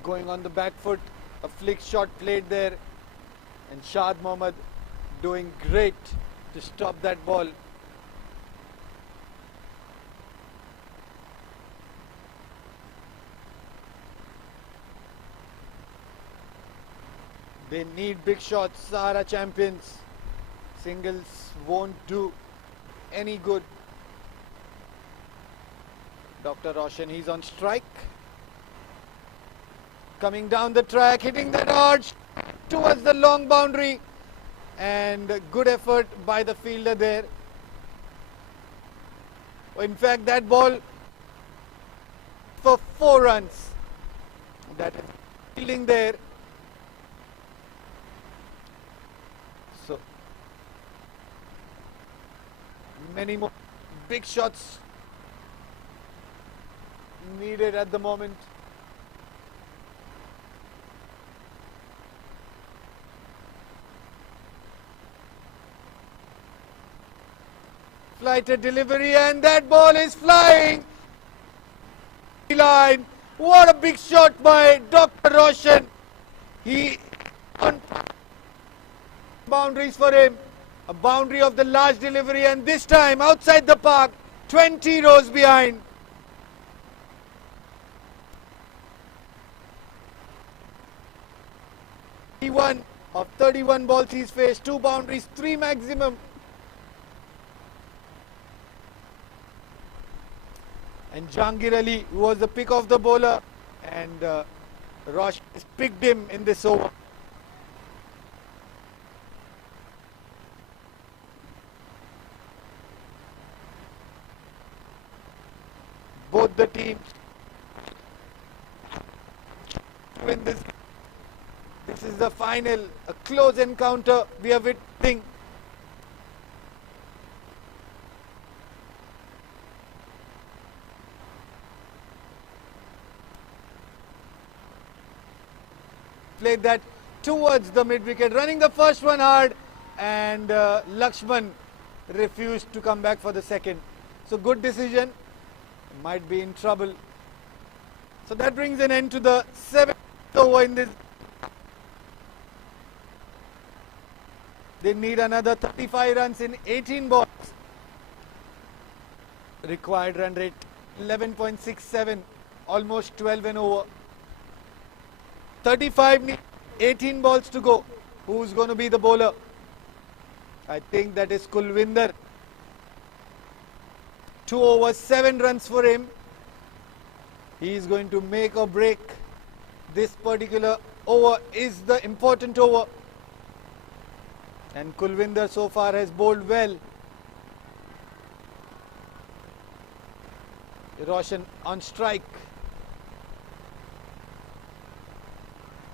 Going on the back foot, a flick shot played there, and Shad Mohammad doing great to stop that ball. They need big shots, Sahara champions. Singles won't do any good. Dr. Roshan, he's on strike. Coming down the track, hitting that arch towards the long boundary. and good effort by the fielder there. In fact, that ball for 4 runs. That is fielding there. So many more big shots needed at the moment. Flighted delivery, and that ball is flying line. What a big shot by Dr. Roshan. He on boundaries for him. A boundary of the large delivery, and this time outside the park, 20 rows behind. One of 31 balls he's faced, 2 boundaries, 3 maximum. And Jahangir Ali, who was the pick of the bowler, and Rosh picked him in this over. Both the teams win this. This is the final, a close encounter we are witnessing. Played that towards the mid-wicket, running the first one hard, and Lakshman refused to come back for the second. So good decision, might be in trouble. So that brings an end to the 7th over in this. They need another 35 runs in 18 balls. Required run rate 11.67, almost 12 and over. 35 need 18 balls to go. Who's going to be the bowler? I think that is Kulwinder. 2 overs, 7 runs for him. He is going to make or break. This particular over is the important over. And Kulwinder so far has bowled well. Roshan on strike.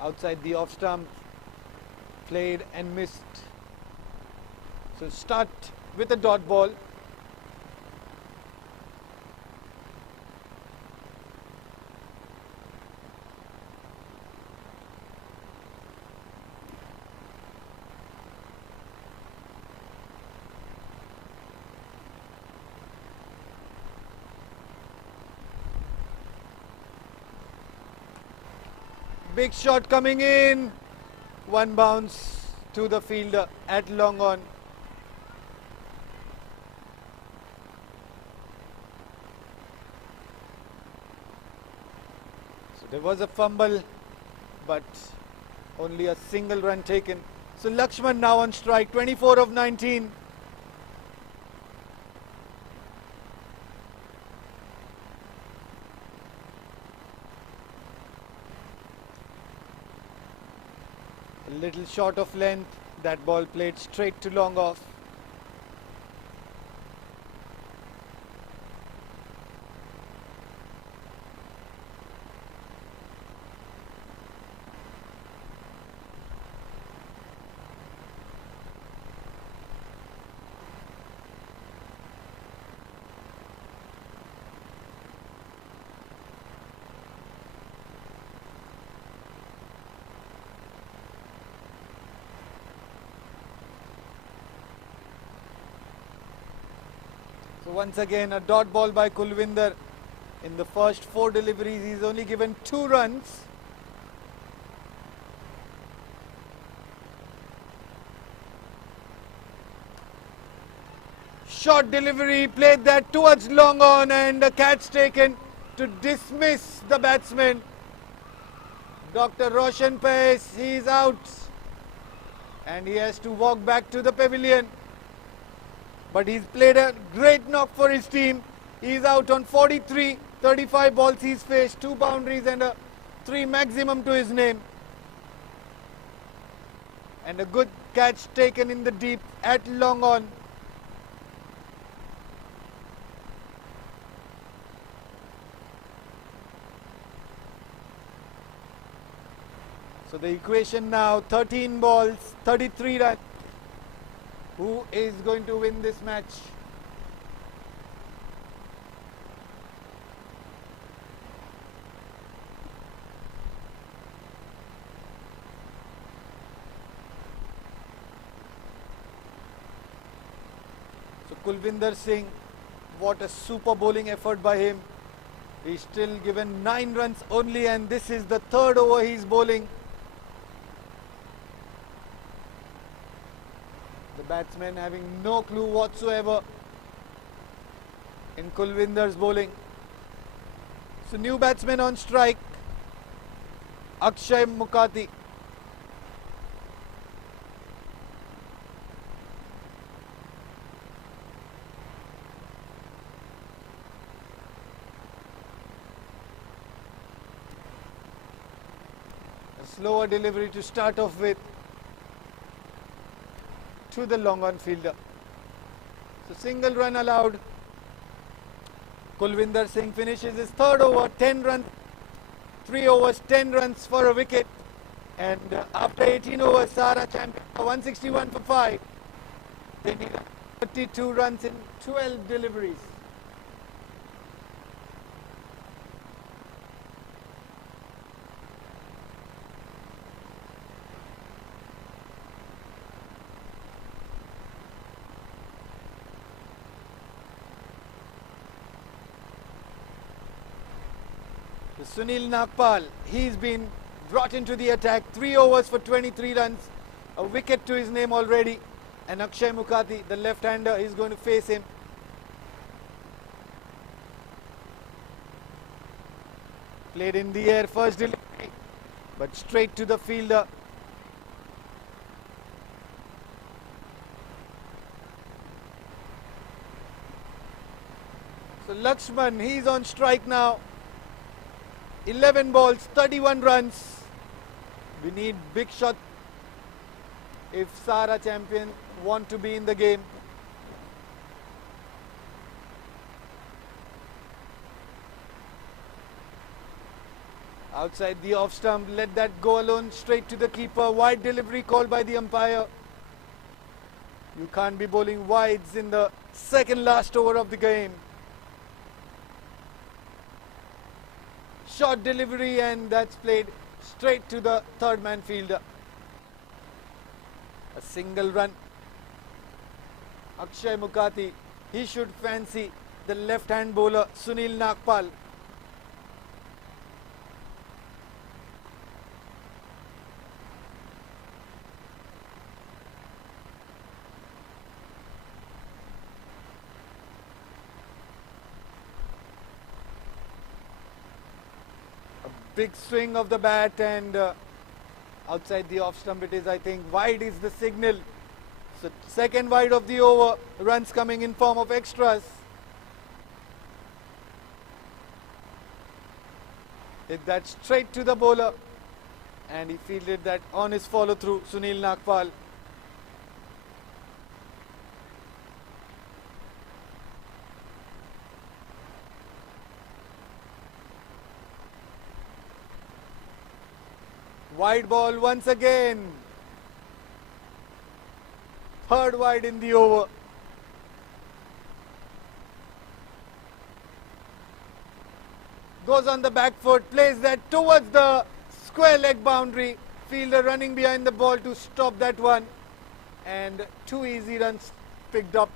Outside the off stump, played and missed. So start with a dot ball. Big shot coming in. 1 bounce to the fielder at long on. So there was a fumble, but only a single run taken. So Lakshman now on strike, 24 of 19. Little short of length, that ball played straight to long off. So once again a dot ball by Kulwinder. In the first 4 deliveries he's only given 2 runs. Short delivery, played that towards long on, and a catch taken to dismiss the batsman. Dr. Roshan Pace, he is out and he has to walk back to the pavilion. But he's played a great knock for his team. He's out on 43, 35 balls he's faced, 2 boundaries and a 3 maximum to his name. And a good Catch taken in the deep at long on. So the equation now, 13 balls, 33 runs. Who is going to win this match? So Kulvinder Singh, what a super bowling effort by him. He's still given 9 runs only, and this is the third over he's bowling. The batsman having no clue whatsoever in Kulvinder's bowling. So new batsman on strike, Akshay Mukati. A slower delivery to start off with to the long on fielder. So single run allowed. Kulvinder Singh finishes his third over, 10 runs, 3 overs, 10 runs for a wicket. And after 18 overs, Sahara champion 161 for 5. They need 32 runs in 12 deliveries. Sunil Nagpal, he's been brought into the attack. 3 overs for 23 runs. A wicket to his name already. And Akshay Mukati, the left-hander, is going to face him. Played in the air, first delivery, but straight to the fielder. So Lakshman, he's on strike now. 11 balls, 31 runs. We need big shot if Sahara champion want to be in the game. Outside the off stump, let that go alone, straight to the keeper. Wide delivery called by the umpire. You can't be bowling wides in the second last over of the game. Short delivery, and that's played straight to the third man fielder. A single run. Akshay Mukati, he should fancy the left hand bowler Sunil Nagpal. Big swing of the bat, and outside the off stump it is, I think. Wide is the signal. So second wide of the over, runs coming in form of extras. Hit that straight to the bowler, and he fielded that on his follow through, Sunil Nagpal. Wide ball once again. Third wide in the over. Goes on the back foot, plays that towards the square leg boundary. Fielder running behind the ball to stop that one. And 2 easy runs picked up.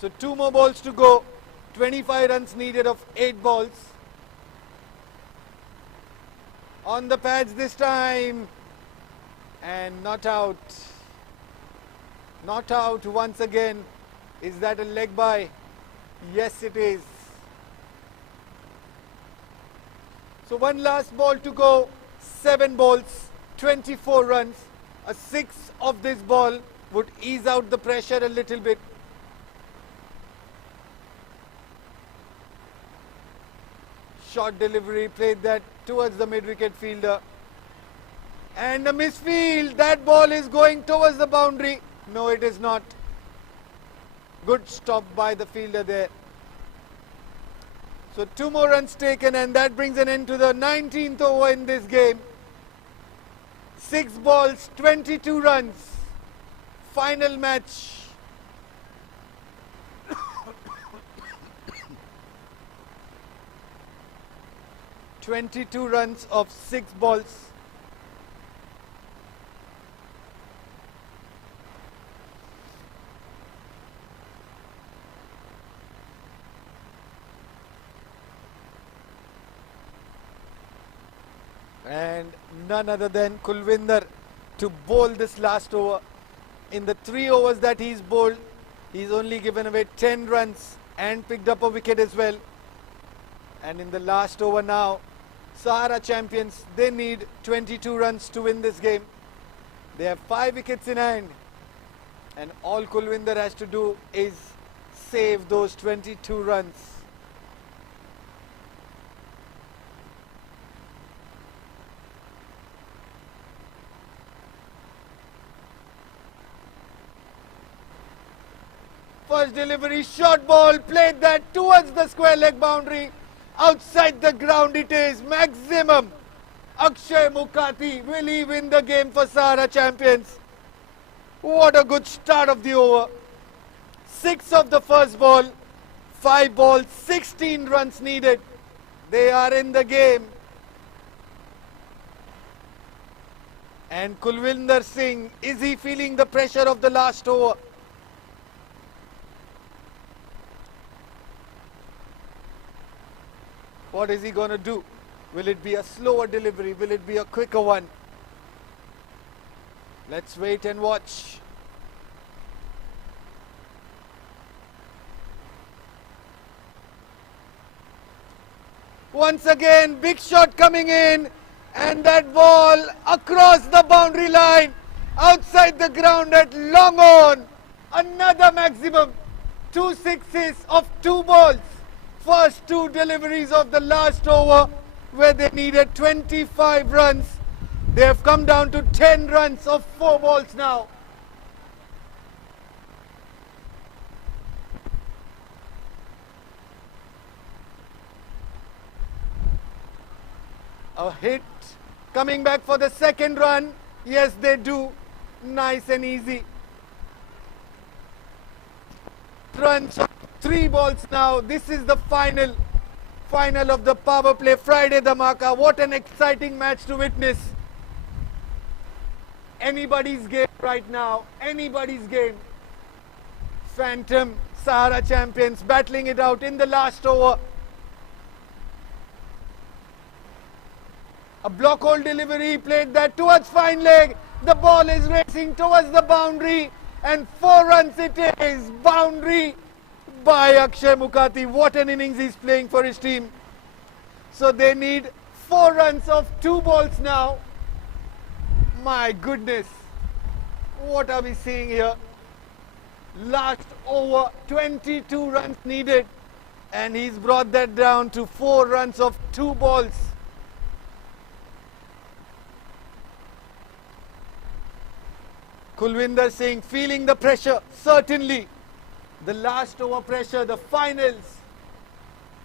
So 2 more balls to go. 25 runs needed of 8 balls. On the pads this time, and not out. Not out once again. Is that a leg by? Yes, it is. So one last ball to go. 7 balls, 24 runs. A 6 of this ball would ease out the pressure a little bit. Short delivery, played that towards the mid-wicket fielder. And a misfield. That ball is going towards the boundary. No, it is not. Good stop by the fielder there. So 2 more runs taken, and that brings an end to the 19th over in this game. 6 balls, 22 runs. Final match. (22 runs of 6 balls). And none other than Kulwinder to bowl this last over. In the 3 overs that he's bowled, he's only given away 10 runs and picked up a wicket as well. And in the last over now, Sahara champions, they need 22 runs to win this game. They have 5 wickets in hand, and all Kulwinder has to do is save those 22 runs. First delivery, short ball, played that towards the square leg boundary. Outside the ground it is, maximum. Akshay Mukhati, will he win the game for Sahara champions? What a good start of the over. 6 of the first ball, 5 balls, 16 runs needed. They are in the game. And Kulwinder Singh, is he feeling the pressure of the last over? What is he going to do? Will it be a slower delivery? Will it be a quicker one? Let's wait and watch. Once again, big shot coming in, and that ball across the boundary line, outside the ground at long on. Another maximum. 2 sixes of 2 balls. First 2 deliveries of the last over, where they needed 25 runs. They have come down to 10 runs of 4 balls now. A hit coming back for the second run. Yes, they do. Nice and easy. Runs, 3 balls now. This is the final of the Power Play Friday Dhamaka. What an exciting match to witness. Anybody's game right now. Anybody's game. Phantom Sahara champions battling it out in the last over. A block hole delivery, played that towards fine leg. The ball is racing towards the boundary, and 4 runs it is. Boundary by Akshay Mukhati. What an innings he's playing for his team. So they need 4 runs of 2 balls now. My goodness. What are we seeing here? Last over, 22 runs needed, and he's brought that down to 4 runs of 2 balls. Kulwinder Singh feeling the pressure, certainly. The last over pressure, the finals.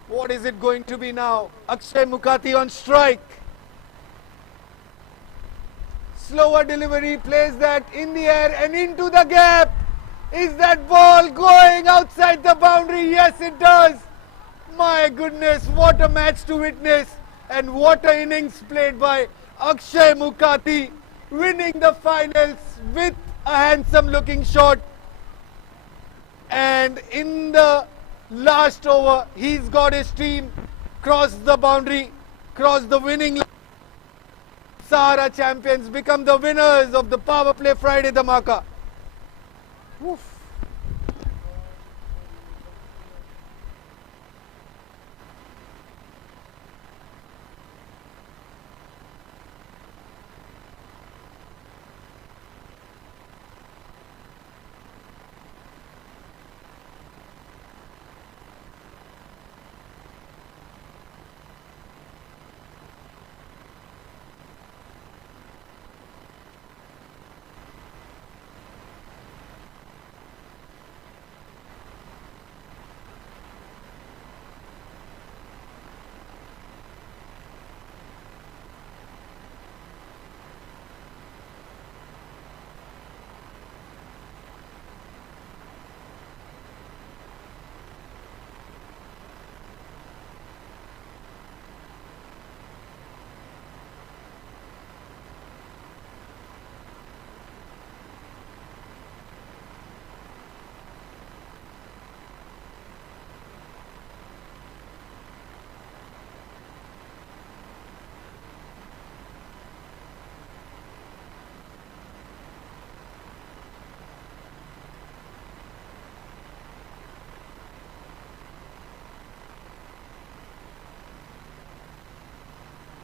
What is it going to be now? Akshay Mukhati on strike. Slower delivery, plays that in the air and into the gap. Is that ball going outside the boundary? Yes, it does. My goodness, what a match to witness. And what an innings played by Akshay Mukhati, winning the finals with a handsome looking shot. And in the last over, he's got his team cross the boundary, cross the winning line. Sahara champions become the winners of the Power Play Friday Dhamaka. Woof.